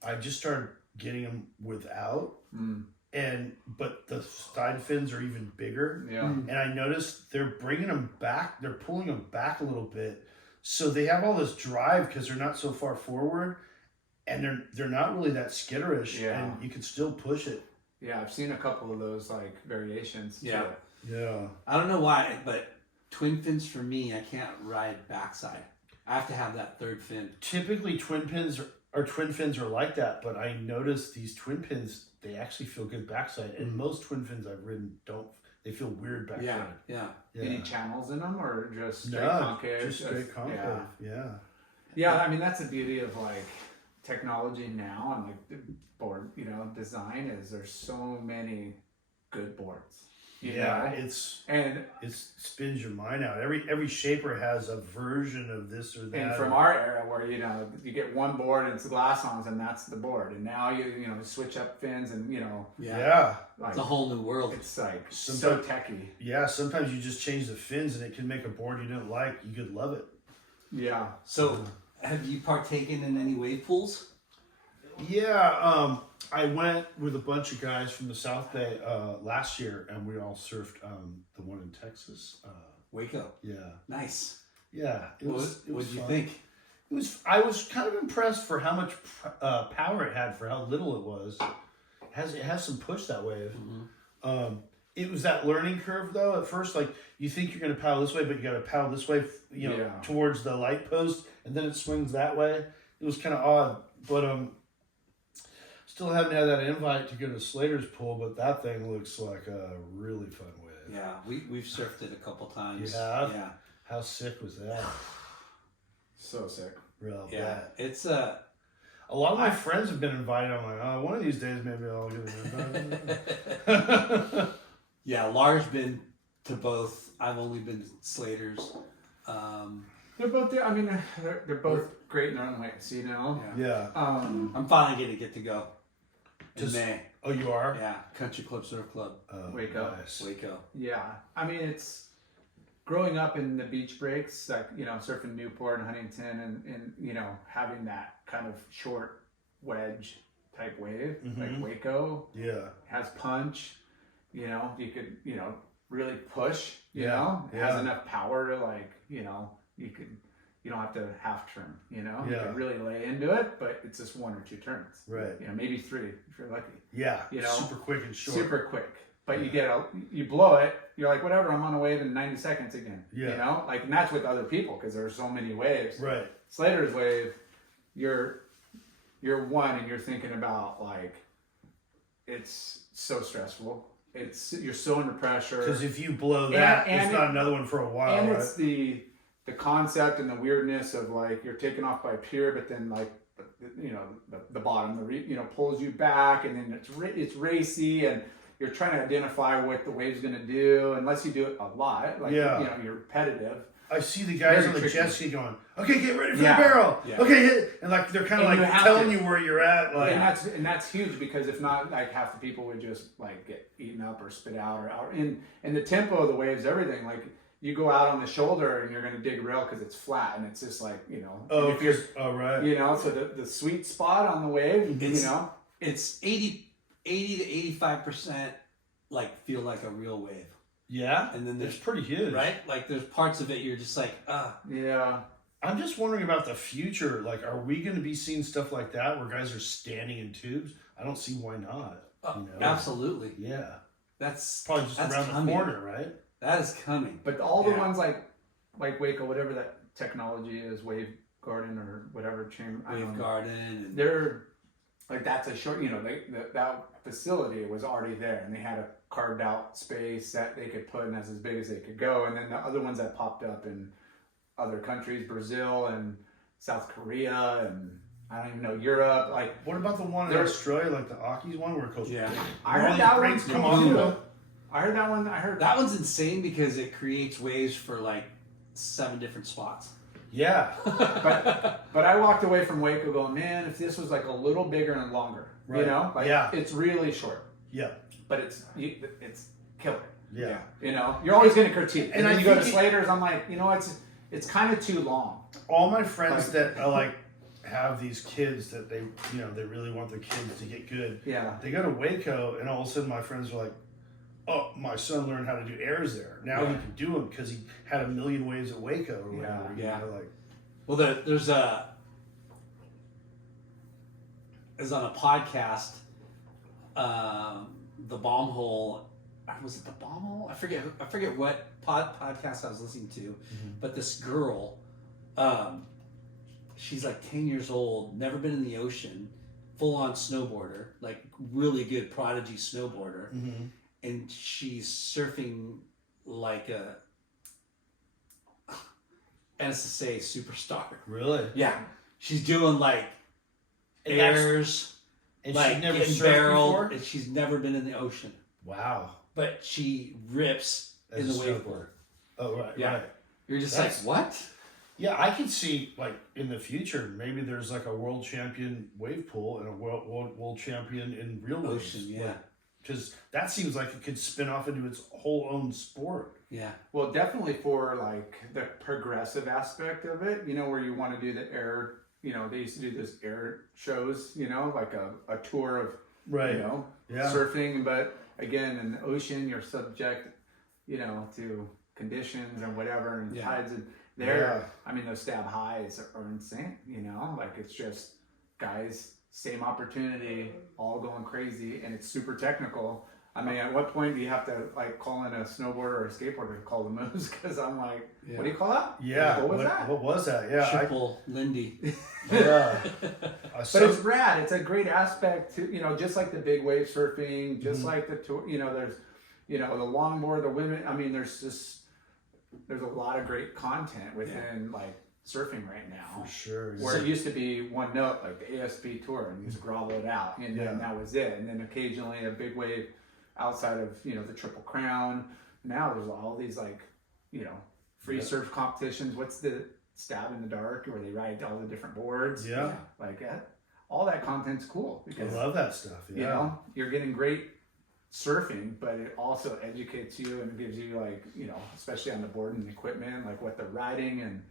I just started getting them without. Mm. but the side fins are even bigger. Yeah. And I noticed they're bringing them back. They're pulling them back a little bit, so they have all this drive because they're not so far forward, and they're not really that skitterish. Yeah. And you can still push it. Yeah, I've seen a couple of those like variations. Yeah. Yeah. I don't know why, but twin fins for me, I can't ride backside. I have to have that third fin. Typically, twin fins are like that, but I noticed these twin pins, they actually feel good backside, and most twin fins I've ridden don't. They feel weird backside. Yeah. Any channels in them or just straight No, concave? just straight concave. Yeah, I mean that's the beauty of like technology now and like the board, design is there's so many good boards. You know? It spins your mind out. Every shaper has a version of this or that. And from our era where you get one board and it's glass-ons and that's the board, and now you switch up fins and like, It's a whole new world. It's like so techy. Yeah, sometimes you just change the fins and it can make a board you didn't like. You could love it. Yeah. So, have you partaken in any wave pools? Yeah, I went with a bunch of guys from the South Bay last year, and we all surfed the one in Texas. Waco. Yeah. Nice. Yeah. What did you think? I was kind of impressed for how much power it had for how little it was. It has some push, that wave. Mm-hmm. It was that learning curve though. At first, like you think you're going to paddle this way, but you got to paddle this way, towards the light post, and then it swings that way. It was kind of odd, but still haven't had that invite to go to Slater's pool, but that thing looks like a really fun wave. Yeah, we've surfed it a couple times. You have? Yeah. How sick was that? So sick. Real Yeah, bad. it's A lot of my friends have been invited. I'm like, one of these days maybe I'll get it. Yeah, Lars been to both. I've only been to Slater's. They're both there. I mean, they're both great in their own ways, Yeah. I'm finally gonna get to go in May. Oh, you are? Yeah, Country Club Surf Club, Waco. Nice. Waco. Yeah. I mean, it's growing up in the beach breaks, like, surfing Newport and Huntington and having that kind of short wedge type wave, like Waco. Yeah. Has punch, you could, really push, It Yeah. has enough power to like, you don't have to half turn, you can really lay into it, but it's just 1 or 2 turns. Right. Maybe 3 if you're lucky. Yeah. Super quick and short. Super quick. But you blow it, you're like, whatever, I'm on a wave in 90 seconds again. Yeah. And that's with other people because there's so many waves. Right. Slater's wave, you're one and you're thinking about like, it's so stressful. You're so under pressure. Because if you blow that, and it's not another one for a while. And right? it's the concept and the weirdness of like you're taken off by a pier, but then like the bottom pulls you back, and then it's racy, and you're trying to identify what the wave's going to do unless you do it a lot. Like you're repetitive. I see the guys on the jet ski going, okay, get ready for the barrel. Yeah. Okay, hit. And like they're kind of like telling you where you're at. Like, and that's huge because if not, like half the people would just like get eaten up or spit out or out. And the tempo of the waves, everything. Like you go out on the shoulder and you're going to dig a rail because it's flat and it's just like Oh, if you're right. So the sweet spot on the wave, it's 80 to 85% like feel like a real wave. Yeah, and then it's pretty huge, right? Like there's parts of it you're just like, yeah. I'm just wondering about the future. Like, are we going to be seeing stuff like that where guys are standing in tubes? I don't see why not. Absolutely. Yeah, that's probably just around the corner, right? That is coming. But all the ones like Waco, whatever that technology is, Wave Garden or whatever chamber, Wave Garden, they're like that's a short. That facility was already there, and they had a carved out space that they could put in as big as they could go. And then the other ones that popped up in other countries, Brazil and South Korea, and I don't even know, Europe. Like, what about the one in Australia, like the Aki's one where it goes? Yeah, I heard that one's come on. I heard that one. That one's insane because it creates waves for like 7 different spots. Yeah, but I walked away from Waco going, man, if this was like a little bigger and longer, it's really short. Yeah. But it's killer. Yeah. You're always going to critique. And then you go to think Slater's, I'm like, it's kind of too long. All my friends that are like have these kids that they really want their kids to get good. Yeah. They go to Waco, and all of a sudden my friends are like, "Oh, my son learned how to do airs there. Now he can do them because he had a million waves at Waco or whatever." Yeah. Like, Well, there's on a podcast, the Bomb Hole. Was it the Bomb Hole? I forget what podcast I was listening to, but this girl, she's like 10 years old, never been in the ocean, full on snowboarder, like really good prodigy snowboarder, and she's surfing like a NSSA superstar. really? Yeah, she's doing like And that's- airs, And like she'd never getting surfed barreled, before? and she's never been in the ocean, Wow. but she rips As in a the wave pool. snowboarder. Oh, right, Yeah. right. You're just That's- like, what? Yeah, I could see, like, in the future, maybe there's like a world champion wave pool and a world champion in real waves. Ocean, yeah. Because that seems like it could spin off into its whole own sport. Yeah. Well, definitely for like the progressive aspect of it, where you want to do the air, they used to do this air shows, like a tour of, Right. Yeah. surfing. But again, in the ocean, you're subject, to conditions and whatever, and tides. And I mean, those stab highs are insane, like it's just guys, same opportunity, all going crazy, and it's super technical. I mean, at what point do you have to like call in a snowboarder or a skateboarder to call the moves? Because I'm like, what do you call that? Yeah. What was that? What was that? Yeah. Triple Lindy. Yeah. But it's rad. It's a great aspect to, just like the big wave surfing, just like the tour, there's, the longboard, the women. I mean, there's a lot of great content within like surfing right now. For sure. Where it used to be one note, like the ASP tour, and you just grovel it out, and then that was it. And then occasionally a big wave outside of, the Triple Crown. Now there's all these like, free surf competitions. What's the Stab in the Dark, where they ride all the different boards? Yeah. Like all that content's cool I because love that stuff. Yeah. you're getting great surfing, but it also educates you and gives you like, especially on the board and equipment, like what they're riding, and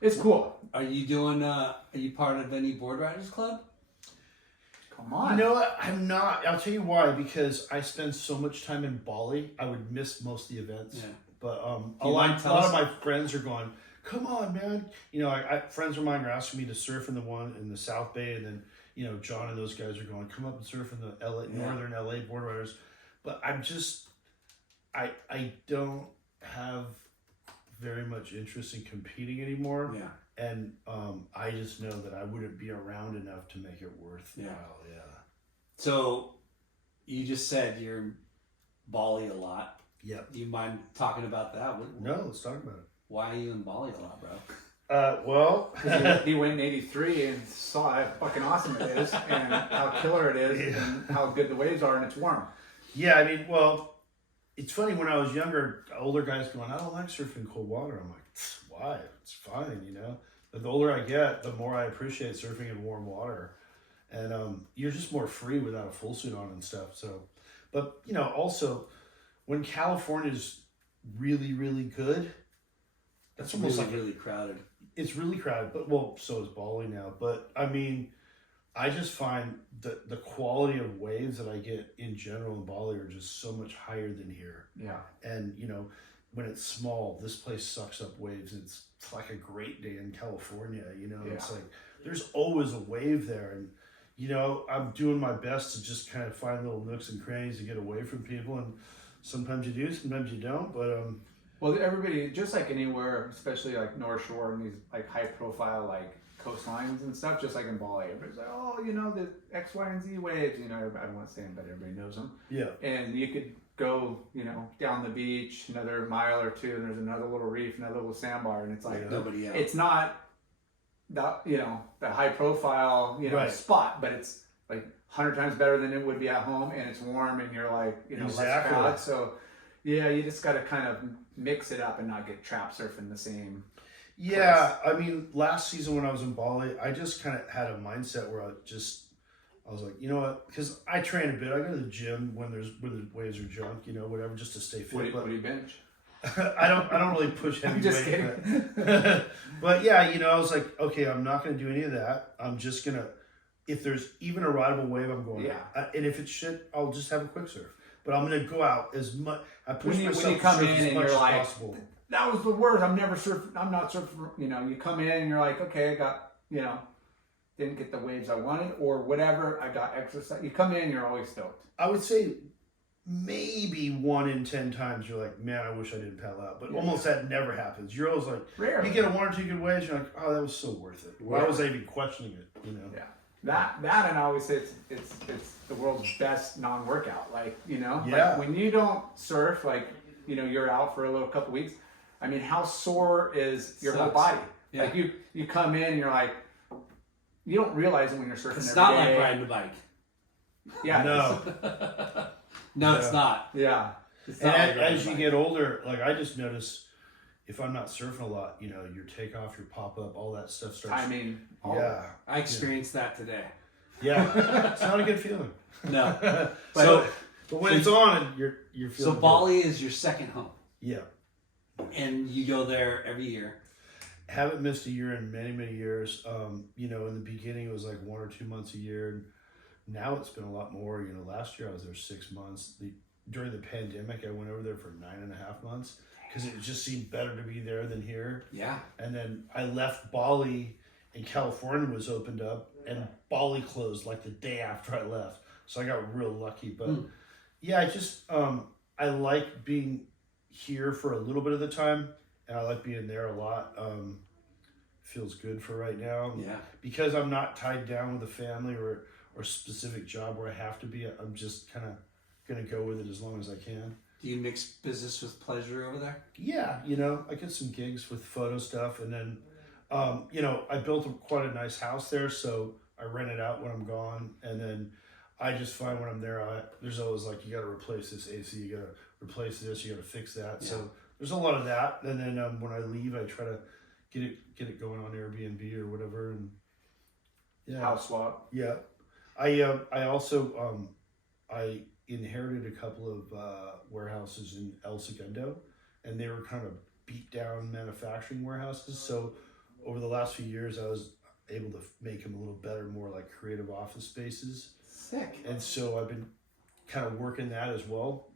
it's cool. Are you part of any board riders club? Come on. You know what? I'm not. I'll tell you why. Because I spend so much time in Bali, I would miss most of the events. Yeah. But a lot of my friends are going, "Come on, man!" Friends of mine are asking me to surf in the one in the South Bay, and then John and those guys are going, "Come up and surf in the Northern LA board riders." But I'm just, I don't have very much interest in competing anymore. Yeah. And I just know that I wouldn't be around enough to make it worthwhile. Yeah. So you just said you're in Bali a lot. Yep. Do you mind talking about that? No, let's talk about it. Why are you in Bali a lot, bro? Well, he went in '83 and saw how fucking awesome it is, and how killer it is, and how good the waves are, and it's warm. Yeah, I mean, well, it's funny, when I was younger, older guys going, "I don't like surfing cold water." I'm like, why? It's fine, But the older I get, the more I appreciate surfing in warm water. And you're just more free without a full suit on and stuff. So, but, also, when California's really, really good, that's almost really, like really crowded. It's really crowded, but so is Bali now. But I mean, I just find the quality of waves that I get in general in Bali are just so much higher than here. Yeah. And when it's small, this place sucks up waves. It's like a great day in California. It's like there's always a wave there, and I'm doing my best to just kind of find little nooks and crannies to get away from people, and sometimes you do, sometimes you don't. But well, everybody, just like anywhere, especially like North Shore and these like high profile like coastlines and stuff, just like in Bali, everybody's like, oh, the X, Y, and Z waves. I don't want to say them, but everybody knows them. Yeah. And you could go, down the beach another mile or two, and there's another little reef, another little sandbar, and it's like nobody else. It's not the the high profile spot, but it's like 100 times better than it would be at home, and it's warm, and you're like less crowd. So you just got to kind of mix it up and not get trapped surfing the same. Yeah, I mean, last season when I was in Bali, I just kind of had a mindset where I was like, you know what? Because I train a bit. I go to the gym when the waves are junk, whatever, just to stay fit. What do you bench? I don't really push heavy I'm just weight. kidding. But yeah, you know, I was like, okay, I'm not going to do any of that. I'm just going to, if there's even a rideable wave, I'm going. Yeah. And if it's shit, I'll just have a quick surf. But I'm going to go out as much. I push When you myself to come surf in as and much you're as like, possible. that was the worst. I'm not surfing. You know, you come in and you're like, okay, I got, you know, didn't get the waves I wanted or whatever. I got exercise. You come in and you're always stoked. I would say maybe 1 in 10 times you're like, man, I wish I didn't paddle out. But almost that never happens. You're always like, Rarely. you get a 1 or 2 good waves, you're like, oh, that was so worth it. Why was I even questioning it? You know? Yeah. That and I always say it's the world's best non-workout. Like, you know, Yeah. like when you don't surf, like, you know, you're out for a little couple weeks. I mean, how sore is your whole Sucks. body? Yeah. Like you come in and you're like, you don't realize it when you're surfing. It's every not day. like riding a bike. Yeah. No. No, it's not. Yeah. It's And not like riding as a you bike. get older, like I just notice if I'm not surfing a lot, you know, your takeoff, your pop up, all that stuff starts. Timing. Yeah. I experienced that today. Yeah. It's not a good feeling. No. But when it's on, you're feeling So good. Bali is your second home, Yeah. and you go there every year. Haven't missed a year in many, many years. You know, in the beginning it was like 1 or 2 months a year. And now it's been a lot more. You know, last year I was there 6 months. During the pandemic, I went over there for 9.5 months because it just seemed better to be there than here. Yeah. And then I left Bali and California was opened up and Bali closed like the day after I left. So I got real lucky. But yeah, I just, I like being here for a little bit of the time. And I like being there a lot. Feels good for right now. Yeah. Because I'm not tied down with a family or specific job where I have to be, I'm just kind of going to go with it as long as I can. Do you mix business with pleasure over there? Yeah, you know, I get some gigs with photo stuff, and then, you know, I built quite a nice house there, so I rent it out when I'm gone, and then I just find when I'm there, there's always like, you got to replace this AC, you got to replace this, you got to fix that, so there's a lot of that, and then when I leave, I try to get it going on Airbnb or whatever, and yeah. House swap. Yeah. I also, I inherited a couple of warehouses in El Segundo, and they were kind of beat down manufacturing warehouses. So over the last few years, I was able to make them a little better, more like creative office spaces. Sick. And so I've been kind of working that as well,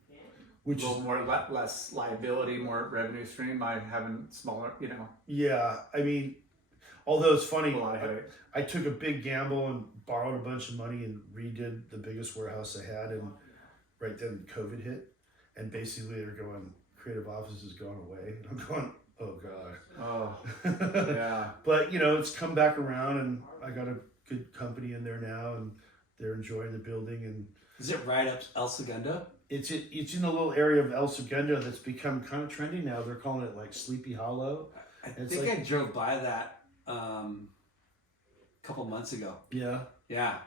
which A little more less liability, more revenue stream by having smaller, you know, yeah, I mean, although it's funny, a lot of headache. I took a big gamble and borrowed a bunch of money and redid the biggest warehouse I had, and right then COVID hit, and basically they're going, creative office has gone away, and I'm going, oh god. Oh, yeah. But you know, it's come back around, and I got a good company in there now, and they're enjoying the building, and Is it right up El Segundo? it's in a little area of El Segundo that's become kind of trendy now. They're calling it like Sleepy Hollow. I It's think like- I drove by that a couple months ago. Yeah, Yeah.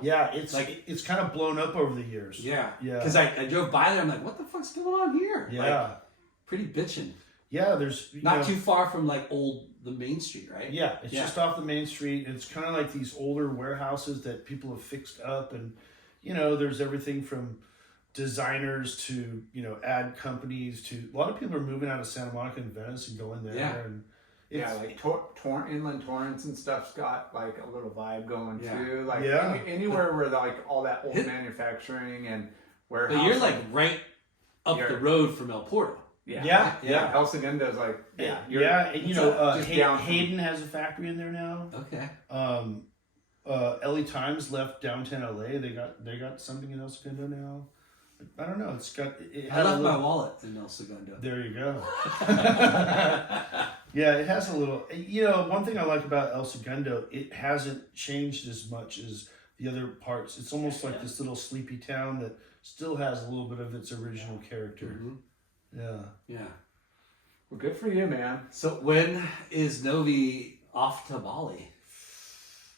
yeah. It's Like- it's kind of blown up over the years. Yeah. Yeah. Because I drove by there, I'm like, what the fuck's going on here? Yeah. Like, pretty bitchin'. Yeah, there's Not too far from like the Main Street, right? Yeah, it's Yeah. just off the main street. It's kind of like these older warehouses that people have fixed up, and you know, there's everything from designers to, you know, ad companies to a lot of people are moving out of Santa Monica and Venice and going there. Yeah. And it's, Yeah, like inland Torrance and stuff's got like a little vibe going Yeah. too. Like Yeah. anywhere where like all that old manufacturing and warehouse. But you're like right up You're- the road from El Porto. yeah. El Segundo's like you're- yeah, and you know, just down from- Hayden has a factory in there now. Okay. LA Times left downtown LA. They got something in El Segundo now. I don't know. It's got. It I has a left my little- wallet in El Segundo. There you go. Yeah, it has a little. You know, one thing I like about El Segundo, it hasn't changed as much as the other parts. It's almost like this little sleepy town that still has a little bit of its original character. Mhm. Yeah. Yeah. Well, good for you, man. So when is Novi off to Bali?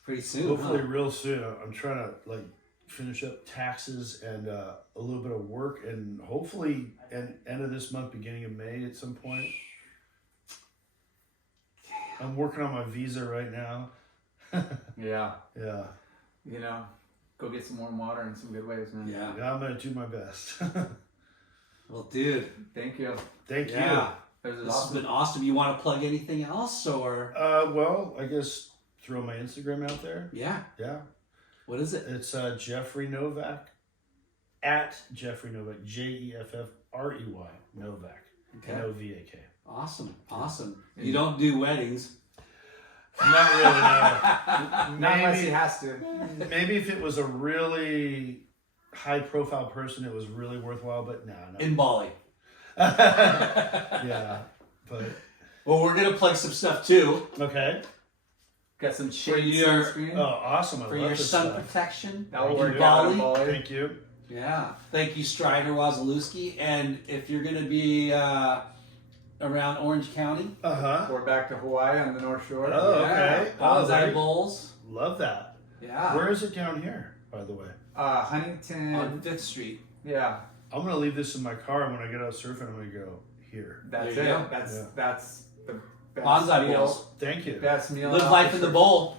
Pretty soon. Hopefully, huh? real soon. I'm trying to like finish up taxes and a little bit of work, and hopefully, end of this month, beginning of May, at some point. I'm working on my visa right now. Yeah. Yeah. You know, go get some warm water and some good waves, man. Yeah. Yeah, I'm gonna do my best. Well, dude. Thank you. Thank Yeah. This is This has awesome. been awesome. You want to plug anything else, or? you. Well, I guess throw my Instagram out there. Yeah. Yeah. What is it? It's Jeffrey Novak, at Jeffrey Novak, Jeffrey Novak, Okay. Novak. Awesome. You don't do weddings. Not really, no. Not unless he Maybe, has to. maybe if it was a really high-profile person, it was really worthwhile. But no. In Bali. Yeah, but Well, we're gonna plug some stuff too okay. Got some for shades your on the screen. Oh, awesome! I for love your this sun stuff. protection. That will Thank work you. out. Bali. Bali. Thank you. Yeah. Thank you, Strider Wazalewski. And if you're gonna be around Orange County, We're back to Hawaii on the North Shore. Oh, okay. Oh, Bonsai there you- Bowls. Love that. Yeah. Where is it down here, by the way? Huntington. On 5th Street. Yeah, I'm gonna leave this in my car, and when I get out surfing, I'm gonna go here. that's There it. you go. That's the best Bonsai meal. Bowls. Thank you. Best meal. Live out life for in the sure. bowl.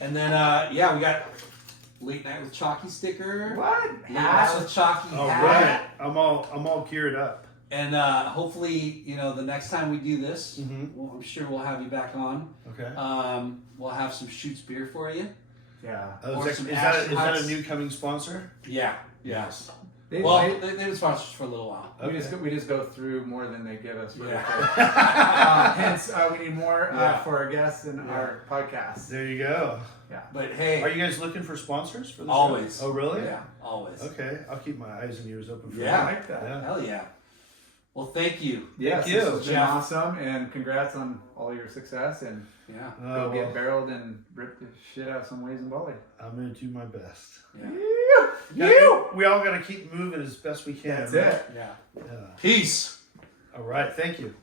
And then, yeah, we got Late Night with Chalky sticker. What? Late Nights with Chalky All hat. right, I'm all geared up. And hopefully, the next time we do this, Mhm. well, I'm sure we'll have you back on. Okay. We'll have some Shoots beer for you. Yeah. Oh, or is some that Ashton a Huts. new coming sponsor? Yeah. Yes. They, Well, they- they've been sponsors for a little while. we just go through more than they give us. Yeah. Hence, we need more Yeah. for our guests and our podcast. There you go. But hey, Are you guys looking for sponsors for this? always. show? Oh, really? Yeah, always. Okay, I'll keep my eyes and ears open for Yeah. I like that. Yeah. Hell yeah. Well, thank you. Yes, you. this has been Jeff. awesome, and congrats on all your success. And Yeah. go Oh, get well, barreled and rip the shit out of some ways in Bali. I'm gonna do my best. Yeah. We all gotta keep moving as best we can. That's right? it. Yeah. Yeah. Peace. All right. Thank you.